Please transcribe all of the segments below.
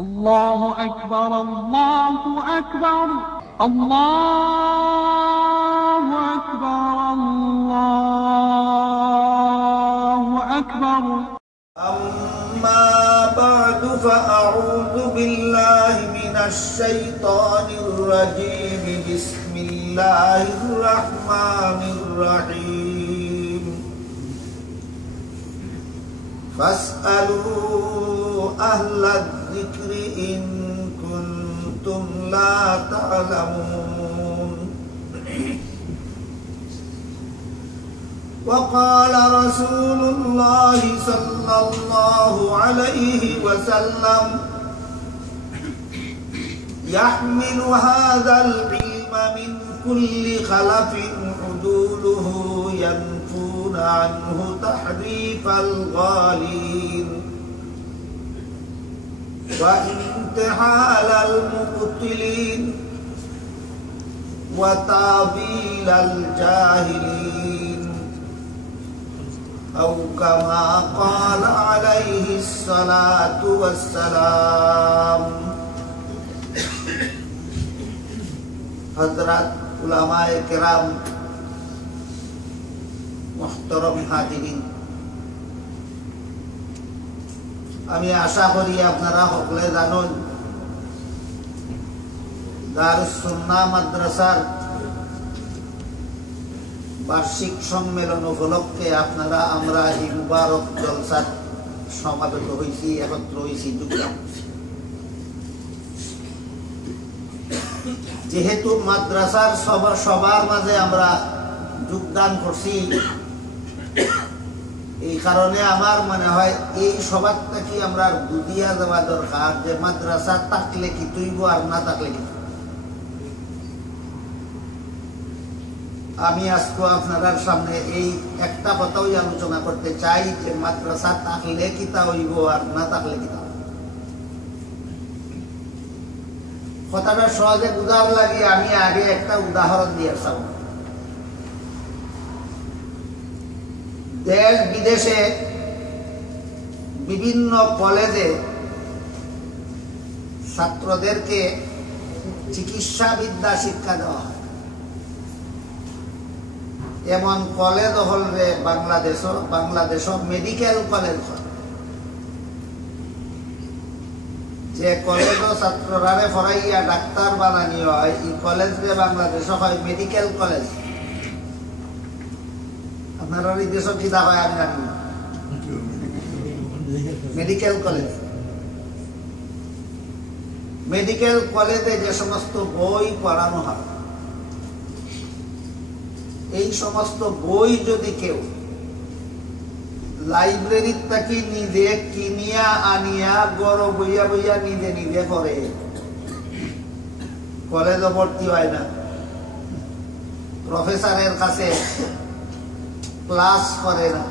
الله أكبر الله أكبر الله أكبر الله أكبر. أما بعد فأعوذ بالله من الشيطان الرجيم. بسم الله الرحمن الرحيم. فاسألوا أهل الذكر إن كنتم لا تعلمون. وقال رسول الله صلى الله عليه وسلم: يحمل هذا العلم من كل خلف عدوله ينفون عنه تحريف الغالين وانتحال المبطلين وتعطيل الجاهلين، أو كما قال عليه الصلاة والسلام. हज़रत उलमाए किराम, मुहतरम हाजिरिन, আমি আশা করি আপনারা সকলে জানেন দারুস সুন্নাহ মাদ্রাসার বার্ষিক সম্মেলন উপলক্ষে আমরা এই মুবারক জলসার সমাবেত হয়েছি, একত্র হয়েছি। যেহেতু মাদ্রাসার সবার মাঝে আমরা যোগদান করছি, এই কারণে আমার মনে হয় এই সবারটা কি আমরা বুঝিয়া দেওয়া দরকার যে মাদ্রাসা থাকলে কি তুইব আর না থাকলে কি। আমি আজকে আপনাদের সামনে এই একটা কথাই আলোচনা করতে চাই যে মাদ্রাসা থাকলে কিতা হইব আর না থাকলে কিতা। কথাটা সহজে বুঝার লাগে আমি আগে একটা উদাহরণ দিয়ে চাব। দেশ বিদেশে বিভিন্ন কলেজে ছাত্রদেরকে চিকিৎসা বিদ্যা শিক্ষা দেওয়া হয়। এমন কলেজ হল রে বাংলাদেশ মেডিকেল কলেজ হয়, যে কলেজ ছাত্ররা পড়াইয়া ডাক্তার বানানি হয়। এই কলেজ রে বাংলাদেশ হয় মেডিকেল কলেজ। আপনারা এই দেশ কি দা হয় আমি জানি না। মেডিকেল কলেজ, মেডিকেল কলেজে যে সমস্ত বই পড়ানো হয়, এই সমস্ত বই যদি কেউ লাইব্রেরি থেকে নিজে কিনিয়া আনিয়া গড় বইয়া বইয়া নিজে পড়ে, কলেজে ভর্তি হয় না, প্রফেসরের কাছে ক্লাস করে না,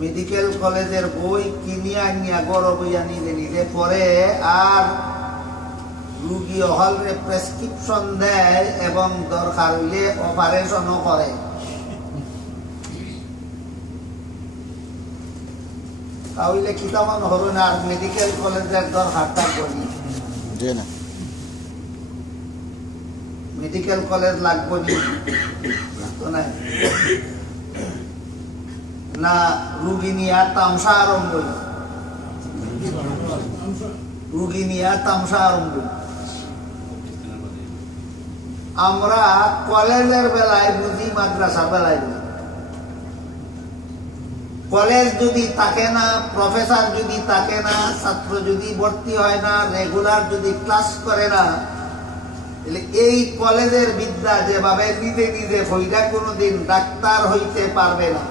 মেডিকেল কলেজের বই কিনিয়া আনিয়া গড় বইয়া নিজে পড়ে, আর রুগী হলরে প্রেসক্রিপশন দেয় এবং দরকার হইলে অপারেশনও করে। তাহলে কি তেমন হবে না? আর মেডিকেল কলেজের দরকারটা করি না, মেডিকেল কলেজ লাগবে না। রুগী নিয়ে তামসা আরম্ভ, রুগী নিয়ে তামসা আরম্ভ। আমরা কলেজের বেলায় বুঝি, মাদ্রাসার বেলায় বুঝি। কলেজ যদি থাকে না, প্রফেসর যদি থাকে না, ছাত্র যদি ভর্তি হয় না, রেগুলার যদি ক্লাস করে না, তাহলে এই কলেজের বিদ্যা যেভাবে নিজে হইরা কোনোদিন ডাক্তার হইতে পারবে না।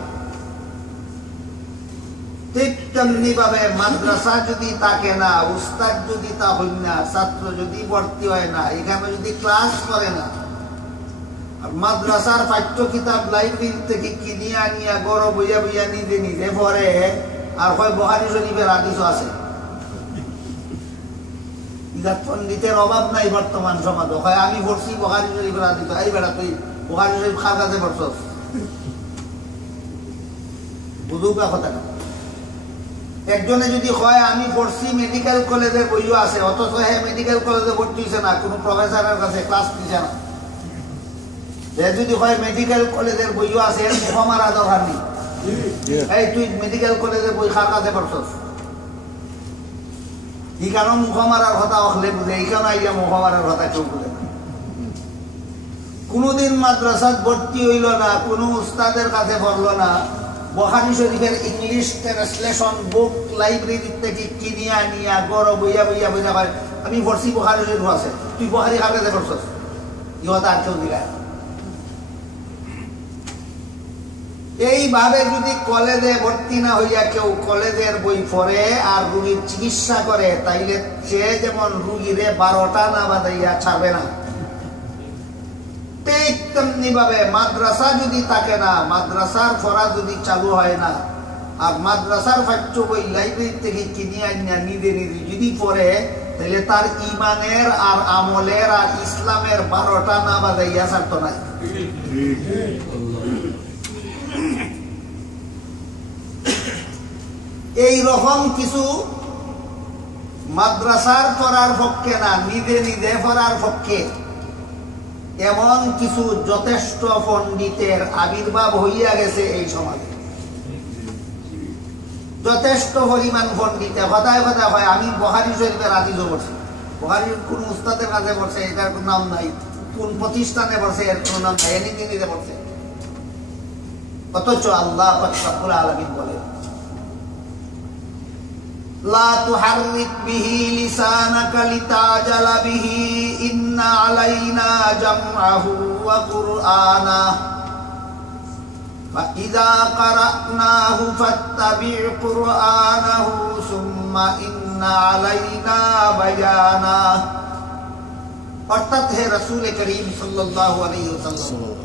ঠিক তেমনি ভাবে মাদ্রাসা যদি থাকে না, উস্তাদ যদি তা হই না, ছাত্র যদি ভর্তি হয় না, এখানে যদি ক্লাস করে না, আর মাদ্রাসার পাঠ্য কিতাব লাইব্রেরি থেকে কিনিয়া আনিয়া গড় বইয়া বইয়া নিজে পড়ে, আর হয় বুখারী শরীফের হাদিসও আছে। পণ্ডিতের অভাব নাই বর্তমান সমাজ। হয় আমি পড়ছি বুখারী শরীফের হাদিস, এই বেটা তুই বুখারী শরীফ কার কাছে পড়ছস? বুঝুকা কথাটা। একজনে যদি হয় আমি পড়ছি মেডিকেল কলেজের বইও আছে, অথচ হ্যাঁ মেডিকেল কলেজে ভর্তি হয়েছে না, কোনো প্রফেসরের কাছে ক্লাস দিচ্ছে না। যদি হয় মেডিকেল কলেজের বইও আছে, এর মুখ মারা দরকার নেই। এই তুই মেডিকেল কলেজের বই কার কাছে পড়ছস? ই কেন মুখ মারার কথা অখলে বুঝে, এইখানে আইয়া মুখ মারার কথা কেউ বুঝে না। কোনোদিন মাদ্রাসাত ভর্তি হইল না, কোনো উস্তাদের কাছে পড়লো না, বুখারী শরীফের ইংলিশ ট্রান্সলেশন বুক লাইব্রেরি থেকে কিনিয়া নিয়া গড় বইয়া বইয়া বইয়া হয় আমি পড়ছি বুখারী শরীফ আছে, তুই বুখারী কার কাছে পড়ছস? ইহতা আর কেউ দিলায়। এইভাবে যদি কলেজে ভর্তি না হইয়া কেউ কলেজের বই পড়ে আর রুগীর চিকিৎসা করে, তাইলে সে যেমন রুগীরে 12টা না বাজাইয়া ছাড়বে না, ঠিক তেমনি ভাবে মাদ্রাসা যদি থাকে না, মাদ্রাসার পড়া যদি চালু হয় না, আর মাদ্রাসার পাঠ্য বই লাইব্রেরি থেকে কিনে আনিয়া নিজে নিজে যদি পড়ে, তাহলে তার ইমানের আর আমলের আর ইসলামের 12টা না বাজাইয়া ছাড়ত নাই। এই রকম কিছু মাদ্রাসার পড়ার পক্ষে না, নিজে নিজে পড়ার পক্ষে এমন কিছু যথেষ্ট পণ্ডিতের আবির্ভাব হইয়া গেছে এই সমাজে। যথেষ্ট পরিমাণ পণ্ডিতে কথায় কথায় হয় আমি বুখারী শরীফের হাদিসও পড়ছি, বুখারীর কোন উস্তাদের কাছে পড়ছে এটার কোনো নাম নাই, কোন প্রতিষ্ঠানে পড়ছে এর কোনো নাম নাই, এনে নিজে পড়ছে। অথচ আল্লাহ পাক রব্বুল আলামিন বলেন লা তুহাররিক বিহি লিসানাকা লিতাজালা বিহি ইন্না আলাইনা জামআহু ওয়া কুরআনা ফাইযা ক্বারানাহু ফাত্তাবি' কুরআনাহু সুম্মা ইন্না আলাইনা বায়ানা। অর্থাৎ হে রাসূল করিম সাল্লাল্লাহু আলাইহি ওয়াসাল্লাম,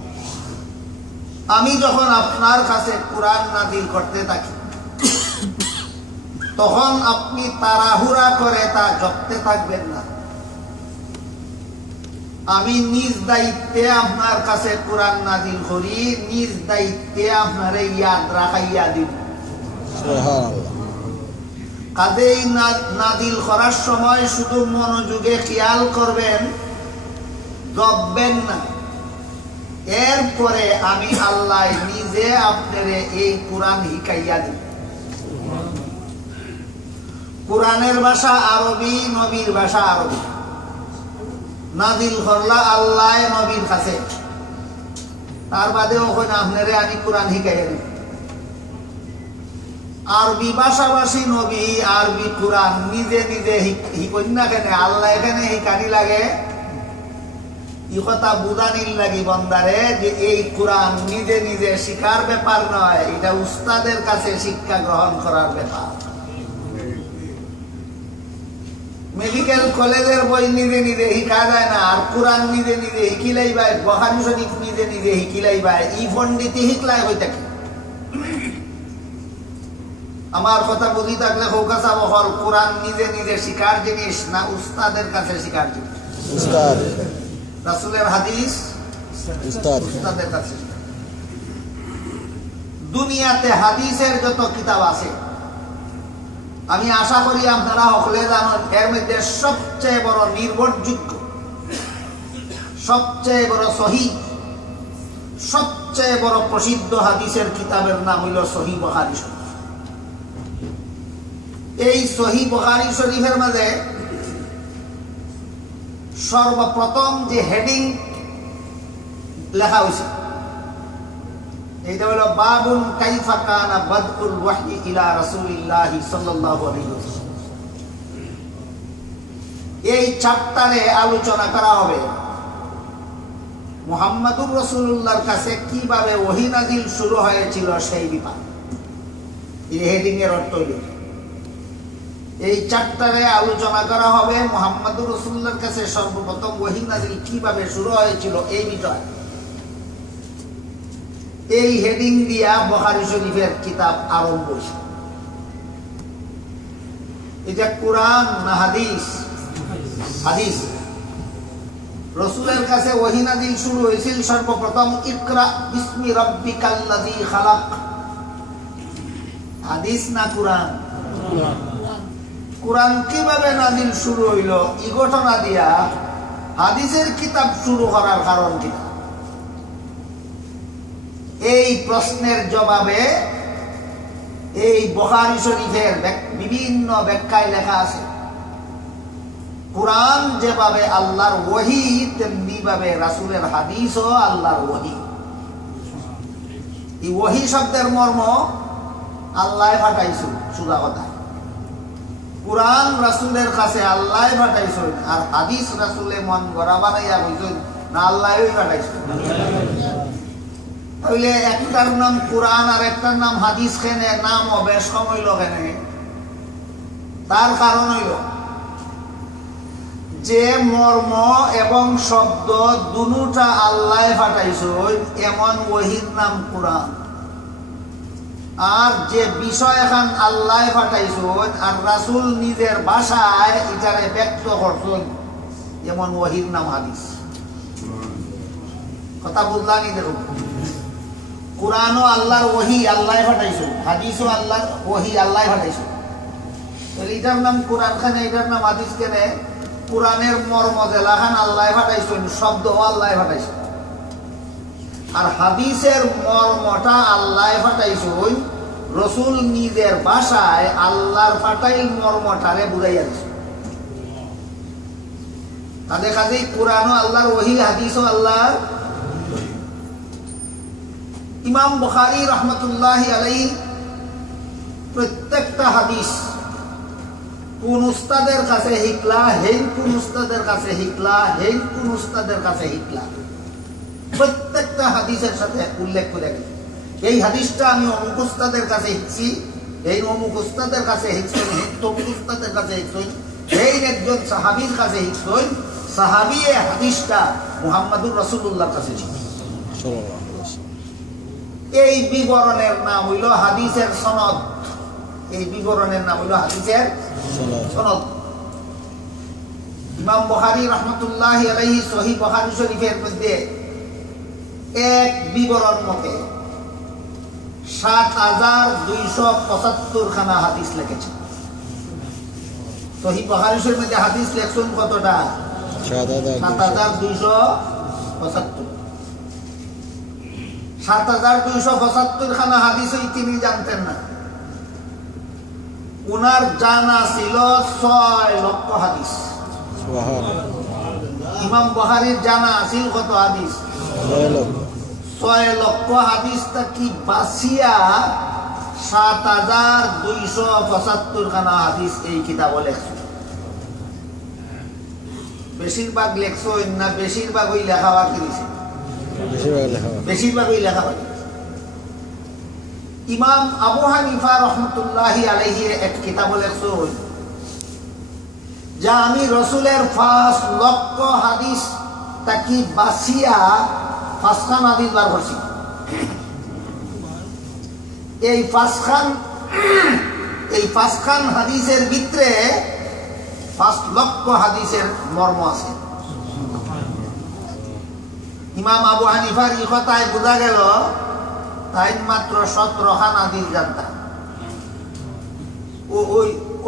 আমি যখন আপনার কাছে কুরআন নাযিল করতে থাকি তখন আপনি তাড়াহুড়া করে তা জপতে থাকবেন না। আমি নিজ দায়িত্বে আপনার কাছে কুরআন নাযিল করি, নিজ দায়িত্বে আপনারে ইয়াদ রাখাইয়া দিব। সুবহানাল্লাহ। কাজেই নাযিল করার সময় শুধু মনোযোগে খেয়াল করবেন, জপবেন না। এরপরে আমি আল্লাহ নিজে আপনারে এই কুরআন শিখাইয়া দিব। কুরআনের ভাষা আরবি, নবীর ভাষা আরবি। নাযিল করলা আল্লাহ নবীর কাছে, তার বাদেও ওখানে আপনারে আমি কুরআন শিখাইয়া দিব। আরবি ভাষাভাষী নবী, আরবি কুরআন নিজে নিজে শিখুন না কেন? আল্লাহ এখানে শিখানি লাগে ই কথা বুঝানির লাগি বন্দারে যে এই কুরআন নিজে নিজে শিখার ব্যাপার নয়, এটা উস্তাদের কাছে শিক্ষা গ্রহণ করার ব্যাপার। মেডিকেল কলেজের বই নিজে নিজে শিখা যায় না, আর কুরআন নিজে নিজে শিখিলাই বাই, বুখারী শরীফ নিজে নিজে শিখিলাই বাই, ই পণ্ডিতি শিখলাই হই থাকে। আমার কথা বুঝি থাকলে ফোকাস হল কুরআন নিজে নিজে শিখার জিনিস না উস্তাদের কাছে শিখার জিনিস? উস্তাদ। রাসূলের হাদিস উস্তাদের কাছে। দুনিয়াতে হাদিসের যত কিতাব আছে আমি আশা করি আপনারা সকলে জানেন, এর মধ্যে সবচেয়ে বড় নির্ভরযোগ্য, সবচেয়ে বড় সহিহ, সবচেয়ে বড় প্রসিদ্ধ হাদিসের কিতাবের নাম হইল সহিহ বুখারী শরীফ। এই সহিহ বুখারী শরীফের মাঝে সর্বপ্রথম যে হেডিং লেখা হয়েছে এইটা হলো বাবুন কাইফা কানা বাদউল ওয়াহয়ি ইলা রাসূলিল্লাহি সাল্লাল্লাহু আলাইহি ওয়াসাল্লাম। এই চ্যাপ্টারে আলোচনা করা হবে মুহাম্মদুর রাসূলুল্লাহর কাছে কিভাবে ওহী নাযিল শুরু হয়েছিল সেই ব্যাপার। এই হেডিং এর অর্থ হলো এই চ্যাপ্টারে আলোচনা করা হবে মুহাম্মদুর রাসূলুল্লাহর কাছে সর্বপ্রথম ওহী নাযিল কিভাবে শুরু হয়েছিল এই বিষয়। এই হেডিং দিয়া বুখারী শরীফের কিতাব আরম্ভ হয়েছে। এটা কুরআন না হাদিস? হাদিস। রাসূলের কাছে ওহী নাযিল শুরু হয়েছিল সর্বপ্রথম ইকরা বিসমি রাব্বিকাল্লাযী খালাক। হাদিস না কুরআন? কোরআন কিভাবে নাজিল শুরু হইল এই ঘটনা দিয়া হাদিসের কিতাব শুরু করার কারণ কি? এই প্রশ্নের জবাবে এই বুখারী শরীফের বিভিন্ন ব্যাখ্যায় লেখা আছে, কোরআন যেভাবে আল্লাহর ওহী তেমনি ভাবে রাসূলের হাদিসও আল্লাহর ওহী। এই ওহী শব্দের মর্ম আল্লাহ পাঠাইছো, সুদা কথা। কোরআন রাসূলের কাছে আল্লাহ পাঠাইছো, আর হাদিস রাসূলে মন গড়া বানাইয়া কইছেন না আল্লাহই পাঠাইছো। তাহলে একটার নাম কোরআন আর একটার নাম হাদিস, কেন নাম বেশ কম হইল কেন? তার কারণ হইল যে মর্ম এবং শব্দ দুটা আল্লাহ পাঠাইছো এমন ওহীর নাম কোরআন, আর যে বিষয় এখন আল্লাহ পাঠাইছো আর রাসূল নিজের ভাষায় এটারে ব্যক্ত করছেন এমন ওহীর নাম হাদিস। কথা বুঝলানি? দেখুন, কোরআনও আল্লাহর ওহী, আল্লাহ পাঠাইছো, হাদিসও আল্লাহর ওহী, আল্লাহ পাঠাইছো। তাহলে এটার নাম কোরআন খানে, এটার নাম হাদিস কেন? কোরআনের মর্ম জেলাখান আল্লাহ পাঠাইছেন, শব্দও আল্লাহ পাঠাইছেন, আর হাদিসের মর্মটা আল্লাহ পাঠাইছেন রাসূল নিজের ভাষায় আল্লাহর পাঠাইল মর্মটারে বুঝাইয়া দিছে। তাদের কাজেই কোরআনও আল্লাহর ওহী, হাদিসও আল্লাহর। ইমাম বুখারী রাহমাতুল্লাহি আলাইহি প্রত্যেকটা হাদিস কোন উস্তাদের কাছে হিকলা, হেন কোন উস্তাদের কাছে হিকলা, হেন কোন উস্তাদের কাছে হিকলা, প্রত্যেকটা হাদিসের সাথে উল্লেখ করে গেছে এই হাদিসটা আমি অমুক উস্তাদের কাছে শিখছি, এই অমুক উস্তাদের কাছে শিখছেন, তমুক উস্তাদের কাছে শিখছেন, এই একজন সাহাবীর কাছে শিখছেন, সাহাবী এই হাদিসটা মুহাম্মদুর রাসূলুল্লাহর কাছে শিখছেন। এই বিবরণের নাম হইল হাদিসের সনদ। এই বিবরণের নাম হইল হাদিসের সনদ। ইমাম বুখারী রাহমাতুল্লাহি আলাইহি সহিহ বুখারী শরীফের মধ্যে এক বিবরণ মতে ৭,২৭৫ খানা হাদিস লিখেছেন। সহিহ বুখারী শরীফের মধ্যে হাদিস লেখছেন কতটা? ৭,২৭৫। ৭,২৭৫ খানা হাদিস তিনি জানতেন না, উনার জানা ছিল ৬ লক্ষ হাদিস। ইমাম বুখারীর জানা আছিল কত হাদিস? ৬ লক্ষ হাদিসটা কি বাসিয়া ৭,২৭৫ খানা হাদিস এই কিতাব লেখছে। বেশিরভাগ লেখছ না বেশিরভাগ ওই লেখাবার দিয়েছে, বেশিরভাগই লেখা হয়। ইমাম আবু হানিফা রাহমাতুল্লাহি আলাইহি এক কিতাব লেখছেন যা আমি রাসূলের ৫ লক্ষ হাদিস তাকি বাসিয়া ৫খান হাদিস বার করছি। এই ৫খান হাদিসের ভিতরে ৫ লক্ষ হাদিসের মর্ম আছে। ইমাম আবু হানিফার এই কথায় বোঝা গেল তাই মাত্র ১৭ খান হাদিস জানতাম।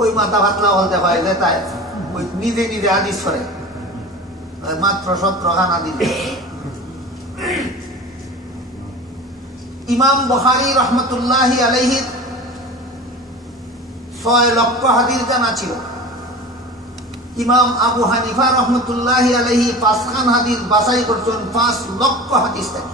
ওই মাথা ভাতলা বলতে হয় যে তাই নিজে নিজে হাদিস করে, মাত্র ১৭ খান হাদিস। ইমাম বুখারী রাহমাতুল্লাহি আলাইহি ৬ লক্ষ হাদিস জানা ছিল। ইমাম আবু হানিফা রহমতুল্লাহি আলাইহি ৫খান হাদিস বাছাই করছেন ৫ লক্ষ হাদিস থেকে।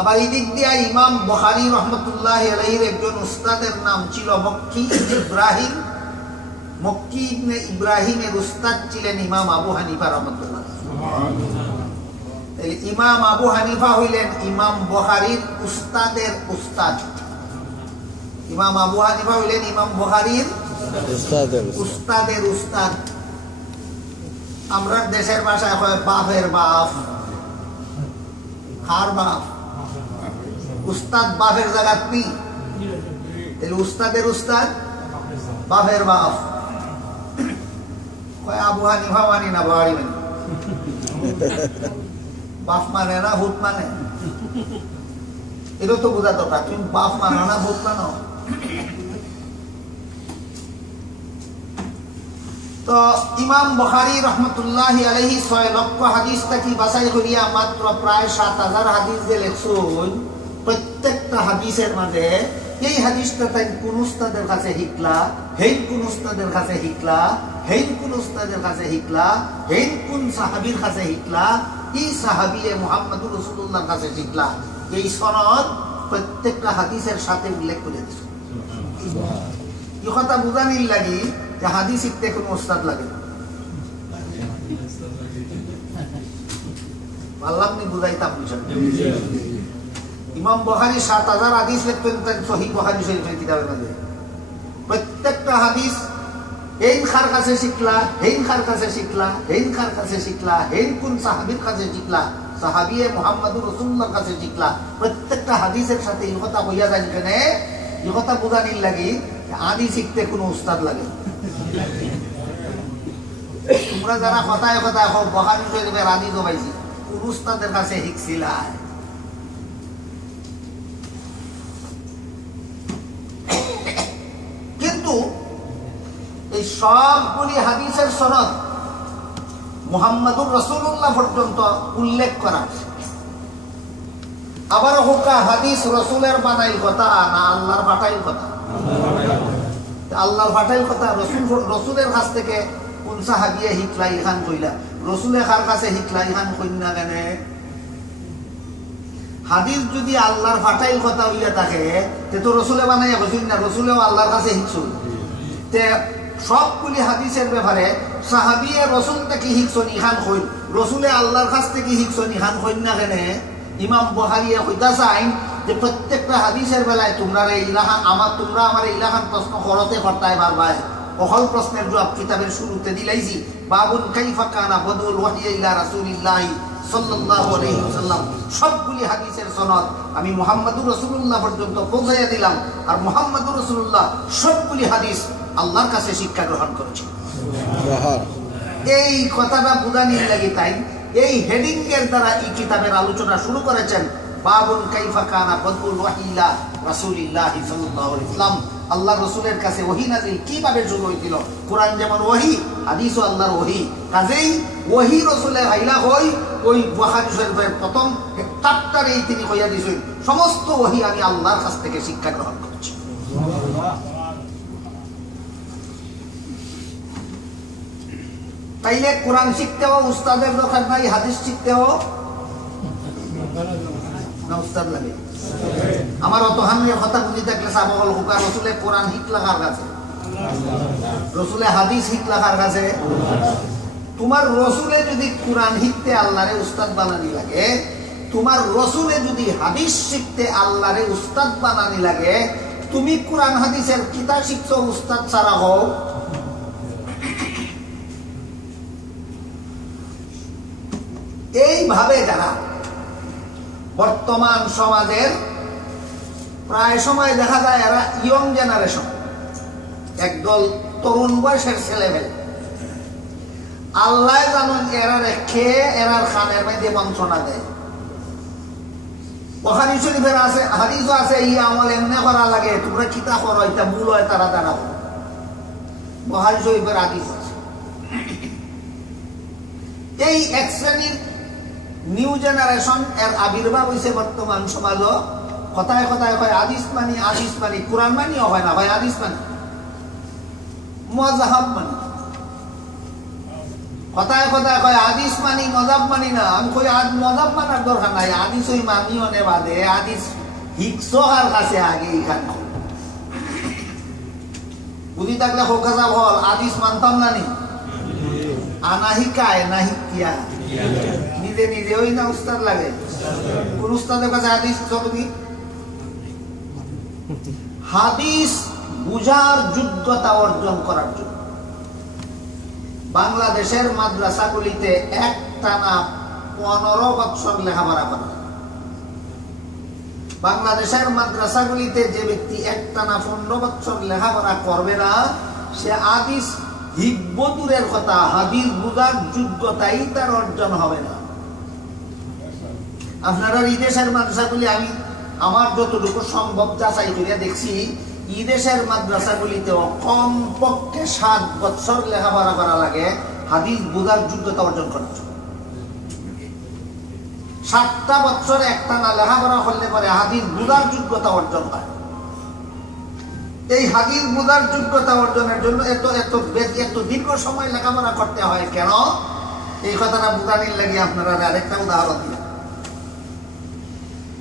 আবার এই দিক দিয়ে ইমাম বুখারী রহমতুল্লাহি আলাইহির একজন উস্তাদের নাম ছিল মক্কি ইবনে ইব্রাহিম। মক্কি ইবনে ইব্রাহিমের উস্তাদ ছিলেন ইমাম আবু হানিফা রহমতুল্লাহ। ইমাম আবু হানিফা হইলেন ইমাম বুখারীর উস্তাদের উস্তাদ। ইমাম আবু হানিফা হইলেন ইমাম বুখারীর উস্তাদের উস্তাদ। আমরা দেশের ভাষায় কয় বাপের বাপ, হার বাপ। উস্তাদ বাপের জায়গাত নি, তাহলে উস্তাদের উস্তাদ বাপের বাপ। কয় আবু হানিফা মানি না, বুখারী মানি। বাপ মানে না ভূত মানে, এটা তো বোঝা দরকার। তুমি বাপ মানো না ভূত মানো, তো ইমাম বুখারী রহমতুল্লাহি আলাইহি 6 লক্ষ হাদিস থাকি বাছাই করিয়া মাত্র প্রায় 7000 হাদিস যে লেখছেন, প্রত্যেকটা হাদিসের মাঝে এই হাদিসটা তাই কোন উস্তাদের কাছে শিখলা, হেন কোন উস্তাদের কাছে শিখলা, হেন কোন উস্তাদের কাছে শিখলা, হেন কোন সাহাবীর কাছে শিখলা, এই সাহাবীয়ে মুহাম্মদুর রাসূলুল্লাহর কাছে শিখলা, এই সনদ প্রত্যেকটা হাদিসের সাথে উল্লেখ করে দিয়েছে। এই কথা বুঝানির লাগি যে হাদিস শিখতে কোনো উস্তাদ লাগে না। আল্লাহ নি বুঝাইতাম বুঝেন। ইমাম বুখারী 7000 হাদিস লিখতেন সহিহ বুখারী শরীফের কিতাবের মধ্যে। প্রত্যেকটা হাদিস হেন খার কাছে শিখলা, হেন খার কাছে শিখলা, হেন খার কাছে শিখলা, হেন কোন সাহাবীর কাছে শিখলা, সাহাবীয়ে মুহাম্মদুর রাসূলুল্লাহর কাছে শিখলা। প্রত্যেকটা হাদিসের সাথে এই কথা কইয়া যান কেন, এই কথা বুঝানির লাগি হাদিস শিখতে কোনো উস্তাদ লাগে। তোমরা যারা কথায় কথায় হোক বুখারী শরীফের হাদিস পাইছি, কোন উস্তাদের কাছে শিখছিলা? কিন্তু এই সবগুলি হাদিসের সনদ মুহাম্মদুর রাসূলুল্লাহ পর্যন্ত উল্লেখ করা। আবার হোকা হাদিস রাসূলের বানাইল কথা না আল্লাহর পাঠাইল কথা? আল্লাহর পাঠাইল কথা। রাসূলের কাছ থেকে কোন সাহাবিয়ে শিখলা ইখান কইলা, রাসূলের কার কাছে শিখলা ইখান কইন না কেন? হাদিস যদি আল্লাহর ফাটাইল কথা হইয়া থাকে তে তো রাসূলে বানাইয়া কইছেন না, রাসূলেও আল্লাহর কাছে শিখছো। তে সবগুলি হাদিসের ব্যাপারে সাহাবিয়ে রাসূল থেকে শিখছেন ইখান কইন, রাসূলে আল্লাহর কাছ থেকে শিখছেন ইখান কইন না কেন? ইমাম বুখারী কইতা চাই যে প্রত্যেকটা হাদিসের বেলায় তোমরা আমার ইলাহান প্রশ্ন করতে করতাই পারবাই। অহল প্রশ্নের জবাব কিতাবের শুরুতে দিলাইছি। বাবুন কাইফা কানা বদুল ওয়াহী ইলা রাসূলিল্লাহ সাল্লাল্লাহু আলাইহি ওয়াসাল্লাম। সবগুলি হাদিসের সনদ আমি মুহাম্মদুর রাসূলুল্লাহ পর্যন্ত পৌঁছাইয়া দিলাম। আর মুহাম্মদুর রাসূলুল্লাহ সবগুলি হাদিস আল্লাহর কাছে শিক্ষা গ্রহণ করেছেন। এই কথাটা বুঝানির লাগি তাই এই হেডিং এর দ্বারা এই কিতাবের আলোচনা শুরু করেছেন। বাবুন কাইফা কানা বদুল ওয়াহী ইলা রাসূলিল্লাহ সাল্লাল্লাহু আলাইহি ওয়াসাল্লাম। আল্লাহর রাসূলের কাছে ওহী নাযিল কিভাবে শুরু হয়েছিল? কোরআন যেমন ওহী, হাদিসও আল্লাহর ওহী। কাজেই ওহী রাসূলের আইলা হই ওই বুখারী শরীফের প্রথম চাপ্টারেই তিনি কইয়া দিয়েছেন সমস্ত ওহী আমি আল্লাহর কাছ থেকে শিক্ষা গ্রহণ করেছি। তাইলে কোরআন শিখতেও উস্তাদের দরকার নাই, হাদিস শিখতেও না উস্তাদ লাগে? আমার অত হামের কথা বুঝি থাকলে সাবল হুকা রাসূলে কোরআন শিখলা কার কাছে? রাসূলে হাদিস শিখলা কার কাছে? তোমার রাসূলে যদি কোরআন শিখতে আল্লাহরে উস্তাদ বানানি লাগে, তোমার রাসূলে যদি হাদিস শিখতে আল্লাহরে উস্তাদ বানানি লাগে, তুমি কোরআন হাদিসের কিতাব শিখছো উস্তাদ ছাড়া হও। এইভাবে যারা বর্তমান সমাজের প্রায় সময় দেখা যায় এরা ইয়ং জেনারেশন, একদল তরুণ বয়সের ছেলেমেয়ে, আল্লাহ জানেন এরা রেখে এরার খানের মধ্যে মন্ত্রণা দেয়। বুখারী শরীফের আছে, হাদিসও আছে, এই আমল এমনি করা লাগে, তোমরা কিতা করো, এটা ভুল হয় তারা দাঁড়াও। বুখারী শরীফের হাদিস আছে। এই এক শ্রেণীর নিউ জেনারেশন এর আবির্ভাব হয়েছে বর্তমান সমাজ। কথায় কথায় হয় হাদিস মানি, হাদিস মানি, কোরআন মানিও হয় না, হয় হাদিস মানি, মযহাব মানি। কথায় কথায় কয় হাদিস মানি, মযহাব মানি না। আমি কই মযহাব মানার দরকার নাই, হাদিস ওই মানিও নে বাদে হাদিস হিকসো কার কাছে আগে এখানে বুঝি থাকলে হোকা যাব হল হাদিস মানতাম না নি, আনা হিকায় না হিকিয়া নিজে নিজে ওই না উস্তাদ লাগে। কোন উস্তাদের কাছে হাদিস তুমি হাদিস বুঝার যোগ্যতা অর্জন করার জন্য বাংলাদেশের মাদ্রাসাগুলিতে একটানা 15 বছর লেখাপড়া করে। বাংলাদেশের মাদ্রাসাগুলিতে যে ব্যক্তি একটানা 15 বছর লেখাপড়া করবে না, সে হাদিস হিব্বতুরের কথা হাদিস বুঝার যোগ্যতাই তার অর্জন হবে না। আপনারা এই দেশের মাদ্রাসাগুলি আমি আমার যতটুকু সম্ভব যাচাই করিয়া দেখছি, এই দেশের মাদ্রাসাগুলিতেও কমপক্ষে 7 বছর লেখাপড়া করা লাগে হাদিস বোঝার যোগ্যতা অর্জন করার জন্য। 7টা বছর একটানা লেখাপড়া করলে পরে হাদিস বোঝার যোগ্যতা অর্জন হয়। এই হাদিস বোঝার যোগ্যতা অর্জনের জন্য এত দীর্ঘ সময় লেখাপড়া করতে হয় কেন? এই কথাটা বোঝানোর লাগে আপনারা আরেকটা উদাহরণ দিলাম।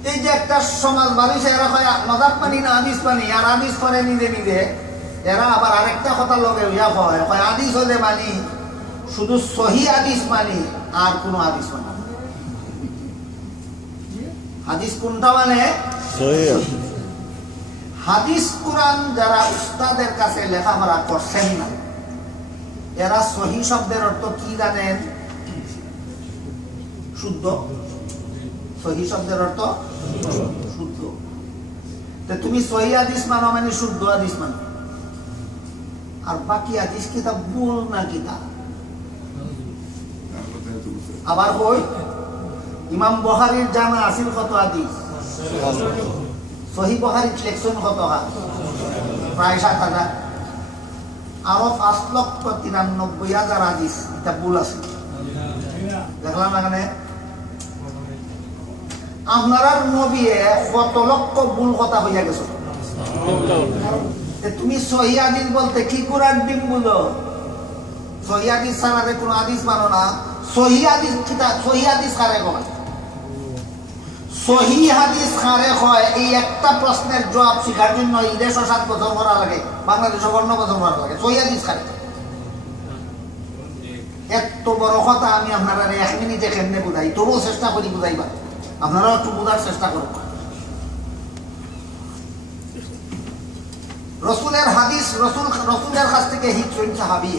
এই যে একটা সমাজ মানুষে এরা হয় মজাক পানি না হাদিস পানি, আর হাদিস করে নিজে নিজে, এরা আবার আরেকটা কথা লগে হইয়া হয় হাদিস হলে মানি শুধু সহি হাদিস মানি আর কোন হাদিস মানি। হাদিস কোনটা মানে? হাদিস কোরআন যারা উস্তাদের কাছে লেখাপড়া করছেন না, এরা সহি শব্দের অর্থ কি জানেন? শুদ্ধ। সহি শব্দের অর্থ শুদ্ধ। তুমি সহি হাদিস মানো মানে শুদ্ধ হাদিস মানো, আর বাকি হাদিস কিতাব ভুল না কিতাব। আবার কই ইমাম বুখারীর জানা আছিল কত হাদিস? সহি বুখারীর সিলেকশন কত হয়? প্রায় 7,000। আরো 5,93,000 হাদিস এটা ভুল আছে। দেখলাম এখানে আপনার নবী কত লক্ষ ভুল কথা হইয়া গেছে। তুমি সহি হাদিস বলতে কি কোরআন ডিম বলো? সহি হাদিস ছাড়া কোনো হাদিস মানো না। সহি হাদিস কিতাব, সহি হাদিস কারে কয়? সহি হাদিস কারে কয়? এই একটা প্রশ্নের জবাব শিখার জন্য এই দেশে 7 বছর করা লাগে, বাংলাদেশে 9 বছর করা লাগে। সহি হাদিস কারে? এত বড় কথা আমি আপনারা 1 মিনিটে কেমনে বুঝাই, তবুও চেষ্টা করি বুঝাইবা। আপনারাও একটু বোঝার চেষ্টা করুন। রসুলের হাদিস, রসুলের কাছ থেকে শিখছেন সাহাবী,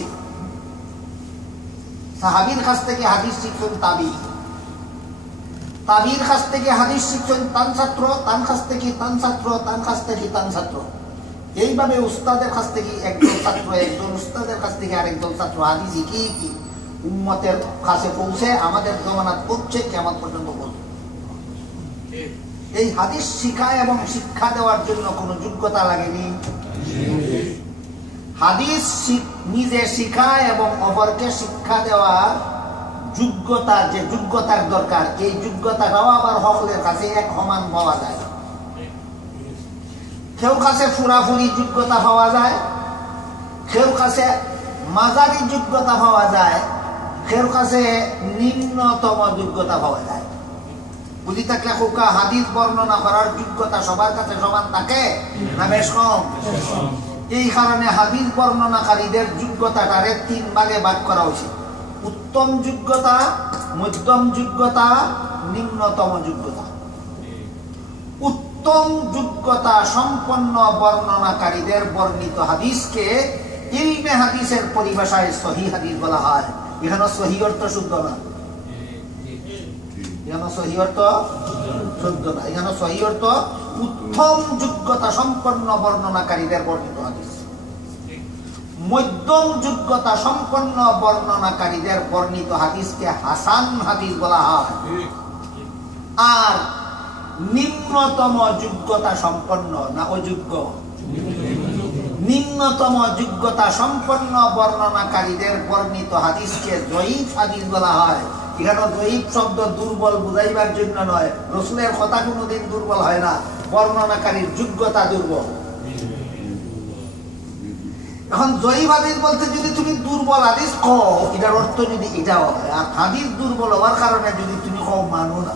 সাহাবীর কাছ থেকে হাদিস শিখছেন তাবী, তাবীর কাছ থেকে হাদিস শিখছেন তান ছাত্র, তান কাছ থেকে তান ছাত্র, তান কাছ থেকে তান ছাত্র। এইভাবে উস্তাদের কাছ থেকে একজন ছাত্র, একজন উস্তাদের কাছ থেকে আরেকজন ছাত্র হাদিস কি উম্মতের কাছে পৌঁছে আমাদের জমানাত পৌঁছে কিয়ামত পর্যন্ত পৌঁছে। এই হাদিস শিখা এবং শিক্ষা দেওয়ার জন্য কোনো যোগ্যতা লাগেনি। হাদিস নিজে শিখা এবং অপরকে শিক্ষা দেওয়ার যোগ্যতা, যে যোগ্যতার দরকার, এই যোগ্যতাটাও আবার সকলের কাছে এক সমান পাওয়া যায়। কেউ কাছে পুরাপুরি যোগ্যতা পাওয়া যায়, কেউ কাছে মাঝারি যোগ্যতা পাওয়া যায়, কেউ কাছে নিম্নতম যোগ্যতা পাওয়া যায়। বুঝি থাকলে খোকা হাদিস বর্ণনা করার যোগ্যতা সবার কাছে সমান থাকে না বেশ কম? এই কারণে হাদিস বর্ণনাকারীদের যোগ্যতাটারে 3 ভাগে ভাগ করা উচিত: উত্তম যোগ্যতা, মধ্যম যোগ্যতা, নিম্নতম যোগ্যতা। উত্তম যোগ্যতা সম্পন্ন বর্ণনাকারীদের বর্ণিত হাদিসকে ইলমে হাদিসের পরিভাষায় সহি হাদিস বলা হয়। এখানে সহি অর্থ শুদ্ধ না, এখানে সহি অর্থ শুদ্ধ না, এখানে সহি অর্থ উত্তম যোগ্যতা সম্পন্ন বর্ণনাকারীদের বর্ণিত হাদিস। মধ্যম যোগ্যতা সম্পন্ন বর্ণনাকারীদের বর্ণিত হাদিসকে হাসান হাদিস বলা হয়। আর নিম্নতম যোগ্যতা সম্পন্ন না অযোগ্য, নিম্নতম যোগ্যতা সম্পন্ন বর্ণনাকারীদের বর্ণিত হাদিসকে যঈফ হাদিস বলা হয়। এখানে যঈফ শব্দ দুর্বল বুঝাইবার জন্য নয়, রাসূলের কথা কোনোদিন দুর্বল হয় না, বর্ণনাকারীর যোগ্যতা দুর্বল। এখন যঈফ হাদিস বলতে যদি তুমি দুর্বল হাদিস কও, এটার অর্থ যদি এটা হয়, আর হাদিস দুর্বল হওয়ার কারণে যদি তুমি কও মানো না।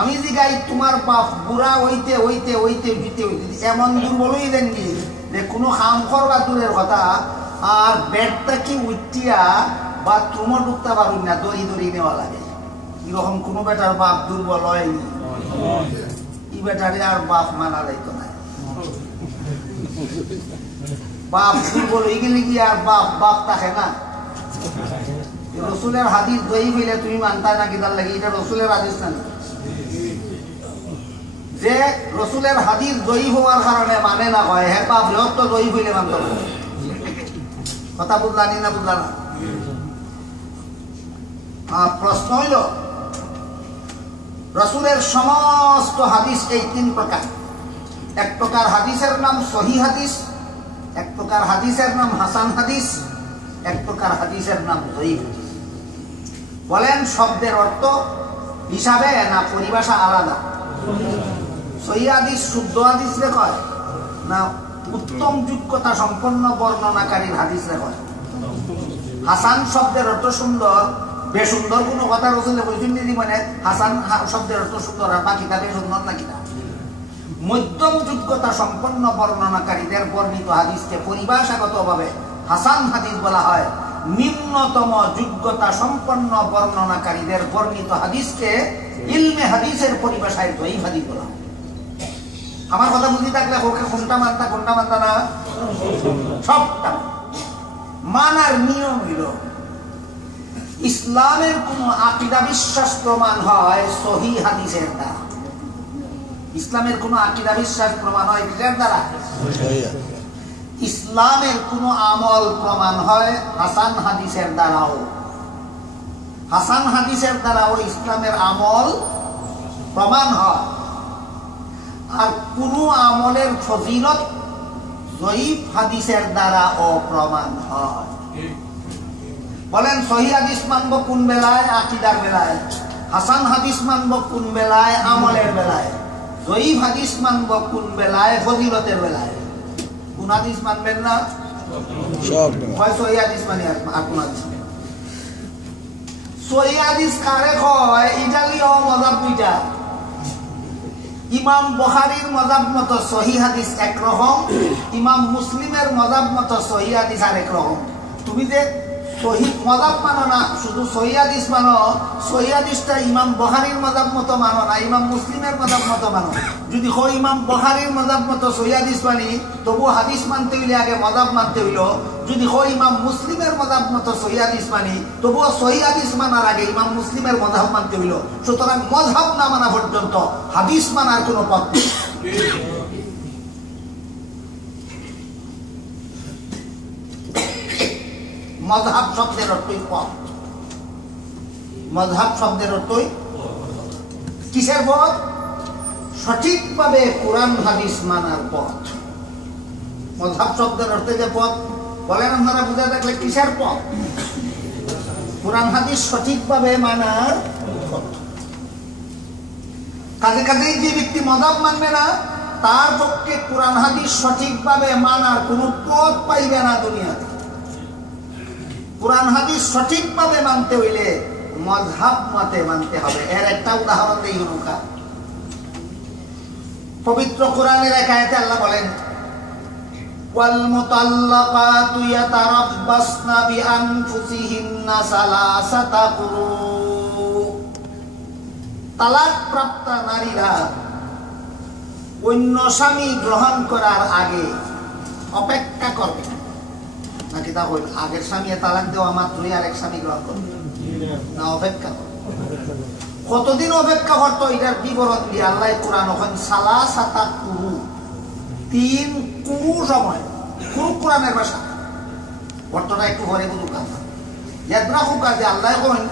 আমি জিগাই তোমার বাপ বুড়া হইতে হইতে হইতে হইতে হইতে এমন দুর্বল হয়ে দেন কি যে কোনো কাম করবা দূরের কথা, আর বেডটা কি উঠিয়া বাথরুমও ঢুকতে পারুন না, দড়ি দড়ি নেওয়া লাগে। এরকম কোনো বেটার বাপ দুর্বল হয়নি, এই বেটারে আর বাপ মানা যাইতো না। বাপ দুর্বল হয়ে গেলে কি আর বাপ বাপ থাকে না? রসুলের হাদিস দই হইলে তুমি মানতা না কি তার লাগে? এটা রসুলের হাদিস না, যে রসুলের হাদিস দই হওয়ার কারণে মানে না হয়, হ্যাঁ বাপ তো দই হইলে মানত। কথা বুঝলানি না? বুঝলা না? প্রশ্ন হইল, রসুলের সমস্ত হাদিস এই 3 প্রকার: এক প্রকার হাদিসের নাম সহিহ হাদিস, এক প্রকার হাদিসের নাম হাসান হাদিস, এক প্রকার হাদিসের নাম যঈফ হাদিস। বলেন শব্দের অর্থ হিসাবে না পরিভাষা আলাদা? সহিহ হাদিস শুদ্ধ হাদিস রে কয় না উত্তম যোগ্যতা সম্পন্ন বর্ণনাকারীর হাদিস রে কয়? হাসান শব্দের অর্থ সুন্দর, বেসুন্দর কোনো কথা রসুল বলছেন দিদি, মানে হাসান শব্দের অর্থ সুন্দর আর বাকিটা বেসুন্দর নাকি না? মধ্যম যোগ্যতা সম্পন্ন বর্ণনাকারীদের বর্ণিত হাদিসকে পরিভাষাগতভাবে হাসান হাদিস বলা হয়। নিম্নতম যোগ্যতা সম্পন্ন বর্ণনাকারীদের বর্ণিত হাদিসকে ইলমে হাদিসের পরিভাষায় যঈফ হাদিস বলা হয়। আমার কথা বুঝি থাকলে কোনটা মানতা না? সবটা মানার নিয়ম হইল ইসলামের কোন আকীদা বিশ্বাস প্রমাণ হয় সহিহ হাদিসের দ্বারা। ইসলামের কোন আকীদা বিশ্বাস প্রমাণ হয় কিসের দ্বারা? ইসলামের কোন আমল প্রমাণ হয় হাসান হাদিসের দ্বারাও। হাসান হাদিসের দ্বারাও ইসলামের আমল প্রমাণ হয়। আর কোন আমলের ফজিলত যঈফ হাদিসের দ্বারাও প্রমাণ হয়। বলেন সহিহ হাদিস মানব কোন বেলায়? আকীদার বেলায়। হাসান হাদিস মানব কোন বেলায়? আমলের বেলায়। যঈফ হাদিস মানব কোন বেলায়? ফজিলতের বেলায়। কোন হাদিস মানবেন না? সব সহিহ হাদিস মানে আর কোন হাদিস? সহিহ হাদিস কারে কয়? ইটালীয় মাযহাব দুইটা। ইমাম বুখারীর মাযহাব মতো সহিহ হাদিস একরকম, ইমাম মুসলিমের মাযহাব মতো সহিহ হাদিস আরেক রকম। তুমি যে সহিহ মাযহাব মানো না, শুধু সহিহ হাদিস মানো, সহিহ হাদিসটা ইমাম বুখারীর মাযহাব মতো মানো না, ইমাম মুসলিমের মাযহাব মতো মানো। যদি কই ইমাম বুখারীর মাযহাব মতো সহিহ হাদিস মানি, তবু হাদিস মানতে হইলে আগে মাযহাব মানতে হইল। যদি কই ইমাম মুসলিমের মাযহাব মতো সহিহ হাদিস মানি, তবু সহিহ হাদিস মানার আগে ইমাম মুসলিমের মাযহাব মানতে হইল। সুতরাং মাযহাব না মানা পর্যন্ত হাদিস মানার কোনো পথ নেই। মাযহাব শব্দের অর্থই পথ। মাযহাব শব্দের অর্থই কিসের পথ? সঠিকভাবে কোরআন হাদিস মানার পথ। মাযহাব শব্দের অর্থে যে পথ বলেন আপনারা বুঝে থাকলে কিসের পথ? কোরআন হাদিস সঠিকভাবে মানার পথ। কাজে কাজেই যে ব্যক্তি মাযহাব মানবে না, তার পক্ষে কোরআন হাদিস সঠিকভাবে মানার কোনো পথ পাইবে না দুনিয়াতে। কোরআন হাদিস সঠিকভাবে মানতে হইলে মাযহাব মতে মানতে হবে। এর একটা উদাহরণ দেই নৌকা। পবিত্র কোরআনের এক আয়াতে আল্লাহ বলেন, ওয়াল মুতাল্লাকাতু ইয়াতারাব্বাসনা বিআনফুসিহিন্না সালাসাতা কুরু। তালাক প্রাপ্ত নারীরা অন্য স্বামী গ্রহণ করার আগে অপেক্ষা করবে। নাকি তা হইল আগের স্বামী তালাক দেওয়া মাত্রই আরেক স্বামী গ্রহণ করবে না? অপেক্ষা করবে। কতদিন অপেক্ষা করতো এটার বিবরণ দিয়ে আল্লাহ কোরআন ওখান সালাসাতা কুরু, 3 কুরু সময়। কুরু কোরআনের ভাষা, অর্থটা একটু পরে বুঝুক। যে আল্লাহ করেন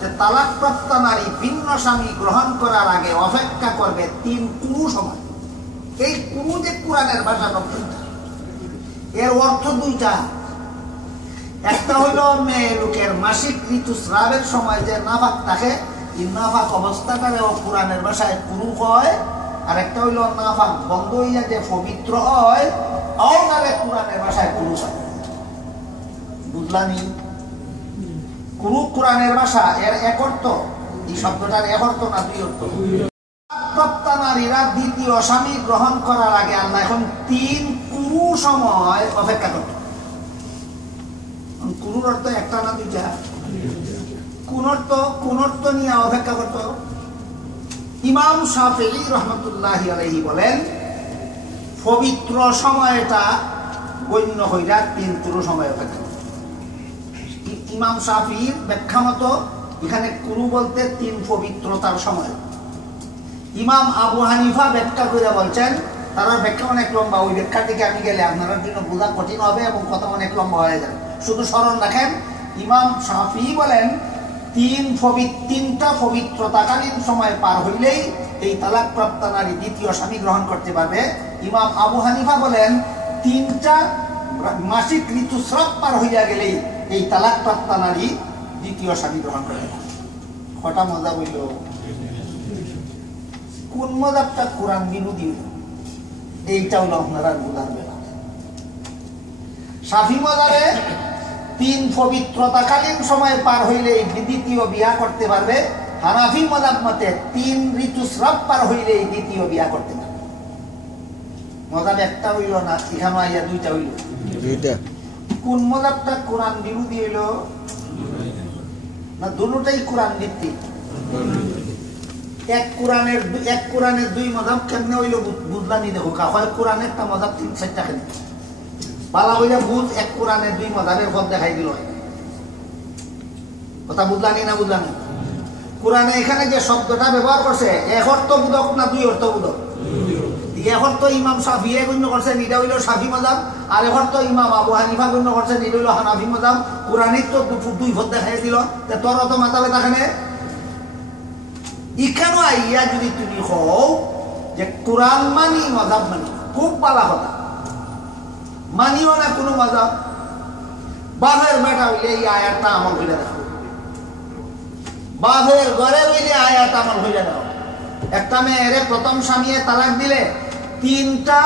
যে তালাক প্রাপ্ত নারী ভিন্ন স্বামী গ্রহণ করার আগে অপেক্ষা করবে 3 কুরু সময়। এই কুরু যে কোরআনের ভাষা রক্ষণটা, এর অর্থ দুইটা। একটা হলো মেয়ে লোকের মাসিক ঋতুস্রাবের সময় যে নাফাক থাকে, এই নাফাক অবস্থাটারেও কোরআনের ভাষায় কুরু হয়। আর একটা হইলো নাফাক বন্ধ হইয়া যে পবিত্র হয়, তাহলে কোরআনের ভাষায় কুরু হয়। বুঝলানি? কুরু কোরআনের ভাষা, এর এক অর্থ। এই শব্দটার এক অর্থ না দুই অর্থ। প্রাপ্ত নারীরা দ্বিতীয় স্বামী গ্রহণ করার আগে আল্লাহ এখন 3 কুরু সময় অপেক্ষা করত। কুরুর অর্থ একটা না দুইটা? কোন অর্থ নিয়ে অপেক্ষা করত? ইমাম শাফিঈ রাহমাতুল্লাহি আলাইহি বলেন, পবিত্র সময়টা গণ্য হইরা 3 কুরু সময় অপেক্ষা করত। ইমাম শাফিঈর ব্যাখ্যা মতো এখানে কুরু বলতে 3 পবিত্রতার সময়। ইমাম আবু হানিফা ব্যাখ্যা করে বলছেন, তার ব্যাখ্যা অনেক লম্বা। ওই ব্যাখ্যার দিকে আমি গেলে আপনার জন্য বোঝা কঠিন হবে এবং কথা অনেক লম্বা হয়ে যাবে। শুধু স্মরণ রাখেন, ইমাম শাফিঈ বলেন 3টা পবিত্রতাকালীন সময় পার হইলেই এই তালাক প্রাপ্ত নারী দ্বিতীয় স্বামী গ্রহণ করতে পারবে। ইমাম আবু হানিফা বলেন 3টা মাসিক ঋতুস্রাব পার হইয়া গেলেই এই তালাক প্রাপ্ত নারী দ্বিতীয় স্বামী গ্রহণ করে। কটা মজা বলল? কোন মজাবটা কোরআন বিরোধী? এইটা হলো আপনারা বুঝার বেলা। শাফি মজাবে 3 পবিত্রতাকালীন সময় পার হইলে দ্বিতীয় বিয়া করতে পারবে। হানাফি মজাব মতে 3 ঋতুস্রাব পার হইলে দ্বিতীয় বিয়া করতে পারবে। মজাব একটা হইল না, এখানে আইয়া 2টা হইল। কোন মজাবটা কোরআন বিরোধী হইল? না দুটোটাই কোরআন ভিত্তিক? এক কোরআনের 2 মজাব কেমনে হইল বুঝলানি দেখো। হয় কোরআনের একটা মজাব 3-4টা খেলে বালা হইলে বুঝ। এক কোরআনের 2 মজাবের পথ দেখাই দিল। কথা বুঝলানি না বুঝলানি? কোরআনে এখানে যে শব্দটা ব্যবহার করছে এক অর্থবোধক না 2 অর্থবোধক? এক অর্থ ইমাম শাফিঈ গণ্য করছেন, এটা হইল শাফি মজাব। আর এক অর্থ ইমাম আবু হানিফা গণ্য করছেন, এটা হইল হানাফি মজাব। কোরআনের তো 2 পথ দেখাই দিল। তোর অত মাথা ব্যথা খানে ইখানো আইয়া যদি তুমি হও যে কোরআন মানি মজাব মানি, খুব ভালো কথা। মানিও না কোনো মজাব, বাপের বেটা হইলে এই আয়াতটা আমল হইলে দেখো। বাপের ঘরে হইলে আয়াত আমল হইলে দেখো। একটা মেয়েরে প্রথম স্বামীয়ে তালাক দিলে 3টা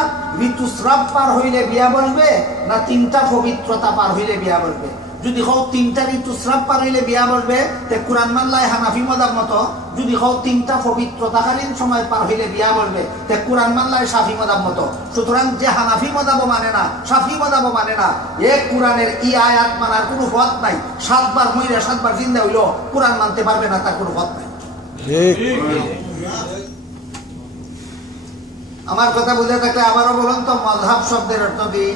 ঋতুস্রাব পার হইলে বিয়া বসবে না 3টা পবিত্রতা পার হইলে বিয়া বসবে? যদি হও 3টা ঋতুস্রাব পার হইলে বিয়া বসবে তে কোরআন মানলাই হানাফি মজাব মতো। যদি হও 3টা পবিত্রতাকালীন সময় পার হইলে বিয়া বসবে তে কোরআন মানলাই শাফি মজাব মতো। সুতরাং যে হানাফি মজাবও মানে না, শাফি মজাবও মানে না, এক কোরআনের ই আয়াত মানার কোনো পথ নাই। 7 বার মইরা 7 বার জিন্দা হইল কোরআন মানতে পারবে না, তার কোনো পথ নাই। আমার কথা বুঝে থাকলে আবারও বলুন তো, মাযহাব শব্দের অর্থ কি?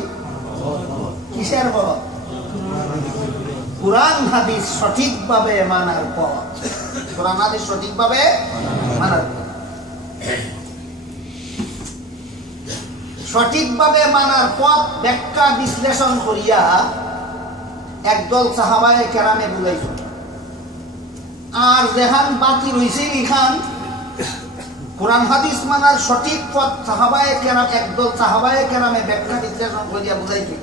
কিসের পথ? কোরআন হাদিস সঠিকভাবে মানার পথ। কোরআন হাদিস সঠিকভাবে মানার পথ। সঠিকভাবে মানার পথ ব্যাখ্যা বিশ্লেষণ করিয়া একদল সাহাবায়ে কেরামে বুঝাইছেন। আর যেখান বাকি রইছে ইখান কোরআন হাদিস মানার সঠিক পথ সাহাবায়ে কেরাম একদল সাহাবায়ে কেরামে ব্যাখ্যা বিশ্লেষণ করিয়া বুঝাইছে।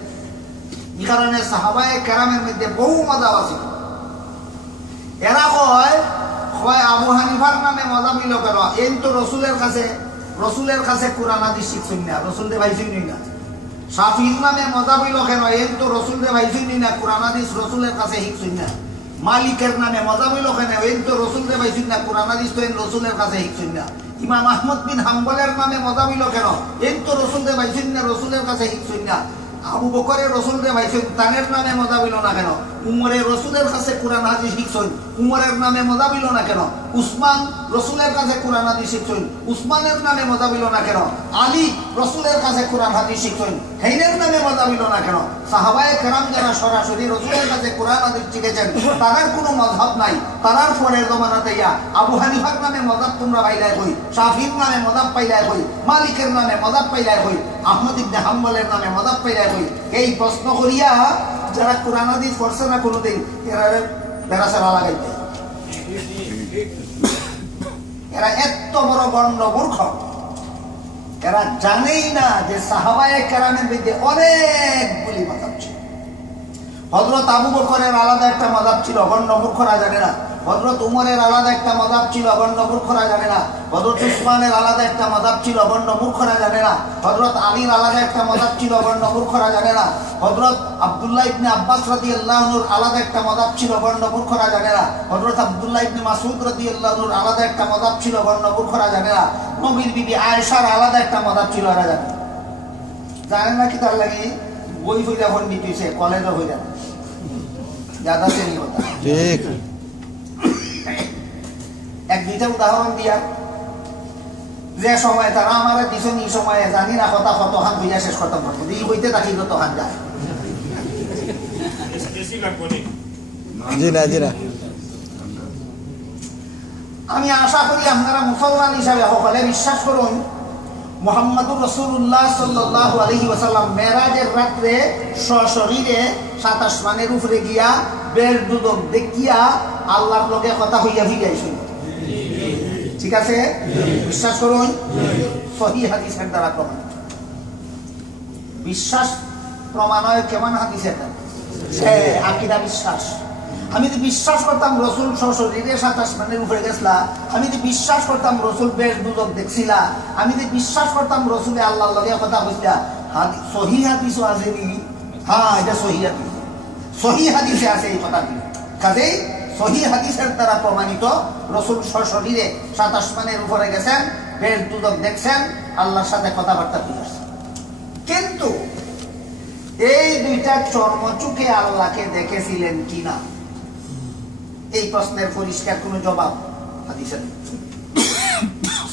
এই কারণে সাহাবায়ে কেরামের মধ্যে বহু মজাব আছে। এরা কয় আবু হানিফার নামে মজাব হইল কেন? এই তো রসুলের কাছে কোরআন হাদিস শিখছেন না, রসুল দে ভাইছেন না। শাফিঈর নামে মজাব হইল কেন? এই তো রসুল দে ভাইছেন না, কোরআন হাদিস রসুলের কাছে শিখছেন না। মালিকের নামে মজাব হইল কেন? এই তো রসুল দে ভাইছেন না, কোরআন হাদিস তো রসুলের কাছে শিখছেন না। ইমাম আহমদ বিন হাম্বলের নামে মজাব হইল কেন? এই তো রসুল দে ভাইছেন না, রসুলের কাছে শিখছেন না। আবু বকরের রসুল দে ভাইছেন, তানের নামে মজাব হইল না কেন? উমরের রসুলের কাছে কোরআন হাদিস শিখছেন, উমরের নামে মজাব হইল না কেন? উসমান রসুলের কাছে কোরআন হাদিস শিখছেন, উসমানের নামে মজাব হইল না কেন? আলী রসুলের কাছে কোরআন হাদিস শিখছেন, হেইনের নামে মজাব হইল না কেন? সাহাবায়ে কেরাম যারা সরাসরি রসুলের কাছে কোরআন হাদিস শিখেছেন তাদের কোনো মযহাব নাই। তারার পরের জমানাতে ইয়া আবু হানিফার নামে মযহাব তোমরা পাইলাই কই, শাফিঈর নামে মযহাব পাইলাই কই, মালিকের নামে মযহাব পাইলাই কই, আহমদ ইবনে হাম্বলের নামে মযহাব পাইলাই কই? এই প্রশ্ন করিয়া যারা কোরআন হাদিস পড়ছে না কোনোদিন এরা বেড়াচারা লাগাইতে। এরা এত বড় গণ্ড মূর্খ, এরা জানেই না যে সাহাবায়ে কেরামের মধ্যে অনেকগুলি মযহাব ছিল। হযরত আবু বকরের আলাদা একটা মযহাব ছিল, গণ্ড মূর্খরা জানে না। হযরত উমরের আলাদা একটা মযহাব ছিল, গণ্ড মূর্খরা জানে না। হযরত উসমানের আলাদা একটা মযহাব ছিল, গণ্ড মূর্খরা জানে না। হযরত আলীর আলাদা একটা মযহাব ছিল, গণ্ড মূর্খরা জানে না। হযরত আব্দুল্লাহ ইবনে আব্বাস রাদিয়াল্লাহু আনহুর আলাদা একটা মযহাব ছিল, গণ্ড মূর্খরা জানে না। হযরত আব্দুল্লাহ ইবনে মাসউদ রাদিয়াল্লাহু আনহুর আলাদা একটা মযহাব ছিল, গণ্ড মূর্খরা জানে না। নবীর বিবি আয়েশার আলাদা একটা মযহাব ছিল, এরা জানে জানে না। কি তার লাগি বই হইয়া পণ্ডিত হইছে, কলেজও হইয়া জাদা শ্রেণী হতা। ঠিক এক দুইটা উদাহরণ দিয়া যে সময় তারা আমার দিছেন এই সময়ে জানি না কথা কতখান হইয়া শেষ করতে পারবো, এই বইতে তাকি কতখান যায়। আমি আশা করি আপনারা মুসলমান হিসাবে সকলে বিশ্বাস করুন মুহাম্মদুর রাসূলুল্লাহ সাল্লাল্লাহু আলাইহি ওয়াসাল্লাম মেরাজের রাতে সশরীরে 7 আসমানের উপরে গিয়া বের দুদক দেখিয়া আল্লাহর লগে কথা হইয়া ফিরে আইছেন। ঠিক আছে? বিশ্বাস করুন, সহিহ হাদিসের দ্বারা প্রমাণিত। বিশ্বাস প্রমাণ হয় কেমন হাদিসের দ্বারা? আকীদা বিশ্বাস। আমি যদি বিশ্বাস করতাম রসুল সশরীরে 7 আসমানের উপরে গেছলা, আমি যদি বিশ্বাস করতাম রসুল বেশ দুদক দেখছিলা, আমি যদি বিশ্বাস করতাম রসুলে আল্লাহর লগে কথা কইছিলা, সহিহ হাদিসও আছে নি? হ্যাঁ, এটা সহিহ হাদিস, সহিহ হাদিসে আছে এই কথাটি। কাজেই সহিহ হাদিসের দ্বারা প্রমাণিত রসুল সশরীরে 7 আসমানের উপরে গেছেন, বেশ দুদক দেখছেন, আল্লাহর সাথে কথাবার্তা করেছেন। কিন্তু এই দুইটা চর্মচুকে আল্লাহকে দেখেছিলেন কিনা, এই প্রশ্নের পরিষ্কার কোনো জবাব হাদিসে নেই।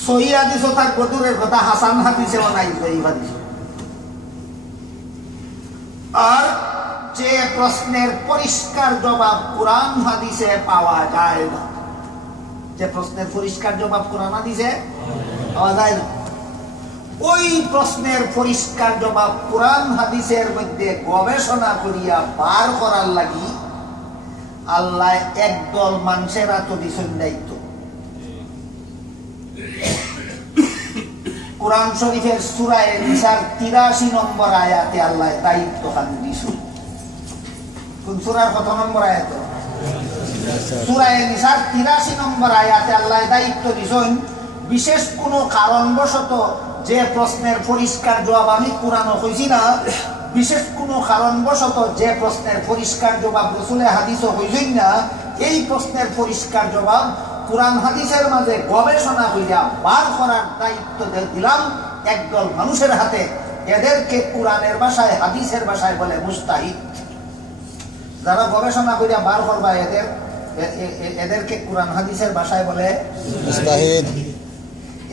সহিহ হাদিসও তার গদুরের কথা, হাসান হাদিসেও নাই এই হাদিসে। আর যে প্রশ্নের পরিষ্কার জবাব কোরআন হাদিসে পাওয়া যায় না, যে প্রশ্নের পরিষ্কার জবাব কোরআন হাদিসে পাওয়া যায় না, ওই প্রশ্নের পরিষ্কার জবাব কোরআন হাদিসের মধ্যে গবেষণা করিয়া বার করার লাগি আল্লাহ একদল মানুষের তো দিছেন দায়িত্ব। কোরআন শরীফের সূরা নিসার 83 নম্বর আয়াতে আল্লাহ দায়িত্ব খান দিছেন। কোন সূরার কত নম্বর আয়াত? সূরা নিসার 83 নম্বর আয়াতে আল্লাহ দায়িত্ব দিছেন, বিশেষ কোনো কারণবশত যে প্রশ্নের পরিষ্কার জবাব আমি কোরআনও কইছি না, বিশেষ কোনো কারণবশত যে প্রশ্নের পরিষ্কার জবাব রসুলের হাদিসও হইছেন না, এই প্রশ্নের পরিষ্কার জবাব কোরআন হাদিসের মাঝে গবেষণা করিয়া বার করার দায়িত্ব দিলাম একদল মানুষের হাতে। এদেরকে কোরআনের ভাষায় হাদিসের ভাষায় বলে মুস্তাহিদ। যারা গবেষণা করিয়া বার করবা এদেরকে কোরআন হাদিসের ভাষায় বলে মুস্তাহিদ।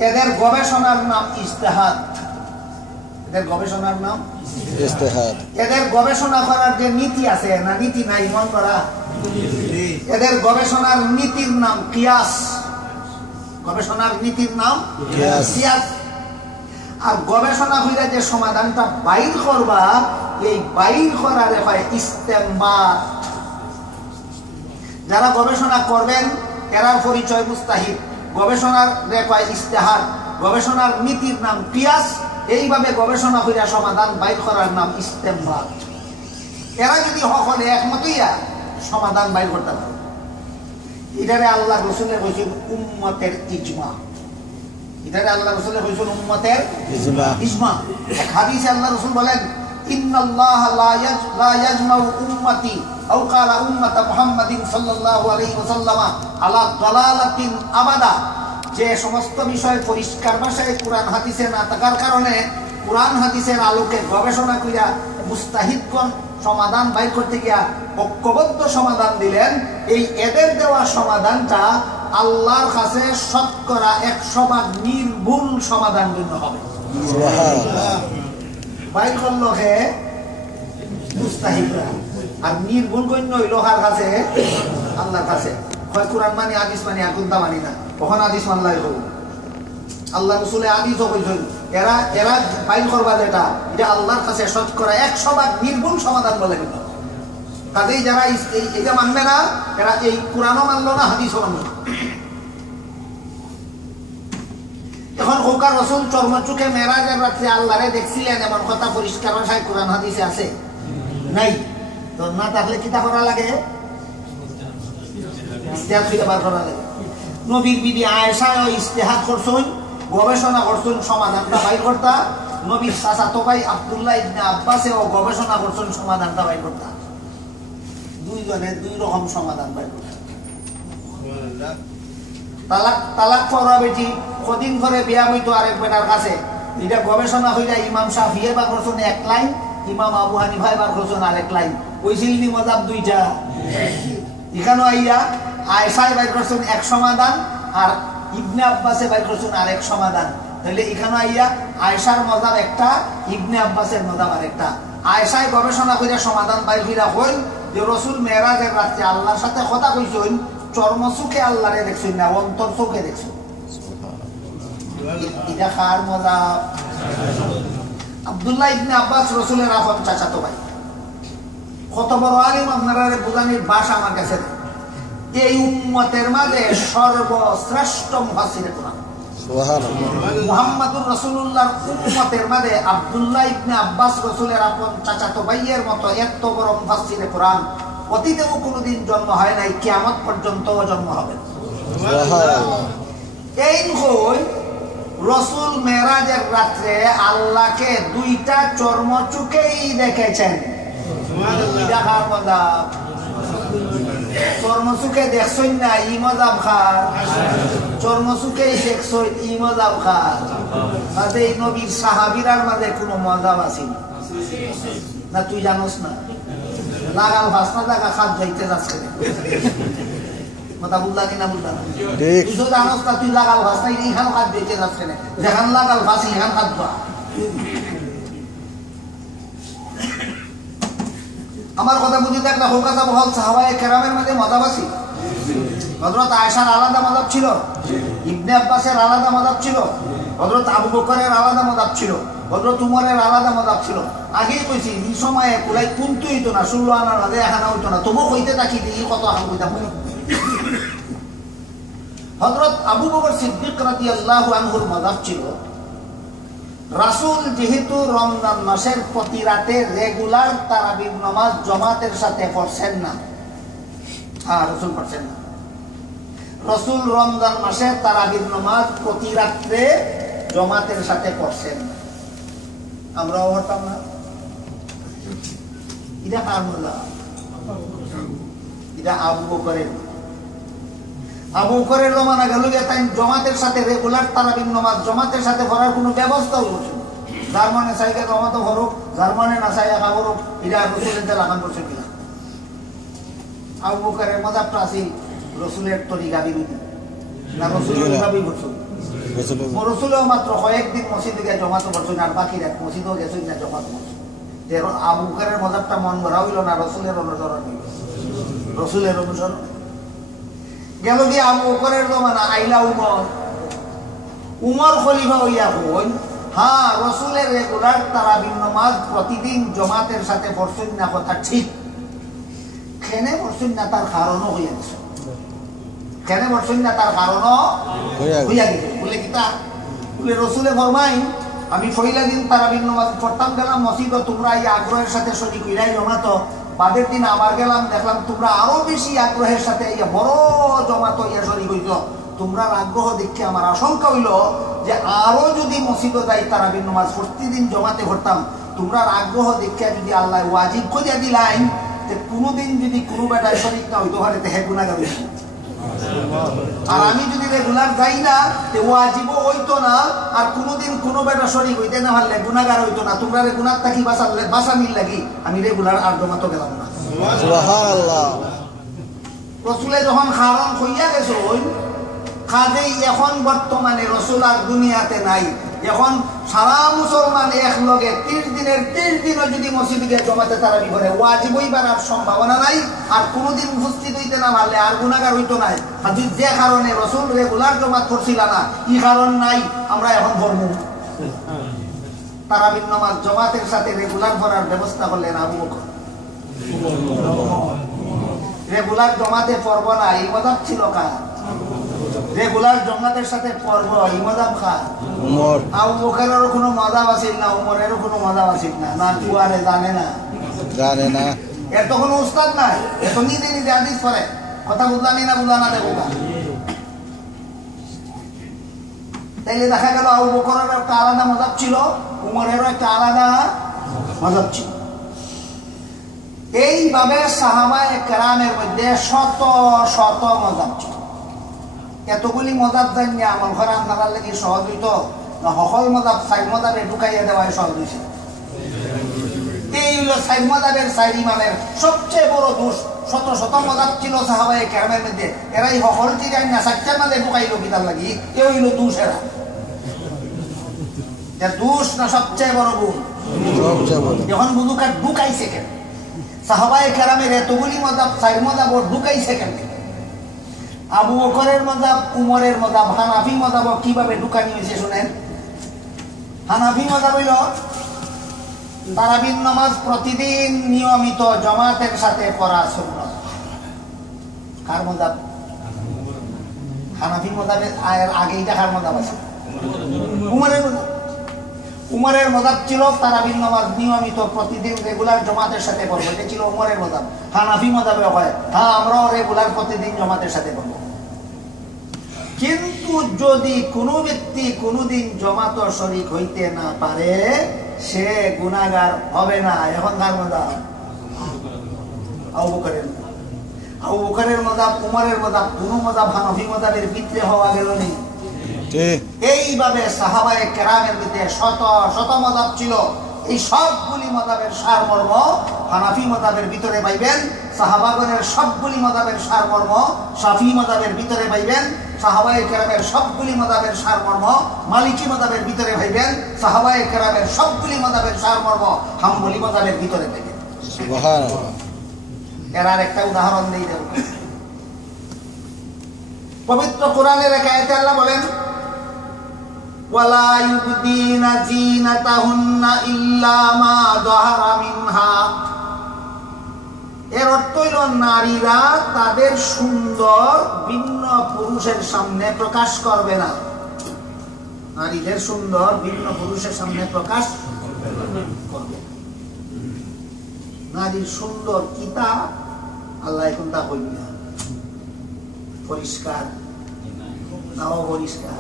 এদের গবেষণার নাম ইজতিহাদ। এদের গবেষণার নাম ইজতিহাদ। এদের গবেষণা করার যে নীতি আছে না, নীতি নাই মন করা, এদের গবেষণার নীতির নাম কিয়াস। গবেষণার নীতির নাম কিয়াস। আর গবেষণা কইরা যে সমাধানটা বাইর করবা, এই বাইর করারে হয় ইস্তেমবাত। যারা গবেষণা করবেন এরার পরিচয় মুস্তাহিদ, গবেষণার রেখায় ইজতিহাদ, গবেষণার নীতির নাম কিয়াস। এইভাবে গবেষণা করিয়া সমাধান বাইর করার নাম ইস্তেমবাত। এরা যদি সকলে একমত হইয়া সমাধান বাইর করতে পারে, এটারে আল্লাহ রসুলের কইছেন উম্মতের ইজমা। এটারে আল্লাহ রসুলের কইছেন উম্মতের ইজমা। এক হাদিসে আল্লাহ রসুল বলেন, ইন্নাল্লাহা লা ইয়াজমাউ উম্মতি আও ক্বালা উম্মাত মুহাম্মাদিন সাল্লাল্লাহু আলাইহি ওয়াসাল্লাম আলা দালালাতিন আবাদা। যে সমস্ত বিষয় পরিষ্কার ভাষায় কোরআন হাদিসে না থাকার কারণে কোরআন হাদিসের আলোকে গবেষণা করিয়া মুস্তাহিদগণ সমাধান বাইর করতে গিয়া ঐক্যবদ্ধ সমাধান দিলেন, এই এদের দেওয়া সমাধানটা আল্লাহর কাছে শতকরা 100% নির্ভুল সমাধান জন্য হবে। বাইর করল হে মুস্তাহিদরা, আর নির্ভুল গণ্য হইল কার কাছে? আল্লাহর কাছে। হয় কোরআন মানি হাদিস মানি, আর কোনটা মানি না, কখন হাদিস মানলাই হল। আল্লাহ রসুলে হাদিসও কইছেন এরা এরা বাইর করবা যেটা, এটা আল্লাহর কাছে শতকরা 100% নির্ভুল সমাধান বলে গেল। কাজেই যারা এটা মানবে না, এরা এই কোরআনও মানলো না, হাদিসও মানলো না। এখন হোকার রসুল চর্মচুকে মেরাজের রাত্রে আল্লাহরে দেখছিলেন, এমন কথা পরিষ্কার ভাষায় কোরআন হাদিসে আছে নাই? তো না থাকলে কিতা করা লাগে? ইজতিহাদ করে বার করা লাগে। নবীর বিবি আয়েশা ইজতিহাদ করছেন, গবেষণা করছেন সমাধানটা বাইর করতা। নবীর চাচাতো ভাই আব্দুল্লাহ ইবনে আব্বাসেও গবেষণা করছেন সমাধানটা বাইর করতা। দুইজনে দুই রকম সমাধান বাইর করতা। তালাক পড়া বেটি কদিন করে বিয়া হইতো আরেক বেটার কাছে, এটা গবেষণা হইলে ইমাম শাফিঈ বার করছেন 1 লাইন, ইমাম আবু হানিফা বার করছেন আরেক লাইন। ওইছিল নি মজাব দুইটা? এখানে আইয়া আয়েশায় বাইর করছেন এক সমাধান, আর ইবনে আব্বাসে বাইর করছেন আরেক সমাধান। তাহলে এখানে আইয়া আয়েশার মজাব একটা, ইবনে আব্বাসের মজাব আরেকটা। আয়েশায় গবেষণা করে সমাধান বাইর কইরা হইল যে রসুল মেরাজের রাতে আল্লাহর সাথে কথা কইছেন, চর্ম চোখে আল্লাহরে দেখছেন না, অন্তর চোখে দেখছেন। এটা কার মজাব? আব্দুল্লাহ ইবনে আব্বাস রসুলের আপন চাচাতো ভাই। কত বড় আলিম আপনারা বুঝানির ভাষা আমার কাছে। এই উম্মতের মাঝে সর্বশ্রেষ্ঠ মুফাসসিরে কোরআন। সুবহানাল্লাহ। মুহাম্মদুর রাসূলুল্লাহর উম্মতের মাঝে আব্দুল্লাহ ইবনে আব্বাস রাসূলের আপন চাচাতো ভাইয়ের মতো এত বড় মুফাসসিরে কোরআন অতীতেও কোনোদিন জন্ম হয় নাই, কিয়ামত পর্যন্ত জন্ম হবে না। সুবহানাল্লাহ। এই হই রাসূল মেরাজের রাতে আল্লাহকে দুইটা চর্মচুকেই দেখেছেন। সুবহানাল্লাহ। দেখার মজাব চর্মচুকে দেখছই না, ই মজাব খার। চর্মচুকেই দেখছই, ই মজাব খার। মাঝে নবীর সাহাবীরার মাঝে কোনো মজাব আছে না? তুই জানোস না? লাগাল ভাসনা জায়গা খাদ যাইতে যাচ্ছে কথা বুঝলা কিনা বুঝলা না? তুই তো জানোস না, তুই লাগাল ভাসনা এইখান খাদ যাইতে যাচ্ছে না, যেখান লাগাল ভাস এইখান খাদ যা। আমার কথা বুঝি দেখলে হোকাতা বহল সাহাবায়ে কেরামের মধ্যে মজাব আছে। হযরত আয়েশার আলাদা মজাব ছিল, ইবনে আব্বাসের আলাদা মজাব ছিল, হযরত আবু বকরের আলাদা মজাব ছিল, হযরত উমরের আলাদা মজাব ছিল। আগেই কইছি এই সময়ে কুলাই কুনতে হইতো না, 16 আনার মাঝে এখানে হইতো না, তবু কইতে থাকি এই কত আহাম কইতাম। হযরত আবু বকর সিদ্দিক রাদিয়াল্লাহু আনহুর মজাব ছিল রাসূল যেহেতু রমজান মাসের প্রতি রাতে রেগুলার তারাবির নামাজ জামাতের সাথে পড়ছেন না, রাসূল পড়ছেন না। রাসূল রমজান মাসে তারাবির নামাজ প্রতি রাতে জামাতের সাথে পড়ছেন না, আমরাও পড়তাম না। এটা কার মজা? এটা আবু বকরের। আবু বকরের জমানা গেল যে তাই জামাতের সাথে রেগুলার তারাবির নামাজ জামাতের সাথে পড়ার কোনো ব্যবস্থাও হচ্ছে না। জার্মানে চাইকে জমাতো হরুক, জার্মানে না চাই একা হরুক, এটা রসুলের লাগান করছে কিনা? আবু বকরের মজাবটা আছে রসুলের তরিকা বিরোধী না, রসুলের বিরোধী করছেন। রসুলেও মাত্র কয়েকদিন মসজিদে গিয়ে জমাতো করছেন, আর বাকি রাত মসজিদেও গেছেন না জমাতো করছেন। আবু বকরের মজাবটা মন ভরা হইল না, রসুলের অনুসরণ হইল, রসুলের অনুসরণ গেল গিয়ে আবু বকরের জমানা আইলা উমর খলিফা হইয়া হন। হ্যাঁ, রসুলের রেগুলার তারাবির নামাজ প্রতিদিন জামাতের সাথে পড়ছেন না, কথা ঠিক। কেনে পড়ছেন না তার কারণও হইয়া গেছে, কেনে পড়ছেন না তার কারণও হইয়া গেছে। বলে কিতা বলে রসুলে ফরমাই আমি পয়লা দিন তারাবির নামাজ পড়তাম, গেলাম মসজিদ, তোমরা এই আগ্রহের সাথে শরীক হইলাই জমাতো। বাদের দিন আবার গেলাম, দেখলাম তোমরা আরো বেশি আগ্রহের সাথে বড় জমাত ইয়া শরীক হইল। তোমরা আগ্রহ দেখে আমার আশঙ্কা হইল যে আরো যদি মসজিদে যাই তারাবির নামাজ প্রতিদিন জমাতে পড়তাম, তোমরা আগ্রহ দেখে যদি আল্লাহ ওয়াজিব করিয়া দিলাই, কোনোদিন যদি কোনো বেটায় শরীক না হইতো পারে হে গুনাহগার হইত। আর আমি যদি রেগুলার যাই না ওয়াজিবও হইতো না, আর কোনোদিন কোনো বেটা শরীক হইতে না পারলে গুনাহগার হইতো না। তোমরা গুনাহ থাকি বাঁচানির লাগি আমি রেগুলার আর জমাতো গেলাম না। সুবহানাল্লাহ। রসুলে যখন কারণ হইয়া গেছে কাজেই এখন বর্তমানে রসুল আর দুনিয়াতে নাই। এখন সারা মুসলমান এক লগে 30 দিনের 30 দিনও যদি মসজিদে গিয়ে জমাতে তারাবি করে ওয়াজিব হইবার আর সম্ভাবনা নাই, আর কোনোদিন উপস্থিত হইতে না পারলে আর গুনাহগার হইতো নাই। আর যে কারণে রসুল রেগুলার জমাত করছিল না, এই কারণ নাই আমরা এখন পড়ব। তারাবির নামাজ জমাতের সাথে রেগুলার পড়ার ব্যবস্থা করলেন আবু বকর। রেগুলার জমাতে পড়ব না এই মজাব ছিল কার? রেগুলার জমাতের সাথে পড়ব এই মজাব কার? উমর। আবু বকরেরও কোনো মজাব আছিল না, উমরেরও কোনো মজাব আছিল না, না কুয়ারে জানে না, জানে না, এর তো কোনো উস্তাদ নাই, এত নিজে নিজে হাদিস পড়ে। কথা বুঝলানি না বুঝলানা দেখো। তাইলে দেখা গেল আবু বকরের একটা আলাদা মজাব ছিল, উমরেরও একটা আলাদা মজাব ছিল। এইভাবে সাহাবায়ে কেরামের মধ্যে শত শত মজাব ছিল। এতগুলি মজাব জানিয়ে আমল করা আপনার লাগি সহজ হইত না? সকল মজাব 4 মজাবে ঢুকাইয়া দেওয়াই সহজ হয়েছে। এই হলো 4 মজাবের 4 ইমামের সবচেয়ে বড় দোষ। শত শত মজাব ছিল সাহাবায়ে কেরামের মধ্যে, এরাই সকলটি জানি না 4টার মাঝে ঢুকাইল কিতার লাগি। এই হইল দোষ। এরা দোষ না সবচেয়ে বড় গুণ? যখন বুঝুকা ঢুকাইছে কেন সাহাবায়ে কেরামের এতগুলি মজাব 4 মজাব ঢুকাইছে কেন? আবু বকরের মজাব, উমরের মজাব, হানাফি মজাব কিভাবে ঢুকানি হয়েছে শুনেন। হানাফি মজাব হইল তারাবির নামাজ প্রতিদিন নিয়মিত জামাতের সাথে পড়া সুন্নাত। কার মাযহাব? হানাফি মাযহাবের আগে এটা কার মাযহাব আছে? উমরের মাযহাব। উমরের মাযহাব ছিল তারাবির নামাজ নিয়মিত প্রতিদিন রেগুলার জামাতের সাথে পড়ব, এটা ছিল উমরের মাযহাব। হানাফি মাযহাবে হয় হ্যাঁ আমরাও রেগুলার প্রতিদিন জামাতের সাথে পড়ব। কিন্তু যদি কোনো ব্যক্তি কোনোদিন জামাত শরীক হইতে না পারে সে গুনাহগার হবে না। এখন কার মাযহাব? আবু বকরের। আবু বকরের মাযহাব, উমরের মাযহাব, দুনো মাযহাব হানাফি মাযহাবের ভিতরে হওয়া গেল না। এইভাবে সাহাবায়ে কেরামের ভিতরে শত শত মাযহাব ছিল। এই সবগুলি মাযহাবের সারমর্ম হানাফি মাযহাবের ভিতরে পাইবেন। সাহাবাগণের সবগুলি মাযহাবের সারমর্ম শাফিঈ মাযহাবের ভিতরে পাইবেন। সাহাবায়ে কেরামের সবগুলি মাযহাবের সারমর্ম মালিকি মাযহাবের ভিতরে পাইবেন। সাহাবায়ে কেরামের সবগুলি মাযহাবের সারমর্ম হাম্বলি মাযহাবের ভিতরে পাইবেন। সুবহানাল্লাহ। এর আরেকটা উদাহরণ দেই দেব। পবিত্র কোরআনের এক আয়াতে আল্লাহ বলেন ওয়ালা ইউবদিনা জিনাতাহুন্না ইল্লা মা যাহারা মিনহা। এর অর্থ হইল নারীরা তাদের সুন্দর ভিন্ন পুরুষের সামনে প্রকাশ করবে না। নারীদের সুন্দর ভিন্ন পুরুষের সামনে প্রকাশ করবে। নারীর সুন্দর কিতা আল্লাহ এখন তা কইল না। পরিষ্কার না অপরিষ্কার?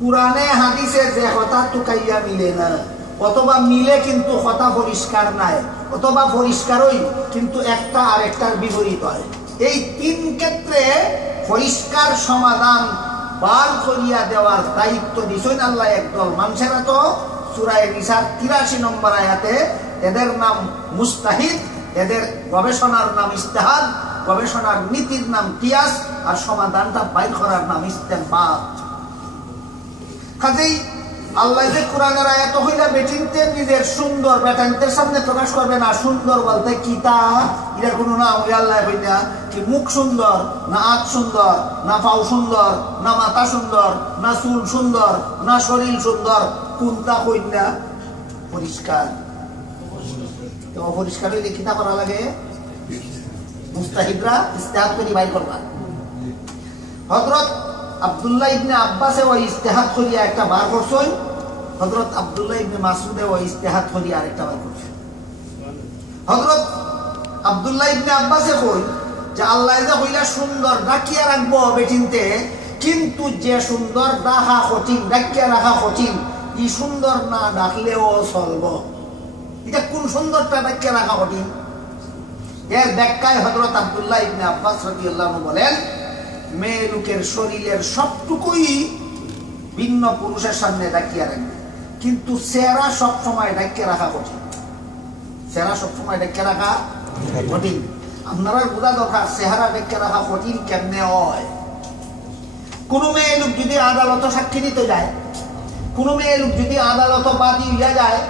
কুরআনে হাদিসে যে কথা টুকাইয়া মিলে না, অথবা মিলে কিন্তু কথা পরিষ্কার নাই, অথবা পরিষ্কারই কিন্তু একটা আরেকটার বিপরীত হয়। এই তিন ক্ষেত্রে পরিষ্কার সমাধান বার করিয়া দেওয়ার দায়িত্ব দিছেন আল্লাহ একদল মানুষেরা। তো সূরা নিসার ৮৩ নম্বর আয়াতে এদের নাম মুস্তাহিদ, এদের গবেষণার নাম ইজতিহাদ, গবেষণার নীতির নাম কিয়াস, আর সমাধানটা বাইর করার নাম ইস্তেমবাত। কাজেই আল্লাহ যে কোরআনের আয়াত হইলা বেটিনতে নিজের সুন্দর বেটানদের সামনে প্রকাশ করবে না। সুন্দর বলতে কিতা এটা কোনো নাম ওই আল্লাহ হইলা কি মুখ সুন্দর না হাত সুন্দর না পাও সুন্দর না মাথা সুন্দর না চুল সুন্দর না শরীর সুন্দর কোনটা কইনা পরিষ্কার? তো অপরিষ্কার হইলে কিতা করা লাগে? মুস্তাহিদরা ইজতিহাদ করে বাইর করবা। হযরত আব্দুল্লাহ ইবনে আব্বাসে ওই ইজতিহাদ করিয়া একটা বার করছেন, হযরত আব্দুল্লাহ ইবনে মাসউদে ওই ইজতিহাদ করিয়া আরেকটা বার করছেন। হযরত আব্দুল্লাহ ইবনে আব্বাসে কই যে আল্লাহ যে কইলা সুন্দর ডাকিয়া রাখবো বেটিনতে, কিন্তু যে সুন্দর ডাকা কঠিন, ডাকিয়া রাখা কঠিন, এই সুন্দর না ডাকলেও চলবো। এটা কোন সুন্দরটা ডাকিয়া রাখা কঠিন? এর ব্যাখ্যায় হযরত আব্দুল্লাহ ইবনে আব্বাস রাদিয়াল্লাহু আনহু বলেন মেয়ে লোকের শরীরের সবটুকুই ভিন্ন পুরুষের সামনে ডাকিয়া রাখবে, কিন্তু চেহারা সবসময় ডাকিয়ে রাখা কঠিন। চেহারা সবসময় ডাকিয়ে রাখা কঠিন। আপনারা বোঝা দরকার চেহারা ডাকিয়ে রাখা কঠিন কেমনে হয়। কোনো মেয়ে লোক যদি আদালত সাক্ষী দিতে যায়, কোনো মেয়ে লোক যদি আদালত বাদী হইয়া যায়,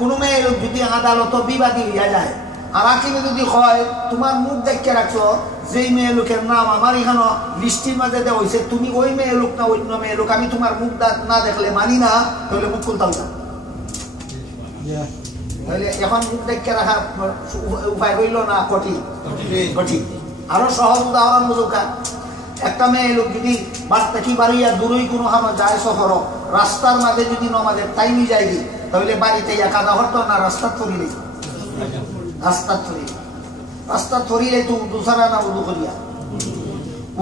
কোনো মেয়ে লোক যদি আদালত বিবাদী হইয়া যায়, আর আকিমে যদি হয় তোমার মুখ ডাকিয়ে রাখছো, যেই মেয়ে লোকের নাম আমার এখানে লিস্টির মাঝে দেওয়া হয়েছে, তুমি ওই মেয়ে লোক না অন্য মেয়ে লোক, আমি তোমার মুখ না দেখলে মানি না, তাহলে মুখ খুলতাম না। তাহলে এখন মুখ ডাকিয়ে রাখা উপায় হইল না কঠিন? কঠিন। আরো সহজ উদাহরণ বুঝুকা, একটা মেয়ে লোক যদি বাড়তে কি বাড়িয়া দূরই কোনো হামা যায় সফর, রাস্তার মাঝে যদি নমাজের টাইমই যায়নি, তাহলে বাড়িতে কাদা হতো না রাস্তার থরিলে? রাস্তার থরিলে। রাস্তার থরিলে তো উদু ছাড়া না উদু করিয়া?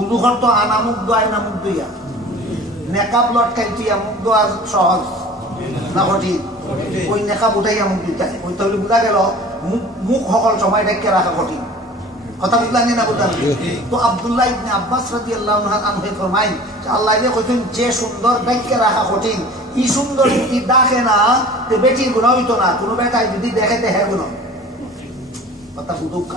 উদু করতো আনা মুখ দোয়াই না মুখ দইয়া? নেকাব লটকাই তুইয়া মুখ দোয়া সহজ না কঠিন? ওই নেকাব উঠাইয়া মুখ দিতাই, ওই তাহলে বোঝা গেল মুখ সকল সময় ডেকে রাখা কঠিন। কথা বুঝলানি না বুঝলাম? তো আব্দুল্লাহ ইবনে আব্বাস রাদিয়াল্লাহু আনহু ফরমায় আল্লাহ যে কইতেন যে সুন্দর ডেকে রাখা কঠিন, ই সুন্দর যদি দেখে না তে বেটির গুণ হইতো না, কোনো বেটাই যদি দেখে দেহে গুণ। কথা বুঝুক।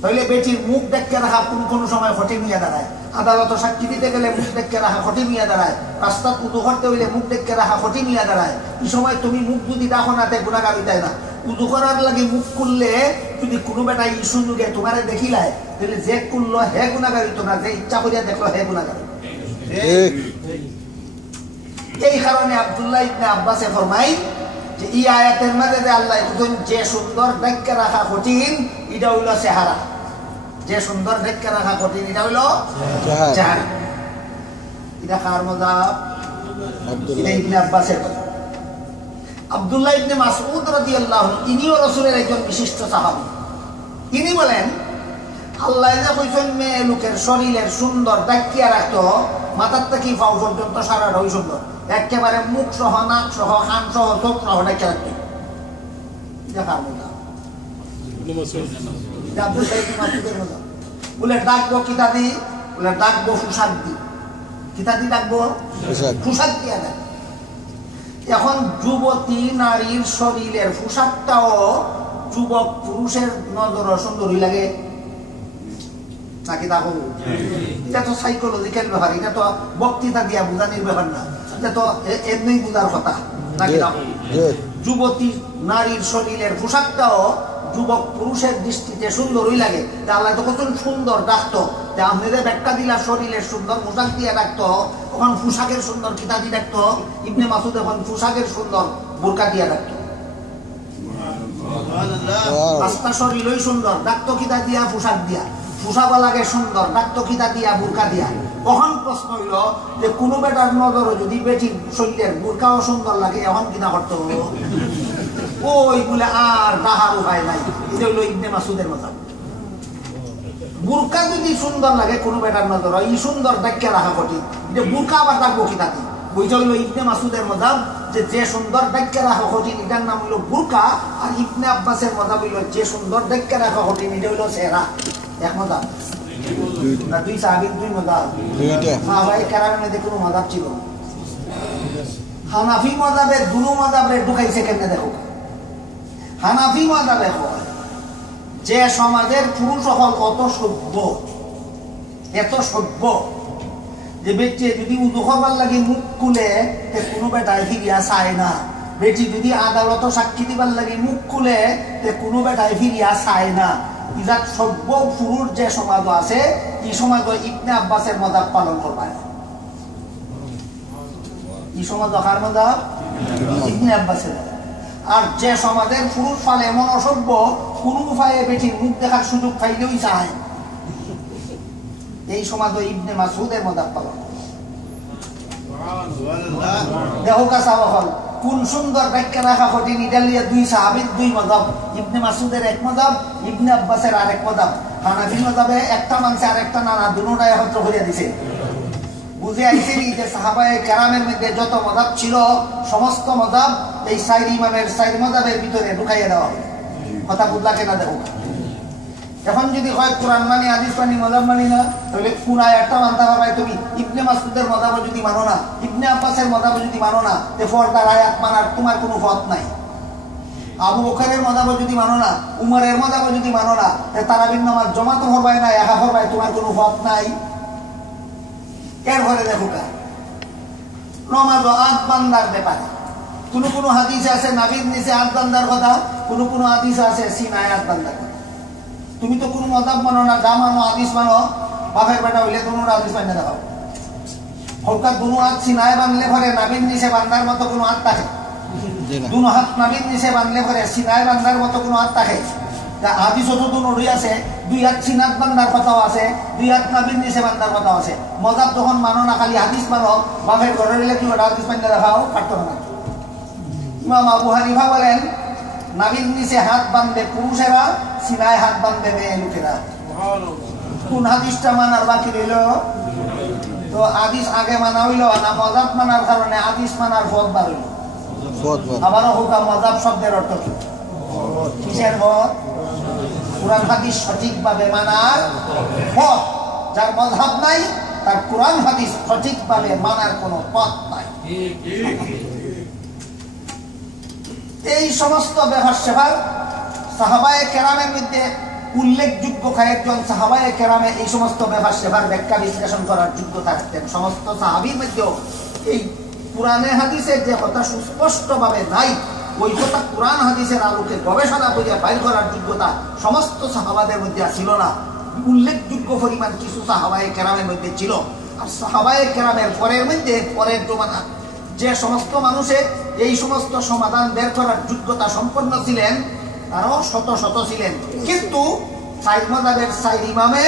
তাহলে বেটির মুখ দেখে রাখা কোন সময় কঠিন হইয়া দাঁড়ায়। আদালত সাক্ষী দিতে গেলে মুখ দেখে রাখা কঠিন হইয়া দাঁড়ায়। রাস্তা উদু করতে হইলে মুখ দেখে রাখা কঠিন হইয়া দাঁড়ায়। এই সময় তুমি মুখ যদি দেখো না তে গুণাগার হইতাই না। উদু করার লাগে মুখ খুললে যদি কোনো বেটা ই সুযোগে তোমারে দেখিলায়, তাহলে যে খুললো হে গুণাগার হইতো না, যে ইচ্ছা করিয়া দেখলো হে গুণাগার। এই কারণে আব্দুল্লাহ ইবনে আব্বাসে ফরমায় যে এই আয়াতের মাঝে যে আল্লাহ যে সুন্দর দেখে রাখা কঠিন, এটা হইল চেহারা। যে সুন্দর ঢেকে রাখা কঠিন, এটা হইল জাহাদ। এটা কার মাযহাব? এটা ইবনে আব্বাসের কথা। আব্দুল্লাহ ইবনে মাসউদ রাদিয়াল্লাহু আনহু, ইনিও রাসূলের একজন বিশিষ্ট সাহাবী। তিনি বলেন, আল্লাহ যে কইছেন মেয়ে লোকের শরীরের সুন্দর ডাকিয়া রাখতো, মাথার থেকে পাও পর্যন্ত সারাটাই সুন্দর, একেবারে মুখ সহ, নাক সহ, কান সহ, চোখ সহ ডাকিয়া রাখতো। এটা কার মাযহাব? এটা আব্দুল্লাহ ইবনে মাসউদের মাযহাব। বলে ডাকবো কিতা দি? বলে ডাকবো পোশাক দি। কিতা দি ডাকবো? পোশাক দিয়া ডাক। এখন যুবতী নারীর শরীরের পোশাকটাও যুবক পুরুষের নজরে সুন্দরই লাগে নাকি? দেখো, এটা তো সাইকোলজিক্যাল ব্যাপার, এটা তো বক্তৃতা দিয়া বোঝানোর ব্যাপার না, এটা তো এমনি বোঝার কথা নাকি? দেখো, যুবতী নারীর শরীরের পোশাকটাও যুবক পুরুষের দৃষ্টিতে সুন্দরই লাগে। আল্লাহ তো কত সুন্দর ডাকতো, আপনাদের ব্যাখ্যা দিলা শরীরের সুন্দর পোশাক দিয়ে ডাকতো, তখন পোশাকের সুন্দর কিতা দিয়ে ডাকতো? ইবনে মাসউদ এখন পোশাকের সুন্দর বোরকা দিয়ে ডাকতো। আস্তা শরীরই সুন্দর, ডাকতো কিতা দিয়া? পোশাক দিয়া। পোশাকও লাগে সুন্দর, ডাকতো কিতা দিয়া? বোরকা দিয়া। তখন প্রশ্ন হইল যে কোনো বেটার নজরও যদি বেটির শরীরের বোরকাও সুন্দর লাগে, এখন কিনা করতে হবে? ওই বলে আর বাহার উপায় নাই। এটা হইল ইবনে মাসউদের মাযহাব। বোরকা যদি সুন্দর লাগে কোনো বেটার নজর, এই সুন্দর ডাকিয়া রাখা কঠিন, এটা বোরকা আবার ডাকবো কিতা দি? ওইটা হইল ইবনে মাসউদের মাযহাব, যে সুন্দর ডাকিয়া রাখা কঠিন এটার নাম হইল বোরকা। আর ইবনে আব্বাসের মাযহাব হইল যে সুন্দর ডাকিয়া রাখা কঠিন এটা হইল চেহারা। এক মাযহাব না? দুই সাহাবীর দুই মাযহাব। সাহাবায়ে কেরামের মধ্যে কোনো মাযহাব ছিল না। হানাফি মাযহাবে দুনো মাযহাবে ঢুকাইছে কেমনে দেখো। হানাফি মাযহাবে হয় যে সমাজের পুরুষ হল কত সভ্য, এত সভ্য যে বেটি যদি উদু করবার লাগে মুখ খুলে কোনো বেটায় ফিরিয়া চায় না। বেটি যদি আদালত সাক্ষী দিবার লাগে মুখ খুলে কোনো বেটায় ফিরিয়া চায় না। ইজাত সভ্য পুরুষ যে সমাজ আছে, এই সমাজ ইবনে আব্বাসের মাযহাব পালন করবা। এই সমাজ কার মাযহাব? ইবনে আব্বাসের। আর যে সমাজের পুরুষ ফালে এমন অসভ্য, কোন উপায়ে বেটির মুখ দেখার সুযোগ পাইলেই চায়, এই সমাজ ইবনে মাসউদের মাযহাব পালন। দেখো কাছা হল কোন সুন্দর ব্যাখ্যা রাখা কঠিন, এটা লিয়ে দুই সাহাবীর দুই মাযহাব, ইবনে মাসউদের এক মাযহাব, ইবনে আব্বাসের আরেক মাযহাব। হানাফি মাযহাবে একটা মানছে আর একটা না, দুটোটাই একত্র করিয়া দিছে। বুঝে আইছে যে সাহাবায়ে কেরামের মধ্যে যত মাযহাব ছিল সমস্ত মাযহাব এই চার ইমামের চার মাযহাবের ভিতরে ঢুকাইয়া দেওয়া হবে। কথা বুঝলা কেনা? দেখো, এখন যদি হয় কোরআন মানি, হাদিস মানি, মাযহাব মানি না, তাহলে কোন আয়াতটা মানতে পারবে তুমি? ইবনে মাসউদের মাযহাব যদি মানো না, ইবনে আব্বাসের মাযহাব যদি মানো না, তে ফরদার আয়াত মানার তোমার কোনো পথ নাই। আবু বকরের মাযহাব যদি মানো না, উমরের মাযহাব যদি মানো না, তে তারাবির নামাজ জমা তো পড়বাই না, একা পড়বাই, তোমার কোনো পথ নাই। এরপরে দেখো নমাজ আট বান্দার ব্যাপারে কোন হাদিস আছে নাবির নিচে আট বান্দার কথা, কোন হাদিস আছে সিনায় আট বান্দার কথা। তুমি তো কোনো মাযহাব মানো না, যা মানো হাদিস মানো, বাপের বেটা হইলে কোনো হাদিস মানে দেখাও। হলকার দুনো হাত সিনায় বানলে পরে নাবির নিচে বান্দার মতো কোনো হাত থাকে? দুনো হাত নাবির নিচে বানলে পরে সিনায় বান্দার মতো কোনো হাত থাকে? হাদিসও তো দুটোই আছে, দুই হাত সিনাত বান্দার কথাও আছে, দুই হাত নাবির নিচে বান্দার কথাও আছে। মাযহাব যখন মানো না, খালি হাদিস মানো, বাপের ঘরে হইলে কি হাদিস মানে দেখাও? পারতো না। ইমাম আবু হানিফা বলেন নাবির নিচে হাত বাঁধবে পুরুষেরা, সিনায় হাত বাঁধবে মেয়ে লোকেরা। কোন হাদিসটা মানার বাকি রইল? তো হাদিস আগে মানা হইল না, মাযহাব মানার কারণে হাদিস মানার পথ বার হইল। আবারও হুকাম মাযহাব শব্দের অর্থ কি? কিসের পথ? কোরআন হাদিস সঠিকভাবে মানার পথ। যার মাযহাব নাই তার কোরআন হাদিস সঠিকভাবে মানার কোনো পথ নাই। এই সমস্ত ব্যাপার সেবার সাহাবায়ে কেরামের মধ্যে উল্লেখযোগ্য কয়েকজন সাহাবায়ে কেরামে এই সমস্ত ব্যাপার সেবার ব্যাখ্যা বিশ্লেষণ করার যোগ্যতা রাখতেন। সমস্ত সাহাবীর মধ্যেও এই কোরআনে হাদিসের যে কথা সুস্পষ্টভাবে নাই, ওই কথা কোরআন হাদিসের আলোকে গবেষণা করে বাইর করার যোগ্যতা সমস্ত সাহাবাদের মধ্যে ছিল না। উল্লেখযোগ্য পরিমাণ কিছু সাহাবায়ে কেরামের মধ্যে ছিল। আর সাহাবায়ে কেরামের পরের মধ্যে পরের জমানা যে সমস্ত মানুষের এই সমস্ত সমাধান বের করার যোগ্যতা সম্পন্ন ছিলেন, তারাও শত শত ছিলেন। কিন্তু চার মাযহাবের চার ইমামে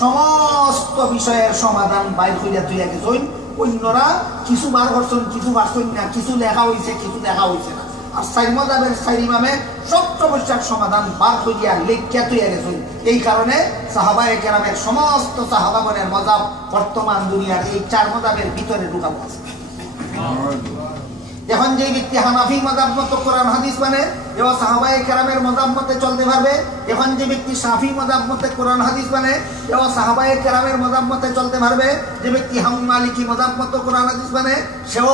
সমস্ত বিষয়ের সমাধান বাইর কইরা তুইয়া গেছেন। অন্যরা কিছু বার করছেন, কিছু পারছেন না, কিছু লেখা হয়েছে, কিছু লেখা হয়েছে না। আর চার মাযহাবের চার ইমামে সব সমস্যার সমাধান বার করিয়া লেখিয়া তুইয়া গেছেন। এই কারণে সাহাবায়ে কেরামের সমস্ত সাহাবাগণের মাযহাব বর্তমান দুনিয়ার এই চার মাযহাবের ভিতরে ঢুকানো আছে। এখন যে ব্যক্তি হানাফি মাযহাব মতো কোরআন হাদিস মানে এবং সাহাবায়ে কেরামের মাযহাব মতে চলতে পারবে। এখন যে ব্যক্তি শাফি মাযহাব মতে কোরআন হাদিস মানে এবং সাহাবায়ে কেরামের মাযহাব মতে চলতে পারবে। যে ব্যক্তি মালিকি মাযহাব মতো কোরআন হাদিস মানে সেও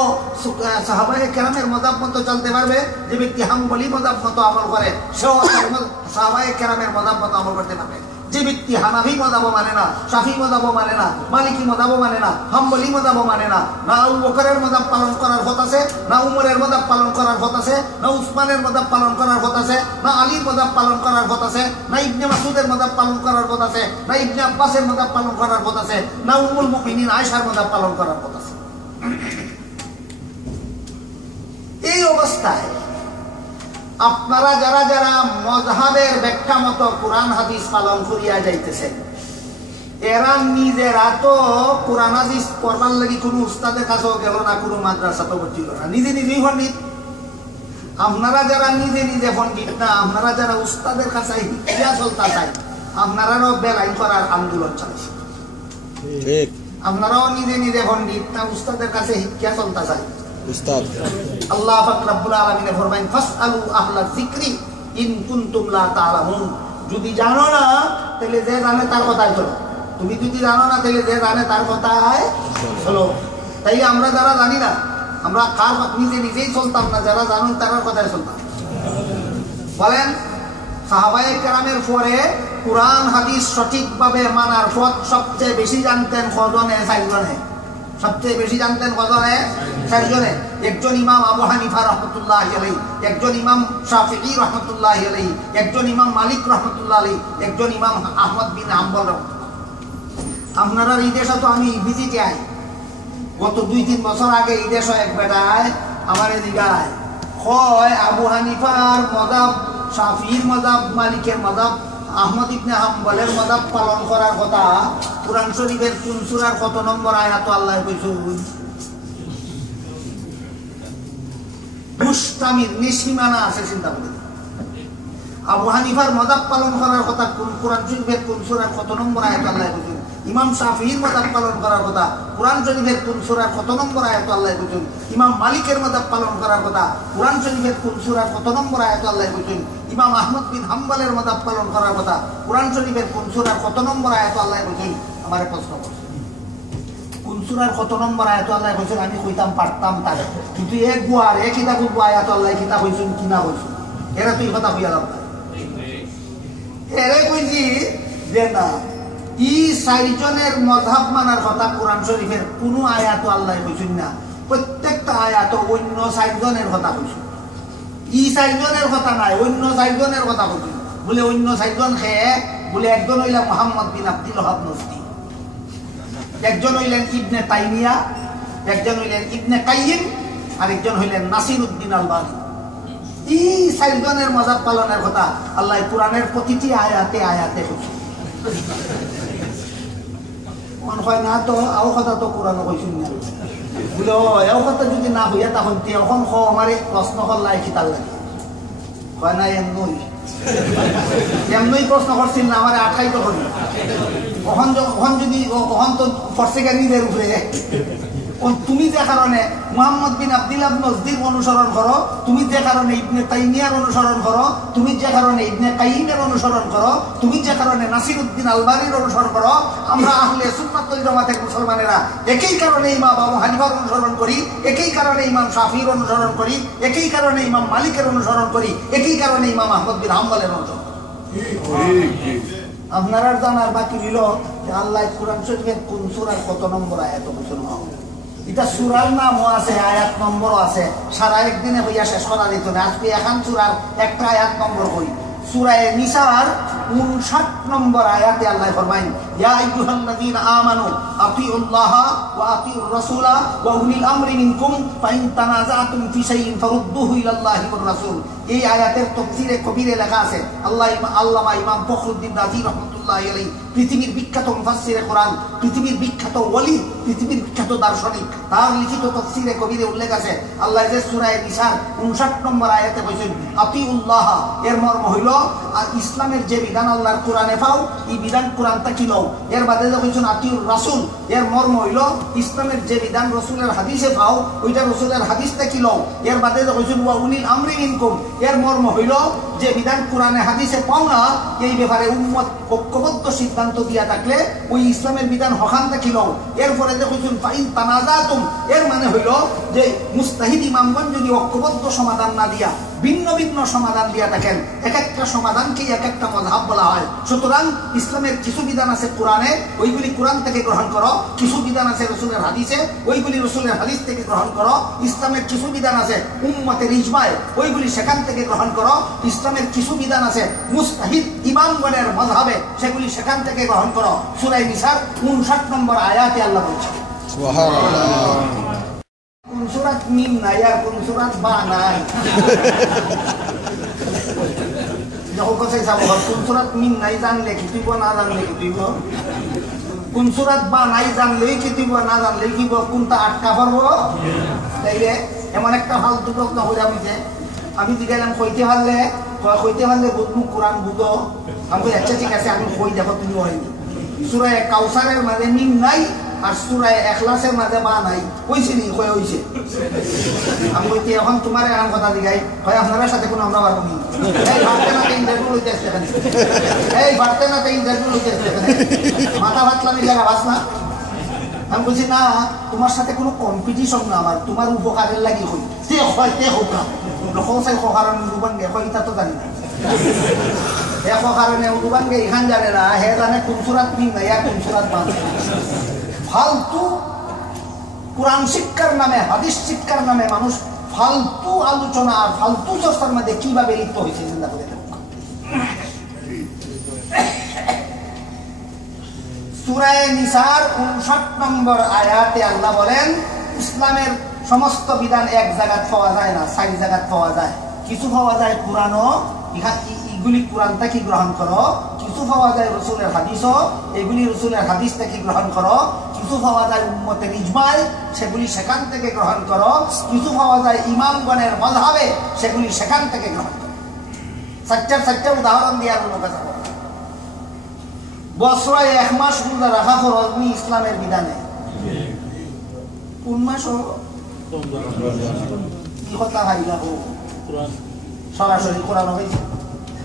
সাহাবায়ে কেরামের মাযহাব মতো চলতে পারবে। যে ব্যক্তি হাম্বলি মাযহাব মতো আমল করে সেও সাহাবায়ে কেরামের মাযহাব মতো আমল করতে পারবে। যে ব্যক্তি হানাফি মাযহাবও মানে না, শাফি মাযহাবও মানে না, মালিকি মাযহাবও মানে না, হাম্বলি মাযহাবও মানে না, না আবু বকরের মাযহাব পালন করার হত আছে, না উমরের মাযহাব পালন করার হত আছে, না উসমানের মাযহাব পালন করার হত আছে, না আলীর মাযহাব পালন করার হত আছে, না ইবনে মাসউদের মাযহাব পালন করার হত আছে, না ইবনে আব্বাসের মাযহাব পালন করার হত আছে, না উম্মুল মুমিনিন আয়েশার মাযহাব পালন করার হত আছে। এই অবস্থায় আপনারা যারা যারা মযহাবের ব্যাখ্যা মতো কোরআন হাদিস পালন করিয়া যাইতেছেন, এরা নিজেরা তো কোরআন হাদিস পড়বার লাগি কোনো উস্তাদের কাছেও গেল না, কোনো মাদ্রাসাতেও ভর্তি হল না, নিজে নিজেই পণ্ডিত। আপনারা যারা নিজে নিজে পণ্ডিত না, আপনারা যারা উস্তাদের কাছে হিয়া চলতে চাই, আপনারাও বেলাইন করার আন্দোলন চালাইছে। আপনারাও নিজে নিজে পণ্ডিত না, উস্তাদের কাছে হিয়া চলতে চাই। উস্তাদ আল্লাহ পাক রব্বুল আলামিন ফরমায়েন ফাসআলু আহলা যিকরি ইন কুনতুম লা তা'লামুন। যদি জানো না তাহলে যে জানে তার কথাই চলো। তুমি যদি জানো না তাহলে যে জানে তার কথাই চলো। তাই আমরা যারা জানি না, আমরা কার নিজে নিজেই চলতাম না, যারা জানেন তার কথাই চলতাম। বলেন সাহাবায়ে কেরামের পরে কোরআন হাদিস সঠিকভাবে মানার পথ সবচেয়ে বেশি জানতেন কজনে? চারজনে। সবচেয়ে বেশি জানতেন কজনে? চারজনে। একজন ইমাম আবু হানিফা রাহমাতুল্লাহি আলাইহি, একজন ইমাম শাফিঈ রাহমাতুল্লাহি আলাইহি, একজন ইমাম মালিক রাহমাতুল্লাহি আলাইহি, একজন ইমাম আহমদ বিন হাম্বল রাহমাতুল্লাহ। আপনারা এই দেশে তো আমি ভিজিটে আই, গত 2-3 বছর আগে এই দেশ এক বেটায় আমার এদিকায় হয় আবু হানিফার মাযহাব, শাফিঈর মাযহাব, মালিকের মাযহাব, আহমদ ইবনে হাম্বলের মাযহাব পালন করার কথা কুরআন শরীফের কোন সূরার কত নম্বর আয়াত আল্লাহ কইছেন? মুস্তামির নিসীমানা আছে, চিন্তা করে। আবু হানিফার মাযহাব পালন করার কথা কোন কুরআন শরীফের কোন সূরার কত নম্বর আয়াত আল্লাহ কইছেন? ইমাম শাফিঈর মাযহাব পালন করার কথা কুরআন শরীফের কোন সূরার কত নম্বর আয়াত আল্লাহ কইছেন? ইমাম মালিকের মাযহাব পালন করার কথা কুরআন শরীফের কোন সূরার কত নম্বর আয়াত আল্লাহ কইছেন? ইমাম আহমদ বিন হাম্বলের মাযহাব পালন করার কথা কুরআন শরীফের কোন সূরার কত নম্বর আয়াত আল্লাহ কইছেন? আমারে প্রশ্ন করছে কোন সূরার কত নম্বর আয়াত আল্লাহ কইছেন, আমি কইতাম পারতাম তার, কিন্তু এক গুয়ার এক কিতাব আয়াত আল্লাহ কিতাব কইছেন কিনা কইছেন, এরা তুই কথা কইয়া লাভ না। এরে কইছি যে না, ই চারজনের মাযহাব মানার কথা কোরআন শরীফের কোনো আয়াত আল্লাহ কইছেন না, প্রত্যেকটা আয়াত অন্য চারজনের কথা কইছেন। ই চারজনের কথা নাই, অন্য চারজনের কথা কইছেন। বলে অন্য চারজন খেয়ে বলে একজন হইলেন মুহাম্মদ বিন আব্দুল ওয়াহাব নজদি, একজন হইলেন ইবনে তাইমিয়া, একজন হইলেন ইবনে কাইয়িম, আর একজন হইলেন নাসিরউদ্দিন আলবানী। এই চারজনের মাযহাব পালনের কথা আল্লাহ কোরআনের প্রতিটি আয়াতে আয়াতে কইছেন। মন হয় না তো আও কথা তো কোরআন কইছেন না, বলে ও এও কথা যদি না হইয়া তখন এখন আমার প্রশ্ন করলাই কি তার লাগে হয় না? এমনই প্রশ্ন করছিল না, আমার আঠাই তো করি ওখান যদি ওখান তো ফরসেকা নিজের উপরে তুমি যে কারণে মুহাম্মদ বিন আব্দুল্লাহ নজদির অনুসরণ করো, তুমি যে কারণে ইবনে তাইমিয়ার অনুসরণ করো, তুমি যে কারণে ইবনে কাইয়িমের অনুসরণ করো, তুমি যে কারণে নাসিরউদ্দিন আলবানীর অনুসরণ করো, আমরা আহলে সুন্নাত ওয়াল জামাতের মুসলমানেরা একই কারণে ইমাম আবু হানিফার অনুসরণ করি, একই কারণে ইমাম শাফিঈর অনুসরণ করি, একই কারণে ইমাম মালিকের অনুসরণ করি, একই কারণে ইমাম আহমদ বিন হাম্বলের অনুসরণ করি। আপনারা জানার বাকি রইল যে আল্লাহ কোরআন শরীফের কোন সূরার কত নম্বর আয়াত কইছেন। এটা সূরার নামও আছে, আয়াত নম্বরও আছে, সারা একদিনে হইয়া শেষ করা যেত না। আজকে এখন সূরার একটা আয়াত নম্বর কই, সূরা নিসার 59 নম্বর আয়াতে আল্লাহ ফরমায় ইয়া আইয়ুহাল্লাযীনা আমানু আতিউল্লাহা ওয়া আতিউর রাসূলা ওয়া উলিল আমরি মিনকুম ফাইন তানাযাতুম ফি শাইইন ফারুদ্দুহু ইলাল্লাহি ওয়ার রাসূল। এই আয়াতের তাফসীরে কবিরে লেখা আছে আল্লামা ইমাম ফখরুদ্দিন রাজি রাহমাতুল্লাহি আলাইহি, পৃথিবীর বিখ্যাত মুফাসসিরে কোরআন, পৃথিবীর বিখ্যাত ওলি, পৃথিবীর বিখ্যাত দার্শনিক, তার লিখিত তাফসীরে কবিরে উল্লেখ আছে আল্লাহ যে সূরা নিসার 59 নম্বর আয়াতে কইছেন আতিউল্লাহ, এর মর্ম হইল ইসলামের যে বিধান আল্লাহর কোরআনে পাও এই বিধান কোরআনটা কি লও। এর বাদে যে কইছেন আতিউর রাসূল, এর মর্ম হইল ইসলামের যে বিধান রাসূলের হাদিসে পাও ওইটা রাসূলের হাদিসটা কি লও। এর বাদে যে কইছেন ওয়া উলিল আমরি মিনকুম, এর মর্ম হইল যে বিধান কোরআনে হাদিসে পাও না এই ব্যাপারে উম্মত ঐক্যবদ্ধ সিদ্ধান্ত দিয়া থাকলে ওই ইসলামের বিধান হখানটা কি লও। এরপরে যে কইছেন ফাইন তানাযাতুম, এর মানে হইল যে মুস্তাহিদ ইমামগণ যদি ঐক্যবদ্ধ সমাধান না দিয়া ভিন্ন ভিন্ন সমাধান দিয়া থাকেন, এক একটা সমাধানকে এক একটা মাযহাব বলা হয়। সুতরাং ইসলামের কিছু বিধান আছে কোরআনে, ওইগুলি কোরআন থেকে গ্রহণ করো, কিছু বিধান আছে রাসূলের হাদিসে, ওইগুলি রাসূলের হাদিস থেকে গ্রহণ করো। ইসলামের কিছু বিধান আছে উম্মতের ইজমায়, ওইগুলি সেখান থেকে গ্রহণ করো। ইসলামের কিছু বিধান আছে মুস্তাহিদ ইমামগণের মাযহাবে, সেগুলি সেখান থেকে গ্রহণ করো। সূরা নিসার 59 নম্বর আয়াতে আল্লাহ বলছেন সুবহানাল্লাহ। কোন সূরাত মিম নাই আর কোন সূরাত বা নাই, যখন কথা যাব কোন সূরাত মিম নাই জানলে কি তুইব, না জানলে কি তুইব, কোন সূরাত বা নাই জানলেই কি তুইব, না জানলেই কি কোনটা আটকা পারবো। তাইলে এমন একটা ফালতু প্রশ্ন হয়ে আমি যে আমি জিজ্ঞাসা কইতে পারলে বুঝবো কোরআন বুঝো, আমি আচ্ছা ঠিক আছে আমি কই দেখো তুমি হয়নি। সূরা কাউসারের মাঝে মিম নাই আর সূরা ইখলাসের মাঝে বা নাই, কইছি নি কই হইছে। আমি কইতে এখন তোমার এখন কথা দিগাই হয় আপনার সাথে কোনো আমরা পারবো নি, এই ভাবতে না ইন্টারভিউ লইতে আসলে এখানে, এই ভাবতে না ইন্টারভিউ লইতে আসলে এখানে মাথা ভাতলামি লাগা বাস না। আমি বলছি না তোমার সাথে কোনো কম্পিটিশন না, আমার তোমার উপকারের লাগি হই তে হয় তে হোক না লোক চাই কারণ উদুবান গে হয় তা তো জানি না, এক কারণে উদুবান গে এখান জানে না, হে জানে কোন সূরাত মিম নাই আর কোন সূরাত বা। ফালতু কোরআন শিক্ষার নামে, হাদিস শিক্ষার নামে মানুষ ফালতু আলোচনা আর ফালতু চর্চার মধ্যে কিভাবে লিপ্ত হয়েছে চিন্তা করে। সূরা নিসার 59 নম্বর আয়াতে আল্লাহ বলেন ইসলামের সমস্ত বিধান এক জায়গায় পাওয়া যায় না, 4 জায়গায় পাওয়া যায়। কিছু পাওয়া যায় কোরআনও, এগুলি কোরআনটা কি গ্রহণ করো। কিছু পাওয়া যায় রাসূলের হাদিসও, এগুলি রাসূলের হাদিস থেকে গ্রহণ করো। কিছু পাওয়া যায় উম্মতের ইজমায়, সেগুলি সেখান থেকে গ্রহণ করো। কিছু পাওয়া যায় ইমামগণের মাযহাবে, সেগুলি সেখান থেকে গ্রহণ করো। 4টা উদাহরণ দিয়ে আলোচনা করব। বছরে 1 মাস রোজা রাখা ফরজ নি ইসলামের বিধানে? কোন মাস? কি কথা হাইলা হোক সরাসরি কোরআন হয়েছে।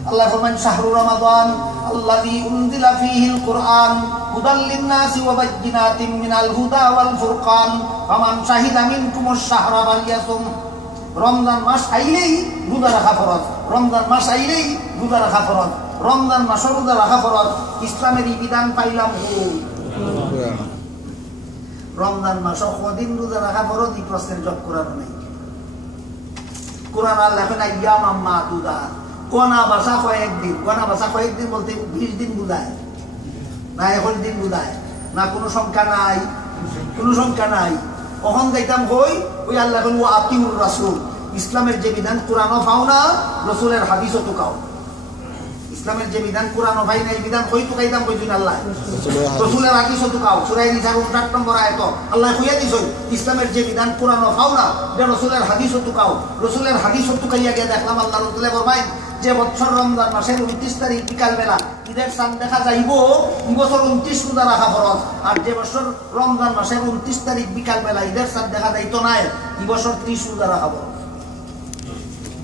আল্লাহ ফরমান শাহরু রমাদান আল্লাযী উনজিলা ফীহিল কুরআন হুদাল লিন-নাসি ওয়া বায়্যিনাতিন মিনাল হুদা ওয়াল ফুরকান ফামান শাহিদা মিনকুমুশ শাহরা ফালইয়াসুম। রমজান মাস আইলেই রোজা রাখা ফরজ, রমজান মাস আইলেই রোজা রাখা ফরজ, রমজান মাস রোজা রাখা ফরজ। ইসলামের এই বিধান পাইলাম রমজান মাস কদিন রোজা রাখা ফরজ, এই প্রশ্নের জবাব কোরআন নেই। কোরআন আল্লাহ এখন আইয়াম মাদুদাত, কোনা ভাষা কয়েকদিন, কোনা ভাষা কয়েকদিন বলতে 20 দিন বুঝায় না, 21 দিন বুঝায় না, কোনো সংখ্যা নাই, কোনো সংখ্যা নাই। কখন যাইতাম কই ওই আল্লাহ বলবো আতিউর রাসূল, ইসলামের যে বিধান কোরআনও পাও না, রাসূলের হাদিসও তো কাও। ইসলামের যে বিধান কোরআনও পাই না, এই বিধান কই তো কাইতাম কইছেন আল্লাহ, রাসূলের হাদিসও তো কাও। সূরা নিসার 59 নম্বর আয়াত আল্লাহ কইয়া দিছেন ইসলামের যে বিধান কোরআনও পাও না, এটা রাসূলের হাদিসও তো কাও। রাসূলের হাদিসও তো কাইয়া গিয়া দেখলাম আল্লাহ রাসূলে ফরমায় যে বছর রমজান মাসের 29 তারিখ বিকাল বেলা ঈদের চাঁদ দেখা যাইব, এই বছর 29 রোজা রাখা ফরজ। আর যে বছর রমজান মাসের 29 তারিখ বিকাল বেলা ঈদের চাঁদ দেখা যাইতো না, এই বছর 30 রোজা রাখা ফরজ।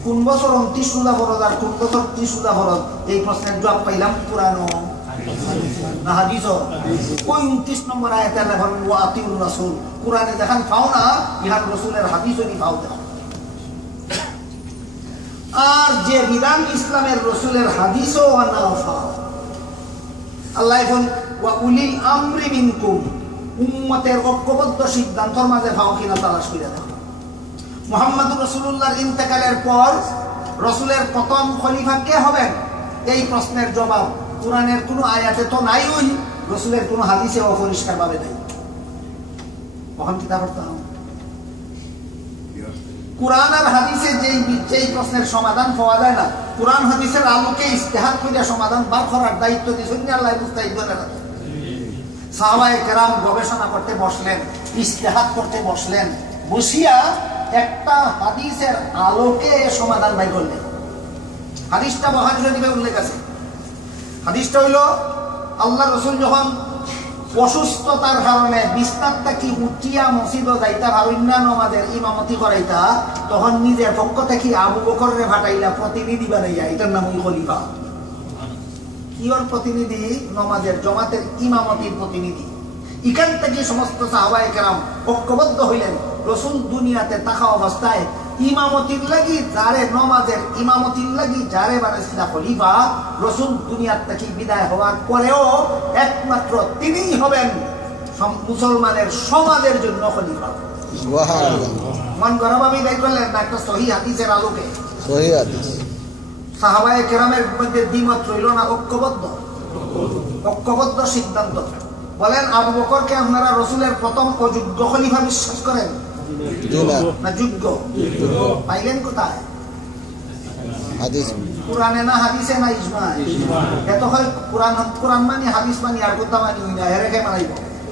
কোন বছর 29 রোজা ফরজ আর কোন বছর 30 রোজা ফরজ, এই প্রশ্নের জবাব পাইলাম কোরআন না হাদিসও। ওই 29 নম্বর আয়াতে আল্লাহ বলেন ওয়া আতিউর রাসূল, কোরআনে দেখান পাও না, ইহার রাসূলের হাদিসও নি পাও দেখো। আর যে বিধান ইসলামের রাসূলের হাদিসও না পাও, আল্লাহ এখন ওয়া উলিল আমরি মিনকুম, উম্মতের ঐক্যবদ্ধ সিদ্ধান্তের মাঝে পাও কিনা তালাশ করে দেখো। মুহাম্মদুর রাসূলুল্লাহর ইন্তেকালের পর রাসূলের প্রথম খলিফা কে হবেন, এই প্রশ্নের জবাব কোরআনের কোনো আয়াতে তো নাই, ওই রসুলের কোনো হাদিসে অপরিষ্কার ভাবে নাই, কখন কিতাব পড়তাম? কোরআন আর হাদিসে যেই প্রশ্নের সমাধান পাওয়া যায় না, কোরআন হাদিসের আলোকে ইস্তেহাদ করে সমাধান বার করার দায়িত্ব দিয়েছেন আল্লাহ মুস্তাহিদ। সাহাবায়ে কেরাম গবেষণা করতে বসলেন, ইস্তেহাদ করতে বসলেন, বসিয়া একটা হাদিসের আলোকে সমাধান বাই করলেন। হাদিসটা বুখারী শরীফে উল্লেখ আছে। হাদিসটা হইল, আল্লাহ রসুল যখন অসুস্থতার কারণে বিছনার থেকে উঠিয়া মসজিদে যাইতা, ভাবিনা নমাজের ইমামতি করাইতা, তখন নিজের পক্ষ থেকে আবু বকরের ফাটাইলা প্রতিনিধি বানাইয়া, এটার নাম খলিফা। কি ওর প্রতিনিধি? নমাজের জমাতের ইমামতির প্রতিনিধি। এখান থেকে সমস্ত সাহাবায়ে কেরাম ঐক্যবদ্ধ হইলেন, রসুল দুনিয়াতে থাকা অবস্থায় ইমামতির লাগি যারে, নমাজের ইমামতির লাগি যারে বানাইছিল খলিফা, রসুল দুনিয়ার থেকে বিদায় হওয়ার পরেও একমাত্র তিনিই হবেন মুসলমানের সমাজের জন্য খলিফা। মন গরবাবি বের করলেন না একটা সহিহ হাদিসের আলোকে। সহিহ হাদিস। সাহাবায়ে কেরামের মধ্যে দ্বিমত রইল না, ঐক্যবদ্ধ সিদ্ধান্ত। বলেন, আবু বকরকে আপনারা রসুলের প্রথম অযোগ্য খলিফা বিশ্বাস করেন না যোগ্য? পাইলেন কোথায়? হাদিস। কোরআনে না হাদিসে না ইজমায়? এত হয় কোরআন মানি হাদিস মানি আর কোনটা মানি হই না, এরাকে মানাইব।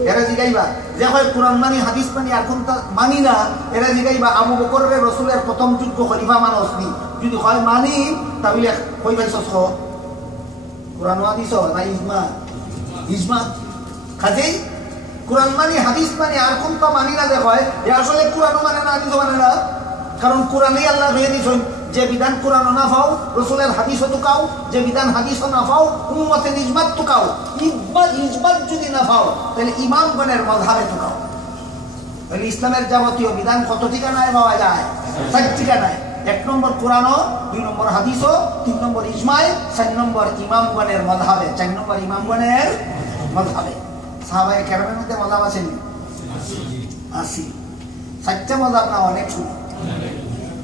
এরা জিগাইবা যে হয় কোরআন মানি হাদিস মানি আর কোনটা মানি না, এরা জিগাইবা আবু বকরের রসুলের প্রথম যোগ্য খলিফা মানসনি? যদি হয় মানি, তাহলে কই পাইছস? কোরআন হাদিস না ইজমা? ইজমা। কাজেই কোরআন মানি হাদিস মানি আর কোনটা মানি না, দেখো আসলে কোরআনও মানে না, হাদিসও মানে না। কারণ কোরআনেই আল্লাহ ভেঙে দিয়েছেন যে বিধান কোরআনও না পাও, রসুলের হাদিসও তো কাও, যে বিধান হাদিসও না পাও, উম্মতের ইজমাত তো কাও। ইজমাত যদি না পাও, তাহলে ইমামগণের মাযহাবে তো কাও। তাহলে ইসলামের যাবতীয় বিধান কত ঠিকানায় পাওয়া যায়? 4 ঠিকানায়। 1 নম্বর কোরআনও, 2 নম্বর হাদিসও, 3 নম্বর ইজমায়, 4 নম্বর ইমামগণের মাযহাবে, 4 নম্বর ইমামগণের মাযহাবে। সাহাবায়ে কেরামের মধ্যে মাযহাব আছেন? আছে। 4টা মাযহাব না, অনেক শুনি।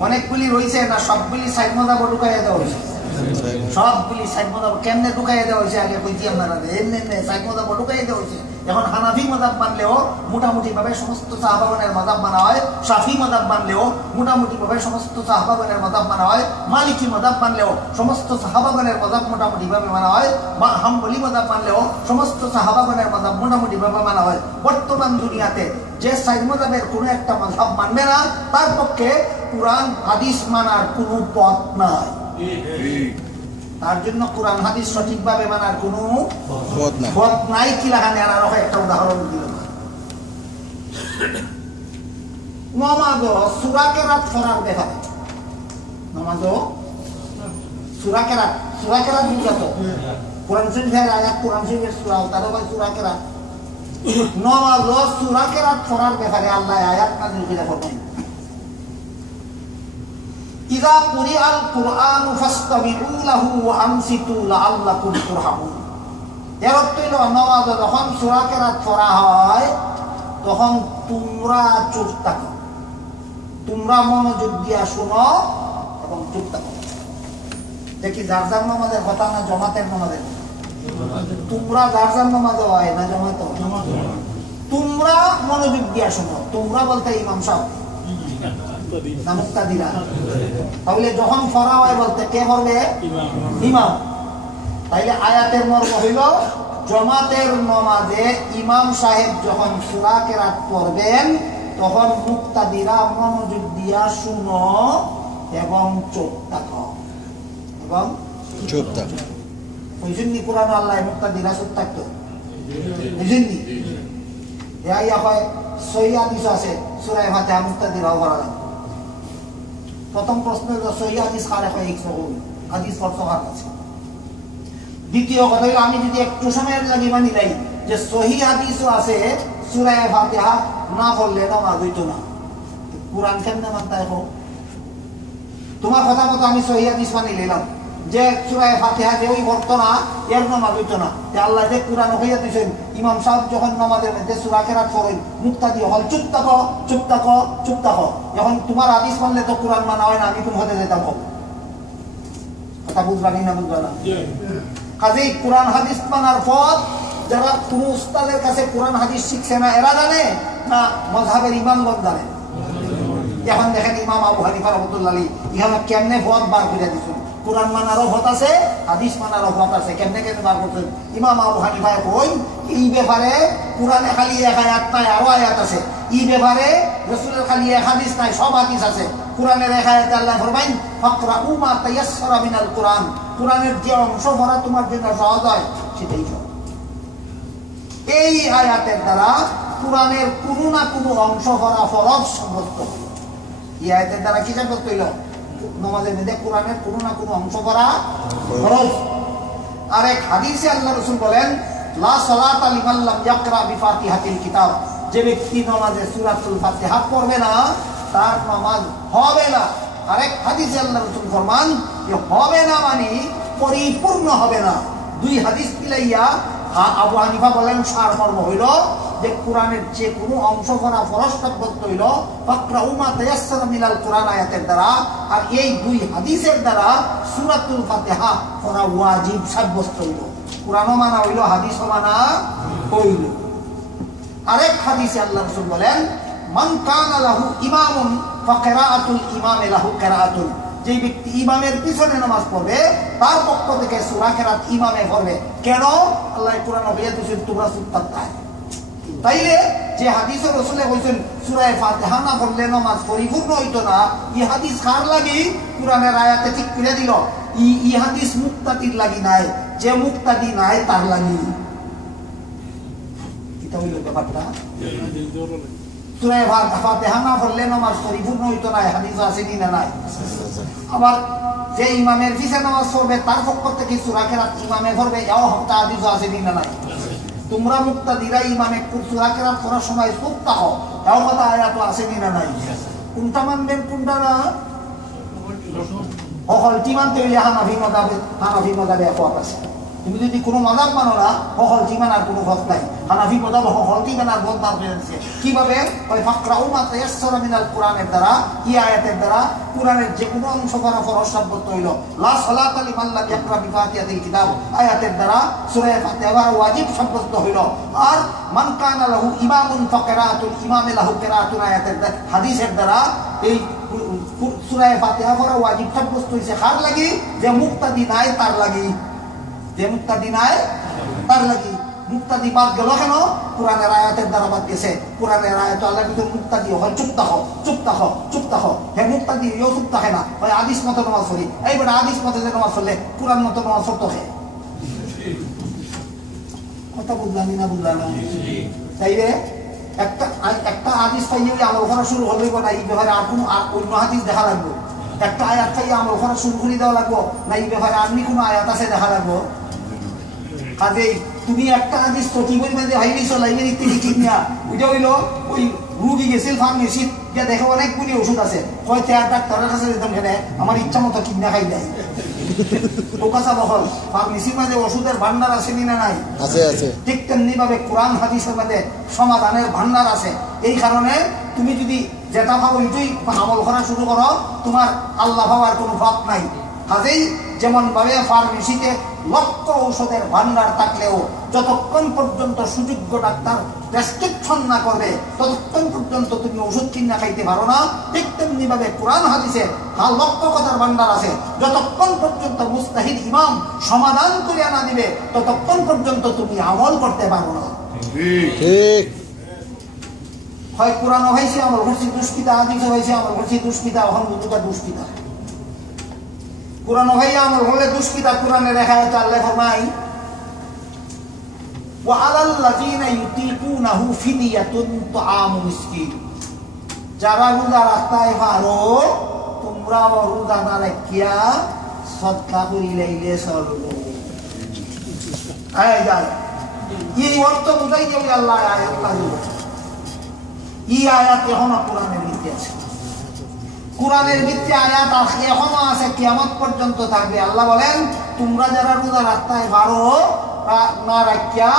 অনেকগুলি রয়েছে না, সবগুলি 4 মাযহাব ঢুকাইয়া দেওয়া হয়েছে। সবগুলি 4 মাযহাব কেমনে ঢুকাইয়া দেওয়া হয়েছে আগে কইছি আপনারা, এমনি 4 মাযহাব ঢুকাইয়া দেওয়া হয়েছে। এখন হানাফি মাযহাব মানলেও মোটামুটি ভাবে সমস্ত সাহাবাগণের মাযহাব মানা হয়, শাফি মাযহাব মানলেও মোটামুটি ভাবে সমস্ত সাহাবাগণের মাযহাব মানা হয়, মালিকি মাযহাব মানলেও সমস্ত সাহাবাগণের মাযহাব মোটামুটি ভাবে মানা হয়, হাম্বলি মাযহাব মানলেও সমস্ত সাহাবাগণের মাযহাব মোটামুটি ভাবে মানা হয়। বর্তমান দুনিয়াতে যে 4 মাযহাবের কোনো একটা মাযহাব মানবে না, তার পক্ষে কুরআন হাদিস মানার কোনো পথ নাই। তার জন্য কোরআন হাদিস সঠিকভাবে মানার কোনো পথ নাই। কি লাগানে আর একটা উদাহরণ দিলাম, নমাজ সূরা কেরাত পড়ার ব্যাপারে। নমাজ সূরা কেরাত, সূরা কেরাত বুঝাতো কোরআন শরীফের আয়াত, কোরআন শরীফের সূরা, তার ভাই সূরা কেরাত। নমাজ সূরা কেরাত পড়ার ব্যাপারে আল্লাহ আয়াত নাযিল করে বলেন, ইযা কুরিআল কুরআনু ফাসতামিউ লাহু ওয়া আনসিতু লাআল্লাকুম তুরহামুন। এর অর্থ হলো নামাজে যখন সূরা কেরাত পড়া হয় তখন তোমরা চুপ থাকো, তোমরা মনোযোগ দিয়া শোনো এবং চুপ থাকো। দেখি যার যার নামাজের কথা না জমাতের নামাজের? তোমরা যার যার নামাজে হয় না জমাতে? তোমরা মনোযোগ দিয়া শোনো। তোমরা বলতে ইমাম সাহেব না মুক্তাদিরা? তাহলে যখন পড়া হয় বলতে কে পড়বে? ইমাম। তাইলে আয়াতের মর্ম হইল জমাতের নামাজে ইমাম সাহেব যখন সূরা কেরাত পড়বেন তখন মুক্তাদিরা মনোযোগ দিয়া শুনো এবং চুপ থাকো। এবং চুপ থাকো। ওই জন্য কোরআন আল্লাহ মুক্তাদিরা চুপ থাকতো, বুঝেননি? ইয়া হয় সহিহ হাদিস আছে সূরা ফাতিহা মুক্তাদিরাও পড়া লাগে। প্রথম প্রশ্ন হলো সহিহ হাদিস কারে হয়? হাদিস পড়ার আছে। দ্বিতীয় কথা হলো আমি যদি একটু সময়ের লাগি মানি নাই যে সহিহ হাদিসও আছে সূরা ফাতিহা না পড়লে নামাজ হইতো না, কোরআন কেমনে মানতে হয়? তোমার কথা মতো আমি সহিহ হাদিস মানি নিলাম যে সূরা ফাতিহা যে ওই পড়তো না এর নামাজ হইতো না। আল্লাহ যে কোরআন হইয়া দিয়েছেন ইমাম সাহেব যখন নামাজের মধ্যে সূরা কেরাত পড়েন মুক্তাদি হল চুপ থাকো, চুপ থাকো, চুপ থাকো। এখন তোমার হাদিস মানলে তো কোরআন মানা হয় না, আমি কোন হতে যেতাম? কথা বুঝবা না বুঝবা না? কাজেই কোরআন হাদিস মানার পথ যারা কোন উস্তাদের কাছে কোরআন হাদিস শিখছে না এরা জানে না মাযহাবের ইমামগণ জানে? এখন দেখেন ইমাম আবু হানিফা রাহমাতুল্লাহ আলাইহি ইহা কেমনে পথ বার করে দিয়েছেন। কোরআন মানারও পথ আছে, হাদিস মানারও পথ আছে। কেমনে কেমনে বার করছেন? ইমাম আবু হানিফা কই এই ব্যাপারে কোরআনে খালি এক আয়াত নাই, আরো আয়াত আছে। এই ব্যাপারে রাসূলের খালি এক হাদিস নাই, সব হাদিস আছে। কোরআনের এক আয়াতে আল্লাহ ফরমাইন ফাকরাউ মা তায়াসসারা মিনাল কোরআন, কোরআনের যে অংশ পড়া তোমার জন্য সহজ হয় সেটাই করো। এই আয়াতের দ্বারা কোরআনের কোনো না কোনো অংশ পড়া ফরজ সাব্যস্ত হইল। এই আয়াতের দ্বারা কি সাব্যস্ত হইল? নামাজের মধ্যে কোরআনের কোনো না কোনো অংশ পড়া ফরজ। আর এক হাদিসে আল্লাহ রাসূল বলেন লা সালাতা লিমান লাম ইয়াকরা বিফাতিহাতিল কিতাব, যে ব্যক্তি নামাজে সূরাতুল ফাতিহা পড়বে না তার নামাজ হবে না। আরেক হাদিসে আল্লাহ রাসূল ফরমান যে হবে না মানে পরিপূর্ণ হবে না। দুই হাদিস মিলাইয়া আবু হানিফা বলেন সারমর্ম হইল যে কোরআনের যে কোনো অংশ পড়া ফরজ সাব্যস্ত হইল ফাকরাউ মা তায়াসসারা মিনাল কোরআন আয়াতের দ্বারা। আর এই দুই হাদিসের দ্বারা সূরাতুল ফাতিহা পড়া ওয়াজিব সাব্যস্ত হইল। কোরআনও মানা হইল, হাদিসও মানা হইল। আরেক হাদিসে আল্লাহ রাসূল বলেন মান কানা লাহু ইমামুন ফাকিরাআতুল ইমামি লাহু কিরাআতুন, যে ব্যক্তি ইমামের পিছনে নামাজ পড়বে তার পক্ষ থেকে সূরা কিরাত ইমামে পড়বে। কেন? আল্লাহ কোরআনে বলে দিয়েছেন তোমরা চুপ থাকতে। তাইলে যে হাদিসে রাসূলে কইছেন সূরা ফাতিহা না পড়লে নামাজ পরিপূর্ণ হইতো না, এই হাদিস কার লাগি? কোরআনের আয়াতে ঠিক করে দিল। এই হাদিস মুক্তাদির লাগি নাই, যে মুক্তাদি নাই তার লাগি। এটা হইল ব্যাপারটা। সূরা ফাতিহা না পড়লে নামাজ পরিপূর্ণ হইতো না, হাদিস আছে কি না নাই? আবার যে ইমামের পিছনে নামাজ পড়বে তার পক্ষ থেকে সূরা কিরাত ইমামে পড়বে, এও হত্যা হাদিস আছে কি না নাই? তোমরা মুক্তাদিরা ইমামে সূরা কিরাত পড়ার সময় চুপ থাকো, এও কথা আয়াত আছে কি না নাই? কোনটা মানবেন কোনটা না? হলটি মানতে হইলে হানাফি মাযহাবে একমত আছে। তুমি যদি কোনো মাযহাব মানো না হলটি মানার কোনো পথ নাই। হানাফি মাযহাব হলটি মানার পথ বার করে দিয়েছে। কিভাবে? ওই ফাকরাউ মা তায়াসসারা মিনাল কোরআনের দ্বারা, এই আয়াতের দ্বারা কোরআনের যে কোনো অংশ পড়া ফরজ সাব্যস্ত হইল। লা সালাতা লিমান লাম ইয়াকরা বিফাতিহাতিল কিতাব আয়াতের দ্বারা সূরা ফাতিহা ওয়াজিব সাব্যস্ত হইল। আর মান কানা লাহু ইমামুন ফাকিরাতুল ইমামি লাহু কিরাআতুন আয়াতের হাদিসের দ্বারা এই সূরা ফাতিহা পড়া ওয়াজিব সাব্যস্ত হইছে। কার লাগি? যে মুক্তাদি নাই তার লাগি। যে মুক্তাদি নাই তার লাগি। মুক্তাদি বাদ গেল কেন? কোরআনের আয়াতের দ্বারা বাদ গেছে। কোরআনের আয়াত আল্লাহ কিন্তু মুক্তাদি হয় চুপ থাকো চুপ থাকো চুপ থাকো। হে মুক্তাদি এও চুপ থাকে না, ওই হাদিস মতো নামাজ পড়ি। এইবার হাদিস মতো যে নামাজ পড়লে কোরআন মতো নামাজ পড়তে হয়। কথা বুঝলাম না বুঝলাম? তাইলে একটা হাদিস পাইলে আমল করা শুরু হলে না এই ব্যাপারে আর কোনো অন্য হাদিস দেখা লাগবে? একটা আয়াত পাইলে আমল করা শুরু করে দেওয়া লাগবো না এই ব্যাপারে আপনি কোনো আয়াত আছে দেখা লাগবো? কাজেই তুমি একটা হাদিস প্রতি পরিমাণে ভাইবিস লাইব্রেরি থেকে কিনিয়া ওইটা হইল ওই রুগী গেছিল ফার্মেসি গিয়ে দেখে অনেকগুলি ওষুধ আছে, কয় ডাক্তারের কাছে যেতাম কেন আমার ইচ্ছা মতো কিনা খাই দেয়। ও কাছা বহল ফার্মেসির মাঝে ওষুধের ভান্ডার আছে কিনা নাই? আছে। ঠিক তেমনি ভাবে কোরআন হাদিসের মাঝে সমাধানের ভান্ডার আছে। এই কারণে তুমি যদি যেটা ভাবো ওইটাই আমল করা শুরু করো, তোমার আল্লাহ ভাবার কোনো ভাব নাই। কাজেই যেমন ভাবে ফার্মেসিতে লক্ষ ঔষধের ভান্ডার থাকলেও যতক্ষণ পর্যন্ত সুযোগ্য ডাক্তার প্রেসক্রিপশন না করবে ততক্ষণ পর্যন্ত তুমি ওষুধ কিনা খাইতে পারো না। ঠিক তেমনি ভাবে কোরআন হাদিসে লক্ষ কথার ভান্ডার আছে, যতক্ষণ পর্যন্ত মুস্তাহিদ ইমাম সমাধান করে আনা দিবে ততক্ষণ পর্যন্ত তুমি আমল করতে পারো না। ঠিক হয় কোরআন হয়েছে আমল করছি দুষ্পিতা, হাদিস হয়েছে আমল করছি দুষ্পিতা, এখন দুটা দুষ্পিতা। কোরআন ভাইয়া আমল হলে দুষ্পিতা। কোরআনে দেখা যাচ্ছে আল্লাহ ফরমায় ওয়া আলাল্লাযিনা ইউতিকুনাহু ফিদিয়াতুন তুআমু মিসকিন, যারা রোজা রাখতে পারো তোমরা রোজা না রাখিয়া সদকা করিলে চলবে। এই অর্থ বুঝাই যাবে আল্লাহ আয়াত কারিমে। এই আয়াত এখনো কোরআনের ভিত্তি আছে। কোরআনের ভিত্তি আয়াত এখনো আছে, কিয়ামত পর্যন্ত থাকবে। আল্লাহ বলেন তোমরা যারা রোজা রাখতে পারো না রাখিয়া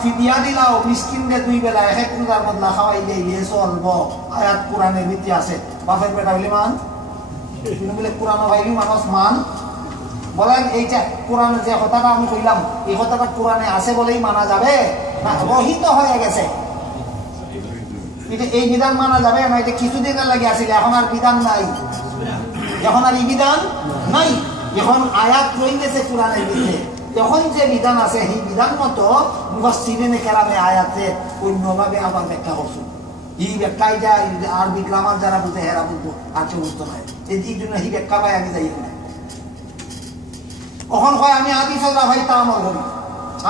ফিদিয়া দিলাও, মিসকিনদের 2 বেলা এক রোজার বদলা খাওয়াইলে চলবো। আয়াত কোরআনের ভিত্তি আছে। বাপের বেটা হইলে মান, বলে কোরআন ভাইলি মানুষ মান। বলেন এইটা কোরআনে যে কথাটা আমি কইলাম এই কথাটা কোরআনে আছে বলেই মানা যাবে না রহিত হয়ে গেছে? এটা এই বিধান মানা যাবে না? এটা কিছুদিনের লাগে আসলে, এখন আর বিধান নাই, এখন আর এই বিধান নাই, এখন আয়াত রয়ে গেছে কোরআনের ভিতরে। এখন যে বিধান আছে সেই বিধান মতো মুফাসসিরিনে কেরামে আয়াতে অন্যভাবে আবার ব্যাখ্যা করছে। এই ব্যাখ্যাটা আরবি গ্রামার যারা বুঝে হেরা বুঝবো, আর কেউ বুঝতে নয়। এই জন্য এই ব্যাখ্যা পাই আমি যাই না। কখন হয় আমি আদি সজা ভাই তা আমল করি,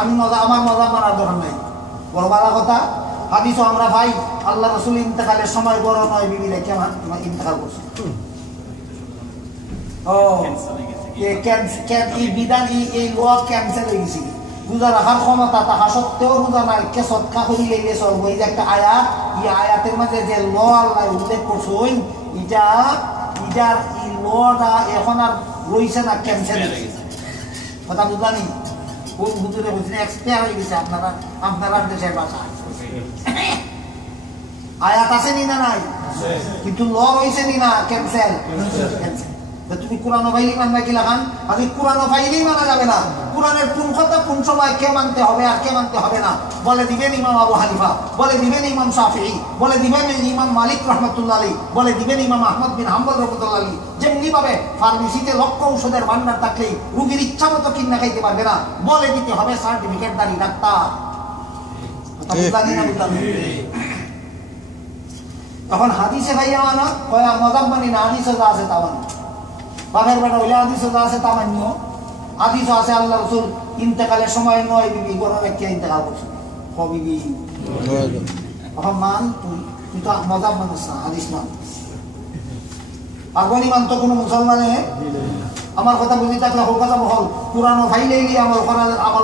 আমি আমার মজা মারার দরকার নাই। বড় বালা কথা, হাদিসও আমরা ভাই আল্লাহ রাসূল ইন্তেকালের সময় বড় নয় বিবিরা কেমন ইন্তেকাল করছে। ও এই বিধান এই ল ক্যান্সেল হয়ে গেছে। রোজা রাখার ক্ষমতা থাকা সত্ত্বেও রোজা নাই কে সৎকা করি লেগে চলবো, এই যে একটা আয়াত, এই আয়াতের মাঝে যে ল আল্লাহ উল্লেখ করছেন এটার এই লটা এখন আর রয়েছে না, ক্যান্সেল হয়ে গেছে। কথা বুঝলানি? কোন হুজুরে বলছেন এক্সপায়ার হয়ে গেছে আপনারা দেশের ভাষা। আয়াত আছে নি না নাই, কিন্তু ল রয়েছে নি না, ক্যান্সেল। তুমি কোরআন ফাইলি মানবা কি লাগান? আজকে কোরআন ফাইলি মানা যাবে না। কোরআনের কোন কথা কোন সময় কে মানতে হবে আর কে মানতে হবে না বলে দিবেন ইমাম আবু হানিফা, বলে দিবেন ইমাম শাফিঈ, বলে দিবেন ইমাম মালিক রাহমাতুল্লাহ আলাইহি, বলে দিবেন ইমাম আহমদ বিন হাম্বল রাহমাতুল্লাহ আলাইহি। যেমনি ভাবে ফার্মেসিতে লক্ষ ঔষধের ভান্ডার থাকলে রোগীর ইচ্ছা মতো কিনা খাইতে পারবে না, বলে দিতে হবে সার্টিফিকেট দাঁড়ি ডাক্তার। এখন হাদিসে ভাইয়া মানা কয়া মজাব মানি না, হাদিসে যা আছে তা মানি। বাপের বেটা হইলে হাদিসে যা আছে তা মান্য। হাদিস আছে আল্লাহ রাসূল ইন্তেকালের সময় 9 বিবি গরু রেখে ইন্তেকাল করছে। বিবি এখন মান তুই তো মজাব মানিস না, হাদিস মান। আর বলি মান তো কোনো মুসলমানে আমার কথা বুঝি থাকলে হোক কথা বহল। কোরআনও ফাইলেই আমল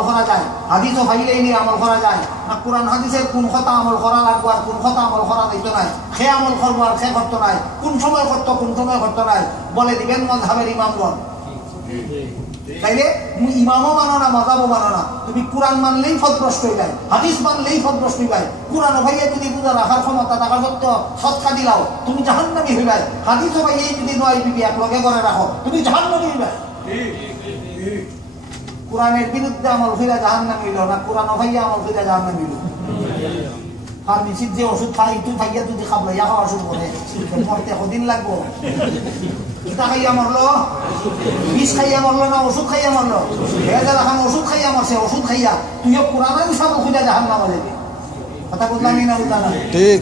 করা যায়, হাদিসও ফাইলেই আমল করা যায় না? কোরআন হাদিসের কোন কথা আমল করা লাগবো আর কোন কথা আমল করা দিত নাই, সে আমল করবো আর সে করতো নাই, কোন সময় করতো কোন সময় করতো নাই বলে দিবেন মযহাবের ইমামগণ। তাইলে ইমামও মানো না মযহাবও মানো না, তুমি কোরআন মানলেই ফদভ্রষ্ট হয়ে যায়, হাদিস মানলেই ফদভ্রষ্ট হয়ে যায়। কোরআন ভাইয়া যদি রোজা রাখার ক্ষমতা থাকা সত্ত্বেও সৎকা দিলাও তুমি জাহান্নামী হয়ে যায়। হাদিসও ভাইয়া যদি 9 বিবি এক লগে করে রাখো তুমি জাহান্নামী হয়ে যায়। কোরআনের বিরুদ্ধে আমল হইলা জাহান্নামী হইল না, কোরআন ভাইয়া আমল হইলা জাহান্নামী হইল। ফার্মেসির যে ওষুধ খাই তুই ভাইয়া যদি খাবলাইয়া খাওয়া শুরু করে মরতে কদিন লাগবো? ইটা খাইয়া মরলো, বিষ খাইয়া মরলো না ওষুধ খাইয়া মরলো? এখন ওষুধ খাইয়া মরছে, ওষুধ খাইয়া তুইও কোরআনের হিসাব খুঁজা জাহান্নামে যাবি। কথা বুঝলাম না বুঝলাম না? ঠিক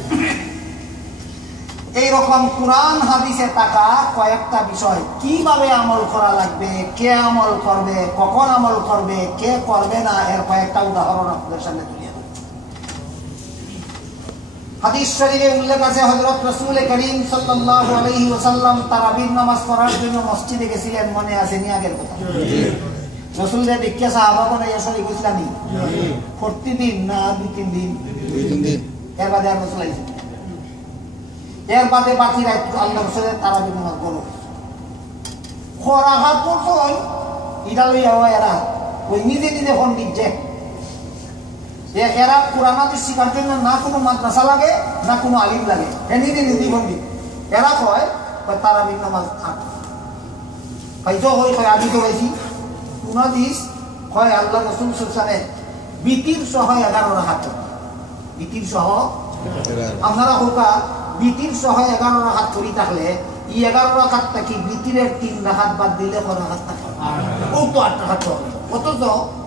এইরকম কোরআন হাদিসে থাকা কয়েকটা বিষয় কিভাবে আমল করা লাগবে, কে আমল করবে, কখন আমল করবে, কে করবে না, এর কয়েকটা উদাহরণ আপনাদের সামনে তুলে ধরি। হাদিস শরীফে উল্লেখ আছে হযরত রাসূল করিম সাল্লাল্লাহু আলাইহি ওয়াসাল্লাম তারাবির নামাজ পড়ার জন্য মসজিদে গেছিলেন, মনে আছে নি আগের কথা? রাসূলের দিকে সাহাবাগণ এসে গেছিলেন প্রতিদিন না 2-3 দিন? 2-3 দিন। এর বাদে আর রাসূল আইছেন, এর বাদে বাকি রাত আল্লাহ রাসূলের তারাবির নামাজ পড়ো। খরাঘাত করছো এটা লইয়া এরা ওই নিজে নিজে ফোন দিচ্ছে। এরা কোরআন হাদিস শিখার জন্য না কোনো মাদ্রাসা লাগে না কোনো আলিম লাগে, নিজে নিজে ফোন দিচ্ছে। এরা কয় তারাবির নামাজ থাক পাইছো হয়, আমি তো পাইছি কোন হাদিস হয় আল্লাহ রাসূল সাল্লাল্লাহু আলাইহি ওয়াসাল্লাম বিতির সহ 11 রাকাত, বিতির সহ আপনারা হোকা বিতির সহ 11 রাকাত করি থাকলে এই 11 রাকাত থেকে বিতিরের 3 রাকাত বাদ দিলে কত রাকাত থাকে? ও তো 8 রাকাত হবে। অথচ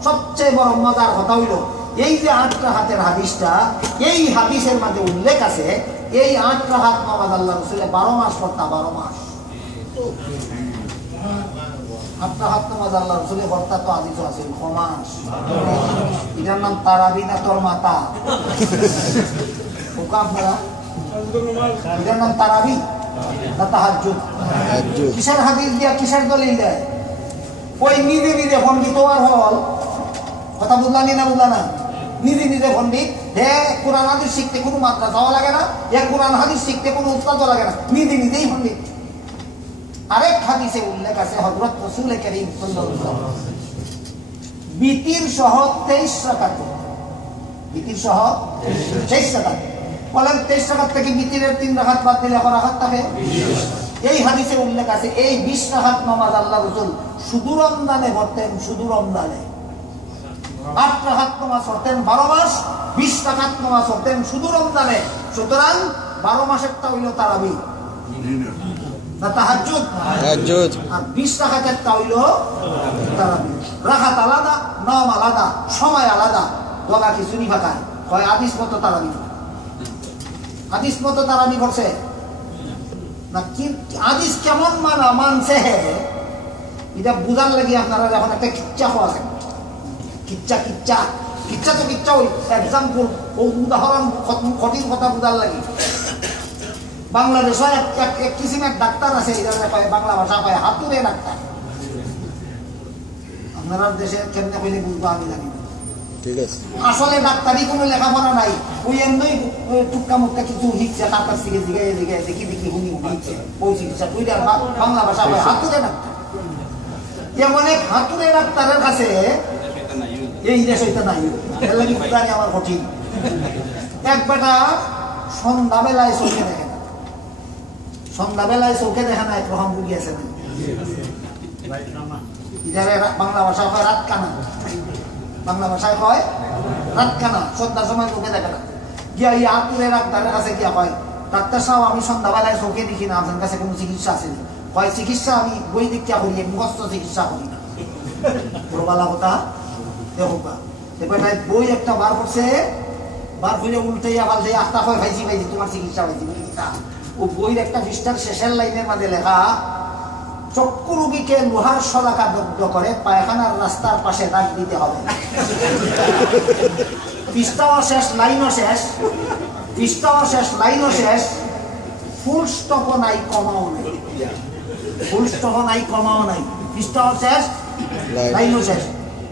সবচেয়ে বড় মজার কথা হইল এই যে 8 রাকাতের হাদিসটা, এই হাদিসের মধ্যে উল্লেখ আছে এই 8 রাকাত নামাজ আল্লাহ রাসূল 12 মাস পড়তা, 12 মাস। 8 রাকাত নামাজ আল্লাহ রাসূল পড়তা তো হাদিস আছে খমাস। এটার নাম তারাবি না তোর মাতা? ওকা আপনারা এটার নাম তারাবি না তাহাজ্জুদ? কিসের হাদিস দিয়া কিসের দলিল দেয়? ওই নিজে নিজে পণ্ডিত আর হল। কথা বুঝলানি না বুঝলা না? নিজে নিজে পণ্ডিত, হে কোরআন হাদিস শিখতে কোনো মাদ্রাসাও লাগে না, হে কোরআন হাদিস শিখতে কোনো উস্তাদও লাগে না, নিজে নিজেই পণ্ডিত। আরেক হাদিসে উল্লেখ আছে হযরত রাসূল করিম সাল্লাল্লাহু আলাইহি ওয়াসাল্লাম বিতির সহ 23 রাকাত, বিতির সহ 23 রাকাত। বলেন 23 রাকাত থেকে বিতিরের 3 রাকাত বাদ দিলে কত রাকাত থাকে? এই হাদিসে উল্লেখ আছে এই 20 রাকাত নামাজ আল্লাহ রাসূল শুধু রমজানে পড়তেন, শুধু রমজানে। 8 রাকাত নামাজ পড়তেন 12 মাস, 20 রাকাত নামাজ পড়তেন শুধু রমজানে। সুতরাং 12 মাসেরটা হইল তারাবি না তাহাজ্জুদ, তাহাজ্জুদ। আর 20 রাকাতেরটা হইল তারাবি। রাকাত আলাদা, নাম আলাদা, সময় আলাদা। বলা কিছু নি ফাঁকা হয় হাদিস মতো তারাবি, হাদিস মতো তারাবি করছে না কি? হাদিস কেমন মানছে এটা বুঝার লাগে আপনারা এখন একটা কিচ্ছা হওয়া আছে। কিচ্ছা কিচ্ছা কিচ্ছা তো কিচ্ছা ওই এক্সাম্পল ও উদাহরণ কঠিন কথা বুঝার লাগে। বাংলাদেশে এক কিসিম এক ডাক্তার আছে, এটা কয় বাংলা ভাষা কয় হাতুড়ে ডাক্তার। আপনারা দেশে কেমনে কইলে বুঝবো আমি জানি না, ঠিক আছে। আসলে ডাক্তারি কোনো লেখাপড়া নাই, ওই এমনি টুকা মুক্কা কিছু শিখছে, তার কাছ থেকে জিগাই জিগাই দেখি দেখি হুনি শিখছে ওই চিকিৎসা। ওইটা বাংলা ভাষা কয় হাতুড়ে ডাক্তার। এমন এক হাতুড়ে ডাক্তারের কাছে এই দেশ হইতে নাই, এর লাগি জানি আমার কঠিন। এক বেটা সন্ধ্যাবেলায় চোখে দেখে না, সন্ধ্যাবেলায় চোখে দেখে না, প্রথম রুগী আছে না, ইধারে বাংলা ভাষা কয় রাত কানা, বাংলা ভাষায় কয় রাত কানা, সন্ধ্যার সময় চোখে দেখে না। গিয়া এই হাতুড়ে ডাক্তারের কাছে গিয়া কয়, ডাক্তার সাহেব আমি সন্ধ্যাবেলায় চোখে দেখি না, আপনার কাছে কোনো চিকিৎসা আছে? কয় চিকিৎসা আমি বই দীক্ষা করি, মুখস্থ চিকিৎসা করি না। বলা কথা দেখো, বই একটা বার করছে, বার করে উল্টাইয়া পাল্টাইয়া আস্তা হয় ভাইছি ভাইছি তোমার চিকিৎসা পাইছি। ও বইয়ের একটা পৃষ্ঠার শেষের লাইনের মাঝে লেখা, চক্ষু রোগীকে লোহার শলাকা দগ্ধ করে পায়খানার রাস্তার পাশে দাগ দিতে হবে। পৃষ্ঠাও শেষ, লাইনও শেষ, পৃষ্ঠাও শেষ, লাইনও শেষ, ফুল স্টপও নাই, কমাও নাই, ফুল স্টপও নাই, কমাও নাই, পৃষ্ঠাও শেষ, লাইনও শেষ।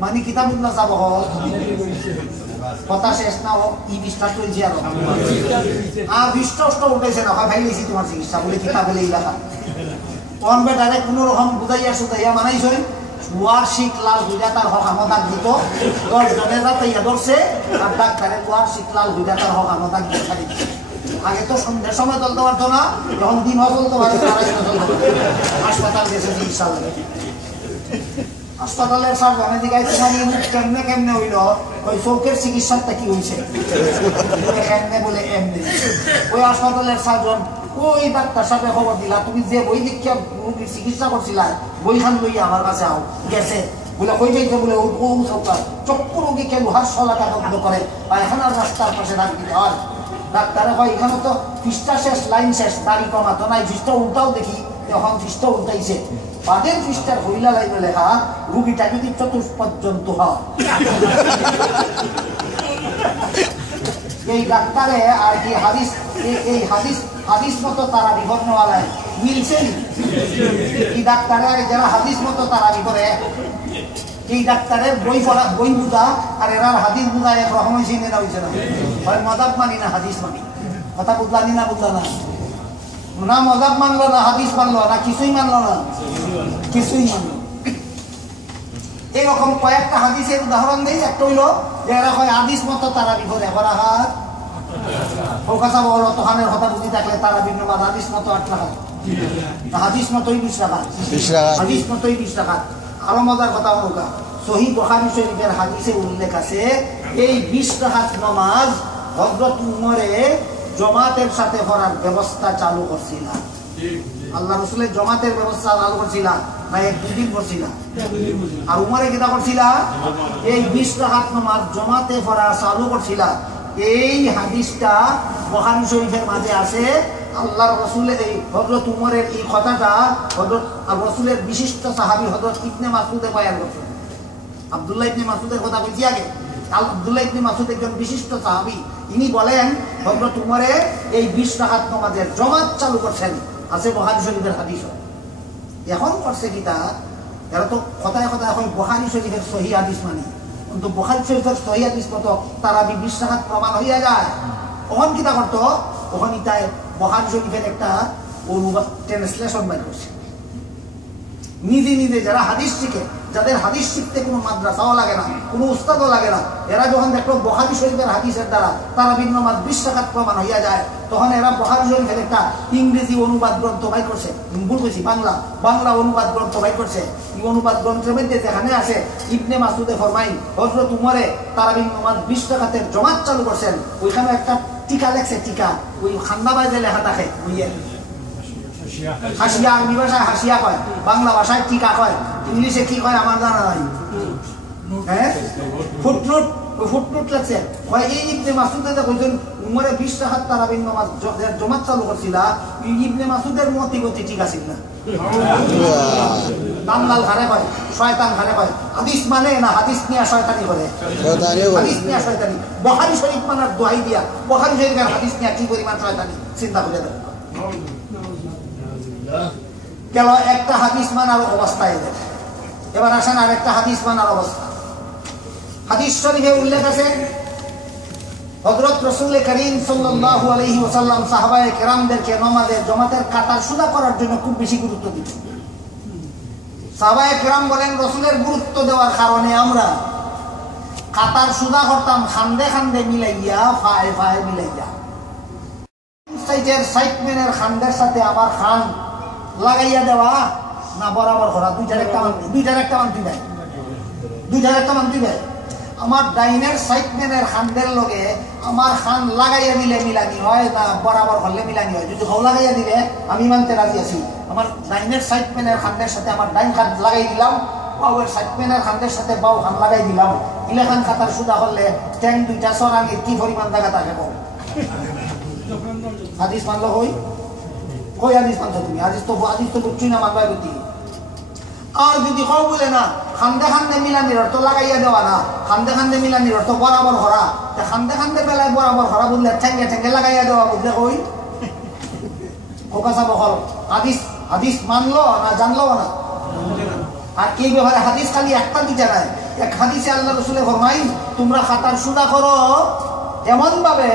মানে কিতাব না যাব কথা শেষ না, ই পৃষ্ঠা চলছে আর পৃষ্ঠ উঠেছে না, ভাই লিখি তোমার চিকিৎসা বলে কিতাব বলে এই লেখা। কোন বেটারে কোনো রকম বুঝাইয়া সুদাইয়া মানাইছই, ওয়ার্ষিক লাল দুইটা তার হক আমদাক দিত, 10 জনে যাতাইয়া ধরছে, আর ডাক্তারে ওয়ার্ষিক লাল দুইটা তার হক আমদাক দিয়ে ছাড়ি। আগে তো সন্ধ্যের সময় চলতে পারতো না, যখন দিন চলতে পারে হাসপাতাল গেছে চিকিৎসা লাগে। হাসপাতালের সার্জনে জিজ্ঞাসা তোমার মুখ কেমনে কেমনে হইল, ওই চোখের চিকিৎসাটা কি হয়েছে? কেমনে বলে এমনি। ওই হাসপাতালের সার্জন ওই ডাক্তার সাহেব খবর দিলা, তুমি যে বই দীক্ষা রোগীর চিকিৎসা করছিলা বইখান লইয়া আমার কাছে আও। গেছে বলে কই যাইতে বলে ও চক্ষু রোগীকে লোহার শলাকা দগ্ধ করে পায়খানার রাস্তার পাশে দাগ দিতে হয়। ডাক্তারে কয় এখানে তো পৃষ্ঠা শেষ, লাইন শেষ, দাড়ি কমাতো নাই, পৃষ্ঠা উল্টাও দেখি, তখন পৃষ্ঠা উল্টাইছে। বাদের পৃষ্ঠার হইলা লাইনে লেখা, রুগীটা যদি চতুর্থ পর্যন্ত হয়। এই ডাক্তারে আর কি হাদিস, এই হাদিস হাদিস মতো তারা বিবর্ণওয়ালায় মিলছে। এই ডাক্তারে যারা হাদিস মতো তারা বিবরে, এই ডাক্তারের বই পড়া, বই বুঝা আর এরা হাদিস বুঝা একরকম হয়েছে না হয়েছে না? হয় মজাব মানি না হাদিস মানি, কথা বুঝলানি না বুঝলা না, না মজাব মানলো না হাদিস মানলো না, কিছুই মানলো না, কিছুই মানলো। এরকম কয়েকটা হাদিসের উদাহরণ দিই। একটা হইল যে এরা হয় হাদিস মতো তারা বিপদে করা হাত কলকাতা বড় তোহানের কথা বুঝি থাকলে তারা বিঘ্নবাদ হাদিস মতো 8 টাকা, হাদিস মতোই 20 টাকা, হাদিস মতোই 20 টাকা। আরো মজার কথা হলো, সহিহ বুখারী শরীফের হাদিসে উল্লেখ আছে এই 20 রাকাত নামাজ হযরত উমরে জামাতের সাথে পড়ার ব্যবস্থা চালু করছিলেন। আল্লাহ রাসূলের জামাতের ব্যবস্থা চালু করছিলেন না, 1-2 দিন করছিলেন। আর উমরে কিটা করছিলেন, এই 20 রাকাত নামাজ জামাতে পড়া চালু করছিলেন। এই হাদিসটা বুখারী শরীফের মাঝে আছে। আল্লাহর রাসূলের এই হযরত উমরের এই কথাটা হযরত রাসূলের বিশিষ্ট সাহাবী হযরত ইবনে মাসউদে বয়ান করেছেন। আব্দুল্লাহ ইবনে মাসউদের কথা বলছি আগে। আব্দুল্লাহ ইবনে মাসউদ একজন বিশিষ্ট সাহাবী, ইনি বলেন হযরত উমরে এই 20 রাকাত নামাজের জামাত চালু করছেন, আছে বুখারী শরীফের হাদিস। এখন করছে কিটা, এরা তো কথায় কথায় এখন বুখারী শরীফের সহিহ হাদিস মানে, কিন্তু বুখারী শরীফের সহিহ হাদিস মতো তারা 20 রাকাত প্রমাণ হইয়া যায়। ওখান কিটা করতো, ওখানে তাই বুখারী শরীফের একটা অনুবাদ ট্রান্সলেশন বের করছে। নিজে নিজে যারা হাদিস শিখে যাদের হাদিস শিখতে কোনো মাদ্রাসাও লাগে না, কোনো উস্তাদও লাগে না, এরা যখন দেখলো বুখারী শরীফের হাদিসের দ্বারা তারা ভিন্ন মাস 20 টাকাত প্রমাণ হইয়া যায়, তখন এরা বুখারী শরীফের একটা ইংরেজি অনুবাদ গ্রন্থ বাই করছে, ভুল কইছি, বাংলা অনুবাদ গ্রন্থ বাই করছে। এই অনুবাদ গ্রন্থের মধ্যে যেখানে আছে ইবনে মাসউদে ফরমাই হযরত উমরে তারা ভিন্ন মাস 20 টাকাতের জমাত চালু করছেন, ওইখানে একটা টিকা লেখছে, টিকা ওই খান্দাবাই যে লেখা থাকে বুঝিয়ে হাসিয়া, আরবি ভাষায় হাসিয়া কয়, বাংলা ভাষায় টিকা কয়, ইংলিশে কি কয় আমার জানা নাই। হ্যাঁ, ফুটনোট, ওই ফুটনোট লাগছে কয় এই ইবনে মাসউদে কইছেন উমরে 20 টাকাত তারাবির নামাজ জমাত চালু করছিলা, ইবনে মাসউদের মতি গতি ঠিক আছে না। দামলাল ঘরে কয়, শয়তান ঘরে কয়, হাদিস মানে না হাদিস নিয়ে শয়তানি করে, হাদিস নিয়ে শয়তানি। বুখারী শরীফ মানার দোহাই দিয়া বুখারী শরীফের হাদিস নিয়ে কি পরিমাণ শয়তানি চিন্তা করে দেখো। কেন একটা হাদিস মানার অবস্থায় এদের। এবার আসেন আরেকটা হাদিস মানার অবস্থা। হাদিস শরীফে উল্লেখ আছে হযরত রাসূল করিম সাল্লাল্লাহু আলাইহি ওয়াসাল্লাম সাহাবায়ে কেরামদেরকে নামাজের জমাতের কাতার সুদা করার জন্য খুব বেশি গুরুত্ব দিতেন। সাহাবায়ে কেরাম বলেন রাসূলের গুরুত্ব দেওয়ার কারণে আমরা কাতার সুদা করতাম খান্দে খান্দে মিলাইয়া, ফায়ে ফায়ে মিলাইয়া। সাইজের সাইডম্যানের খান্দের সাথে আমার খান লাগাইয়া দেওয়া না বরাবর করা, দুইটার একটা মানতি দেয়, দুইটার একটা মানতি দেয়। আমার ডাইনের সাইডম্যানের খান্দের লগে আমার খান লাগাইয়া দিলে মিলানি হয় না বরাবর করলে মিলানি হয়। যদি হও লাগাইয়া দিলে আমি মানতে রাজি আছি। আমার ডাইনের সাইডম্যানের খান্দের সাথে আমার ডাইন খান লাগাই দিলাম, বাউয়ের সাইডম্যানের খান্দের সাথে বাউ খান লাগাই দিলাম, ইলেখান খাতার সুদা করলে ট্যাং দুইটা সরানির কি পরিমাণ জায়গা থাকে কম। হাদিস মানলো কই কই হাদিস মানছো তুমি? হাদিস তো বুঝছই না, মানবাই বুদ্ধি। আর যদি কও বলে না খান্দে খান্দে মিলানির অর্থ লাগাইয়া দেওয়া না, খান্দে খান্দে মিলানির অর্থ বরাবর করা, খান্দে খান্দে বেলায় বরাবর করা বুঝলে ঠেঙ্গে ঠেঙ্গে লাগাইয়া দেওয়া বুঝলে কই কোকাসা বহল হাদিস মানলো না জানলো না। আর এই ব্যাপারে হাদিস খালি একটা দুইটা নাই, এক হাদিসে আল্লাহ রাসূল ফরমাই তোমরা খাতার সুদা করো এমন ভাবে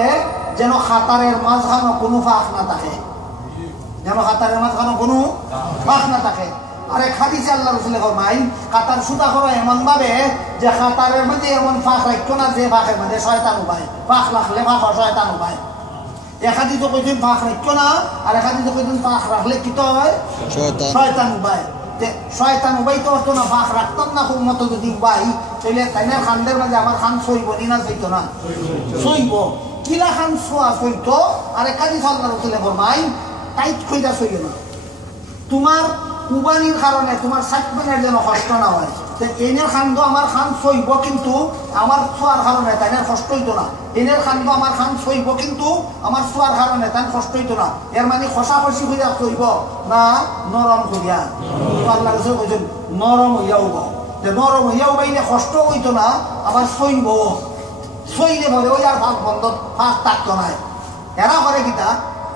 যেন খাতারের মাঝখানে কোনো ফাঁক না থাকে, যেন খাতারের মাঝখানে কোনো ফাঁক না থাকে। আরে হাদিসে আল্লাহ রাসূল ফরমাই কাতার সুদা করো এমন ভাবে যে খাতারের মধ্যে এমন ফাঁক রাখতো না যে ফাঁকের মধ্যে শয়তান উপায়, ফাঁক রাখলে ফাঁক শয়তান উপায়। এক হাদিসে কইছেন ফাঁক রাখতো না, আর এক হাদিসে কইছেন ফাঁক রাখলে কি তো হয় শয়তান উপায়। শয়তান উপায় তো হতো না, ফাঁক রাখতাম না খুব মতো যদি উপায়, তাহলে তাইনার খানদের মাঝে আমার খান সইব নি না সইতো না? সইব। কিলা খান সোয়া সইতো। আর এক হাদিসে আল্লাহ রাসূল ফরমাই টাইট কইরা সইবে না। তোমার উবানির কারণে তোমার সাইডম্যানের যেন কষ্ট না হয়, এনের খান্দ আমার খান সইব কিন্তু আমার ছোয়ার কারণে তাইনের কষ্ট হইতো না, এনের খান্দ আমার খান সইব কিন্তু আমার ছোয়ার কারণে তাই কষ্ট হইতো না। এর মানে খসা খসি হইয়া সইব না নরম করিয়া? আল্লাহ রাসূল কইছেন নরম হইয়া উব, যে নরম হইয়া উবাইলে কষ্ট হইতো না, আবার সইব, সইলে বলে ওই আর ফাঁক বন্ধ, ফাঁক থাকতো না। এরা করে কিতা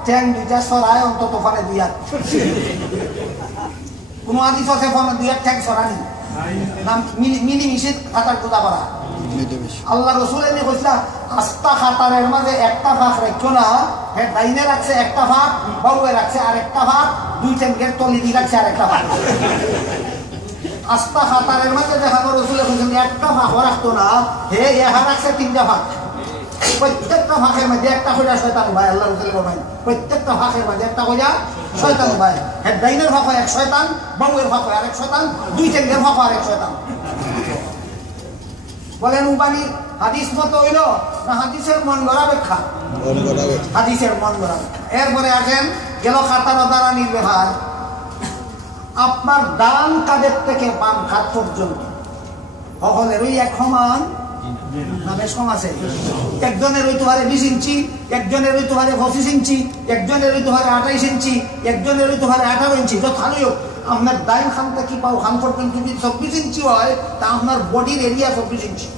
ট্যাং দুইটা সরায় অন্তত ফানে দুই হাত, কোনো হাদিস আছে ফানে দুই হাত ঠ্যাং সরানি নাম মিলিমিশে খাতার জুতা করা। আল্লাহ রাসূল এনে কইলা আস্তা খাতারের মাঝে একটা ফাঁক রাখছো না, হ্যাঁ ডাইনে রাখছে একটা ফাঁক, বাউয়ে রাখছে আর একটা ফাঁক, দুই ট্যাঙ্গের তলি দিয়ে রাখছে আর একটা ফাঁক। আস্তা খাতারের মাঝে দেখানো রাসূল কইছেন একটা ফাঁকও রাখতো না, হে এহা রাখছে তিনটা ফাঁক। প্রত্যেকটা ফাঁকের মধ্যে একটা কইরা শয়তান ভাই, আল্লাহ রাসূল বলেন প্রত্যেকটা ফাঁকের মধ্যে একটা কইরা শয়তান ভাই। হ্যাঁ ডাইনের ফাঁক এক শয়তান, বাউয়ের ফাঁক আরেক শয়তান, দুই ট্যাঙ্গের ফাঁক আরেক শয়তান। বলেন উবানি হাদিস মতো হইল না হাদিসের মন গড়া ব্যাখ্যা? হাদিসের মন গড়া ব্যাখ্যা। এরপরে আসেন গেল খাতার দাঁড়ানির ব্যাপার। আপনার ডান কাঁধের থেকে বাম কাঁধ পর্যন্ত সকলেরই এক সমান না? বেশ কম আছে। একজনের হইতে পারে 20 ইঞ্চি, একজনের হইতে পারে 25 ইঞ্চি, একজনের হইতে পারে 28 ইঞ্চি, একজনের হইতে পারে 18 ইঞ্চি। যথারই হোক আপনার ডাইন খানটা কি পাও খান পর্যন্ত যদি 24 ইঞ্চি হয় তা আপনার বডির এরিয়া 24 ইঞ্চি।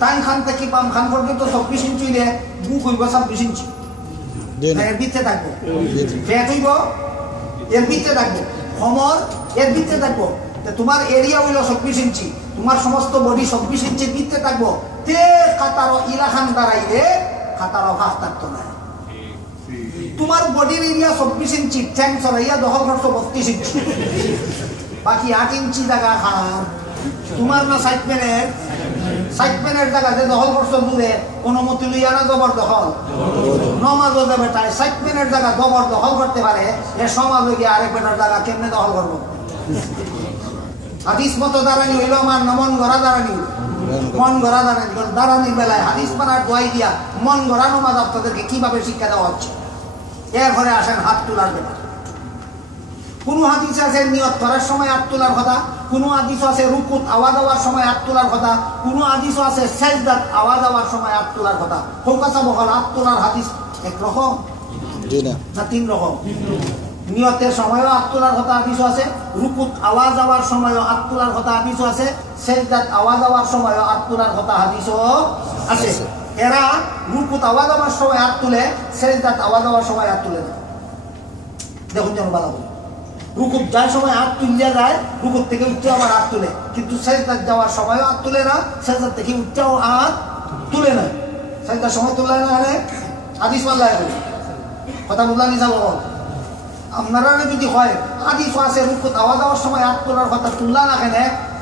ডাইন খানটা কি পাম খান পর্যন্ত 24 ইঞ্চি হইলে বুক হইব 26 ইঞ্চি। এর ভিতরে থাকবো, ফ্যাট হইব এর ভিতরে থাকবো, কমর এর ভিতরে থাকবো। তোমার এরিয়া হইল 24 ইঞ্চি, তোমার সমস্ত বডি 24 ইঞ্চির ভিতরে থাকবো। তে কাতারো ইলাখান দাঁড়াইলে কাতারো ফাঁক থাকতো না। তোমার বডির এরিয়া 24 ইঞ্চি, ট্যাঙ্ক চড়াইয়া দখল করছো 32 ইঞ্চি। বাকি 8 ইঞ্চি জায়গা খান তোমার না সাইডম্যানের জায়গাতে দখল করছো দূরে কোনো মতি লইয়া না জবরদখল নমাজও যাবে তাই সাইডম্যানের জায়গা জবরদখল করতে পারে এ সমাজ গিয়ে আরেক বেটার জায়গা কেমনে দখল করবো হাদিস মতো দাঁড়ানি হইল আমার মন গড়া দাঁড়ানি দাঁড়ানির বেলায় হাদিস মানার দোয়াই দিয়া মন গড়া নমাজ আপনাদেরকে কিভাবে শিক্ষা দেওয়া হচ্ছে এর ঘরে আসেন হাত তোলার ব্যাপার কোন হাদিস আছে নিয়ত করার সময় হাত তোলার কথা কোন হাদিস আছে রুকুত আওয়াজ হওয়ার সময় হাত তোলার কথা কোন হাদিস আছে সেজদাত আওয়াজ হওয়ার সময় হাত তোলার কথা ফোকাসা বহল হাত তোলার হাদিস একরকম না 3 রকম নিয়তের সময়ও হাত তোলার কথা হাদিস আছে রুকুত আওয়াজ হওয়ার সময়ও হাত তোলার কথা হাদিস আছে সেজদাত আওয়াজ হওয়ার সময়ও হাত তোলার কথা হাদিসও আছে এরা রুকুত আওয়াজ হওয়ার সময় হাত তুলে সেজদাত আওয়াজ হওয়ার সময় হাত তুলে না দেখুন যেন ভালো রুকুত যার সময় হাত তুলিয়া যায় রুকুত থেকে উঠতে আবার হাত তুলে কিন্তু সেজদাত যাওয়ার সময়ও হাত তুলে না সেজদাত থেকে উঠতেও হাত তুলে না সেজদার সময় তুলে না হাদিস মাল্লায় কথা বুঝলাম নিজাল আপনারা যদি হয় হাদিস আছে রুকুত আওয়াজ হওয়ার সময় হাত তোলার কথা তুললা না কেন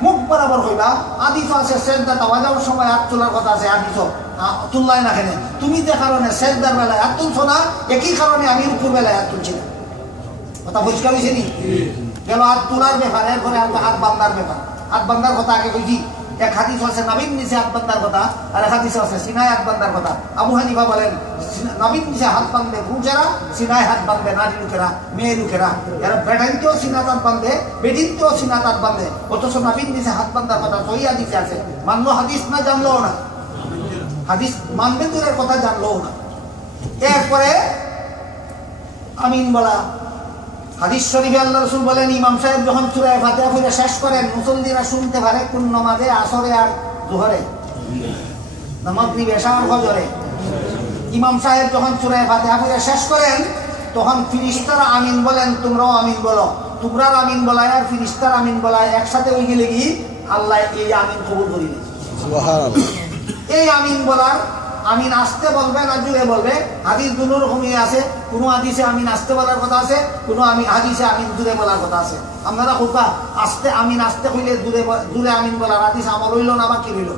মুখ বরাবর হইবা হাদিস আছে সেজদাত আওয়াজ হওয়ার সময় হাত তোলার কথা আছে হাদিস তুললাই না কেন তুমি যে কারণে সেজদার বেলায় হাত তুলছো না একই কারণে আমি রুকুর বেলায় হাত তুলছি না কথা বুঝতে পারছি নি গেল হাত তোলার ব্যাপার এরপরে হাত বান্দার ব্যাপার হাত বান্দার কথা আগে কইছি এক হাদিস আছে নবীন নিচে হাত বান্দার কথা আর এক হাদিস আছে সিনায় হাত বান্দার কথা আবু হানিফা বলেন নবীন নিচে হাত বাঁধবে পুরুষেরা সিনায় হাত বাঁধবে নারী লোকেরা মেয়ে লোকেরা এরা বেটাইতেও সিনাত হাত বাঁধবে বেটিনতেও সিনাত হাত বাঁধবে অথচ নবীন নিচে হাত বান্দার কথা সহি হাদিসে আছে মানলো হাদিস না জানলো না হাদিস মানবে দূরের কথা জানলো না এরপরে আমিন বলা হাদিস শরীফে আল্লাহ রাসূল বলেন ইমাম সাহেব যখন সূরা ফাতিহা পড়ে শেষ করেন মুসল্লিরা শুনতে পারে কোন নামাজে আসরে আর যোহরে মাগরিব এশা আর ফজরে ইমাম সাহেব যখন সূরা ফাতিহা পড়ে শেষ করেন তখন ফেরেশতারা আমিন বলেন তোমরাও আমিন বলো তোমরার আমিন বলায় আর ফেরেশতার আমিন বলায় একসাথে হয়ে গেলে কি আল্লাহ এই আমিন কবুল করিবে সুবহানাল্লাহ এই আমিন বলার আমিন আসতে বলবে না জুড়ে বলবে হাদিস দুটো রকমই আছে কোনো হাদিসে আমিন আসতে বলার কথা আছে কোনো হাদিসে আমিন জুড়ে বলার কথা আছে আপনারা কোথা আসতে আমিন আসতে কইলে জুড়ে আমিন বলার হাদিস আমল হইল না বাকি রইল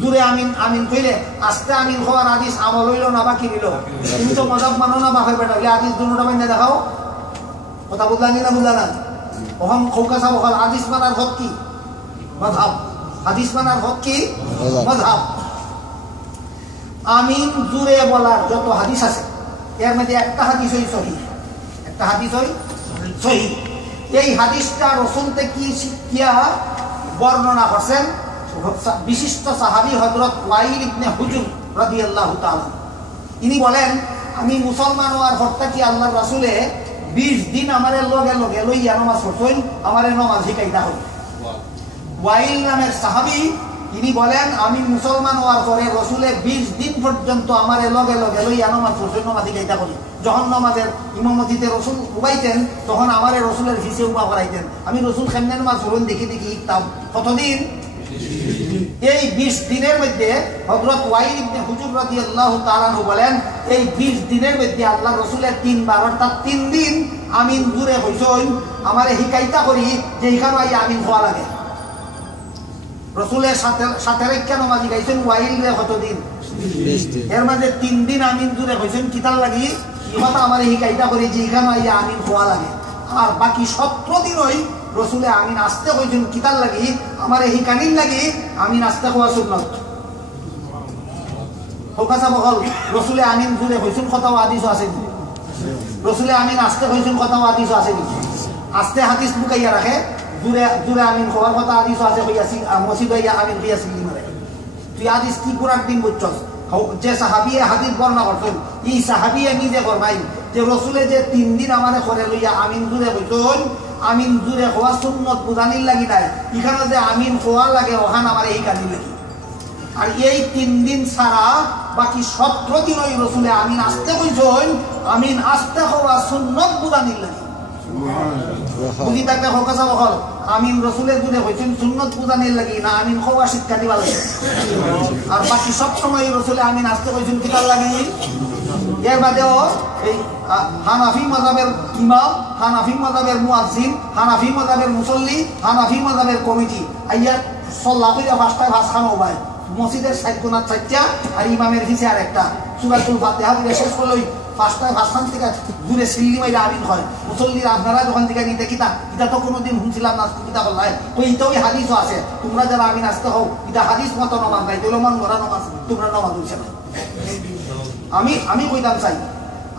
জুড়ে আমিন কইলে আসতে আমিন হওয়ার হাদিস আমল হইল না বাকি রইল তুমি তো মজাব মানো না বাপের বেটা হইলে হাদিস দুটো বাইনে দেখাও কথা বুঝলানি না বুঝলা না ওখান খৌকাসা বকাল হাদিস মানার হক কি মাযহাব হাদিস মানার হক কি মাযহাব আমিন জুড়ে বলার যত হাদিস আছে এর মধ্যে একটা হাদিস হই সহিহ একটা হাদিস হই সহিহ এই হাদিসটা রাসূল থেকে কি শিক্ষা বর্ণনা করেছেন বিশিষ্ট সাহাবী হযরত ওয়াইল ইবনে হুজর রাদিয়াল্লাহু তাআলা ইনি বলেন আমি মুসলমান হওয়ার পর থেকে আল্লাহর রাসূলে 20 দিন আমারে লগে লগে লইয়া নামাজ পড়তেন আমারে নামাজ শিখাইতা হল ওয়াইল নামের সাহাবী তিনি বলেন আমি মুসলমান হওয়ার পরে রাসূলের 20 দিন পর্যন্ত আমারে লগে লগে লইয়া নামাজ পড়তেন নামাজ শিখাইতা করি যখন নামাজের ইমামতিতে রাসূল উবাইতেন তখন আমারে রাসূলের পিছে উবা করাইতেন আমি রাসূল কেমনে নামাজ পড়েন দেখি দেখি শিখতাম কতদিন এই 20 দিনের মধ্যে হযরত ওয়াইল ইবনে হুজর রাদিয়াল্লাহু তাআলা আনহু বলেন এই 20 দিনের মধ্যে আল্লাহর রাসূলের 3 বার অর্থাৎ 3 দিন আমিন জুরে হইছই আমারে শিখাইতা করি যে এখানে আই আমিন হওয়া লাগে রাসূলের সাথে রেখে নামাজ গাইছেন ওয়াইল রে কতদিন 20 দিন এর মধ্যে 3 দিন আমিন জুরে হইছেন কিতাল লাগি ইমাতা আমারে শিখাইতা করি যে এখানে আই আমিন হওয়া লাগে আর বাকি 17 দিন হই রাসূলে আমিন আসতে কইছেন কিতাল লাগি আমারে হিকানিন লাগি আমিন আসতে কোয়া সুন্নাত ফোকাসা বহল রাসূলে আমিন জুরে হইছেন কথা হাদিস আছে রাসূলে আমিন আসতে কইছেন কথা হাদিস আছে আসতে হাদিস বুকাইয়া রাখে জুরে জুরে আমিন হওয়ার কথা হাদিস আছে কইয়াছি মসজিদে আমিন কইয়াছি লিমারে তুই হাদিস কি পুরার দিন বুঝছস যে সাহাবী হাদিস বর্ণনা করছেন এই সাহাবী নিজে ফরমাই যে রাসূলে যে 3 দিন আমারে করে লইয়া আমিন জুরে হইছেন আমিন জুরে হওয়া সুন্নত বুঝানির লাগি নাই এখানে যে আমিন হওয়া লাগে ওখানে আমার এই কাজই লাগি আর এই 3 দিন ছাড়া বাকি 17 দিন ওই রাসূলে আমিন আসতে কইছেন আমিন আসতে হওয়া সুন্নত বুঝানির লাগি বুঝি থাকলে হকাসা বহল আমিন রাসূলে জুরে হইছেন সুন্নত বুঝানির লাগি না আমিন হওয়া শিক্ষা দিবার লাগে আর বাকি সব সময় রাসূলে আমিন আসতে কইছেন কিতার লাগি এর বাদেও এই হানাফি মাযহাবের ইমাম, হানাফি মাযহাবের মুয়াজ্জিন, হানাফি মাযহাবের মুসল্লি, হানাফি মাযহাবের কমিটি আইয়া সল্লাহ কইরা পাঁচটায় ভাত খানো ভাই মসজিদের সাইড কোণার চারটা আর ইমামের হিসে আর একটা সূরাতুল ফাতিহা পড়ে শেষ করলেই পাঁচটায় ভাষণ থেকে দূরে সিল্লি মাইরা আমিন হয়। মুসল্লিরা আপনারা যখন থেকে নিতে কিতা এটা তো কোনোদিন শুনছিলাম না কিতা বললাই তো এইটাও হাদিসও আছে তোমরা যারা আমিন আসতে হও এটা হাদিস মতো নমাজ নাই তোলো মন গড়া নমাজ তোমরা নমাজ হইছে না। আমি কইতাম চাই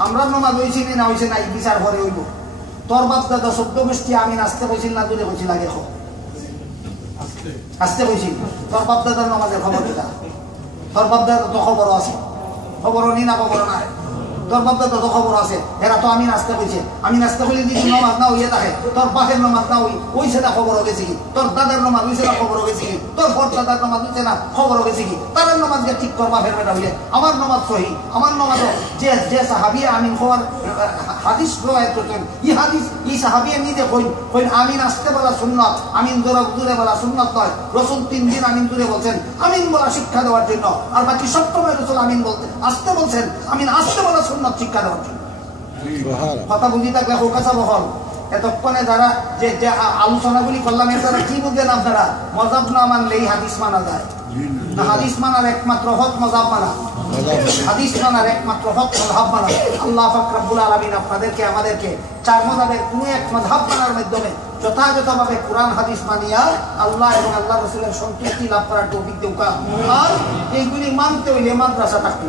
আমরা নমাজ হইছি না হইছে না এই বিচার ঘরে হইব। তোর বাপ দাদা 14 গোষ্ঠী আমিন আসতে কইছিল না দূরে কইছিল আগে হোক আসতে কইছিল। তোর বাপ দাদার নমাজের খবর কিতা? তোর বাপ দাদা তো খবরও আছে, খবরও নি না খবরও নাই। তোর বাপ দাদা তো খবর আছে এরা তো আমি নাচতে কইছে, আমি নাচতে কইলে যদি নমাজ না হইয়া থাকে তোর বাপের নমাজ না হই ওইছে না খবর গেছে কি? তোর দাদার নমাজ হইছে না খবর গেছে কি? তোর বড় দাদার নমাজ হইছে না খবর গেছে কি? তার নমাজকে ঠিক করবা ফের বেটা হইলে আমার নমাজ সহি আমার নমাজ যে যে সাহাবী আমিন হওয়ার হাদিস রওয়ায়াত করেন এই হাদিস এই সাহাবী নিজে কইন আমিন আসতে বলা সুন্নাত, আমিন দূরে বলা সুন্নাত নয়। রাসূল 3 দিন আমিন দূরে বলছেন আমিন বলা শিক্ষা দেওয়ার জন্য, আর বাকি সব সময় রাসূল আমিন বলতে আসতে বলছেন আমিন আসতে বলা সুন্নাত শিক্ষা দেওয়ার জন্য। কথা বুঝি থাকলে হোকাসা বহল এতক্ষণে যারা যে যে আলোচনাগুলি করলাম এর দ্বারা কি বুঝলেন আপনারা? মজাব না মানলেই হাদিস মানা যায় না, হাদিস মানার একমাত্র হক মজাব মানা, হাদিস মানার একমাত্র হক মযহাব মানা। আল্লাহ পাক রব্বুল আলামিন আপনাদেরকে আমাদেরকে চার মযহাবের কোনো এক মযহাব মানার মাধ্যমে যথাযথভাবে কোরআন হাদিস মানিয়া আল্লাহ এবং আল্লাহ রাসূলের সন্তুষ্টি লাভ করার তৌফিক দেউকা। আর এইগুলি মানতে হইলে মাদ্রাসা থাকতে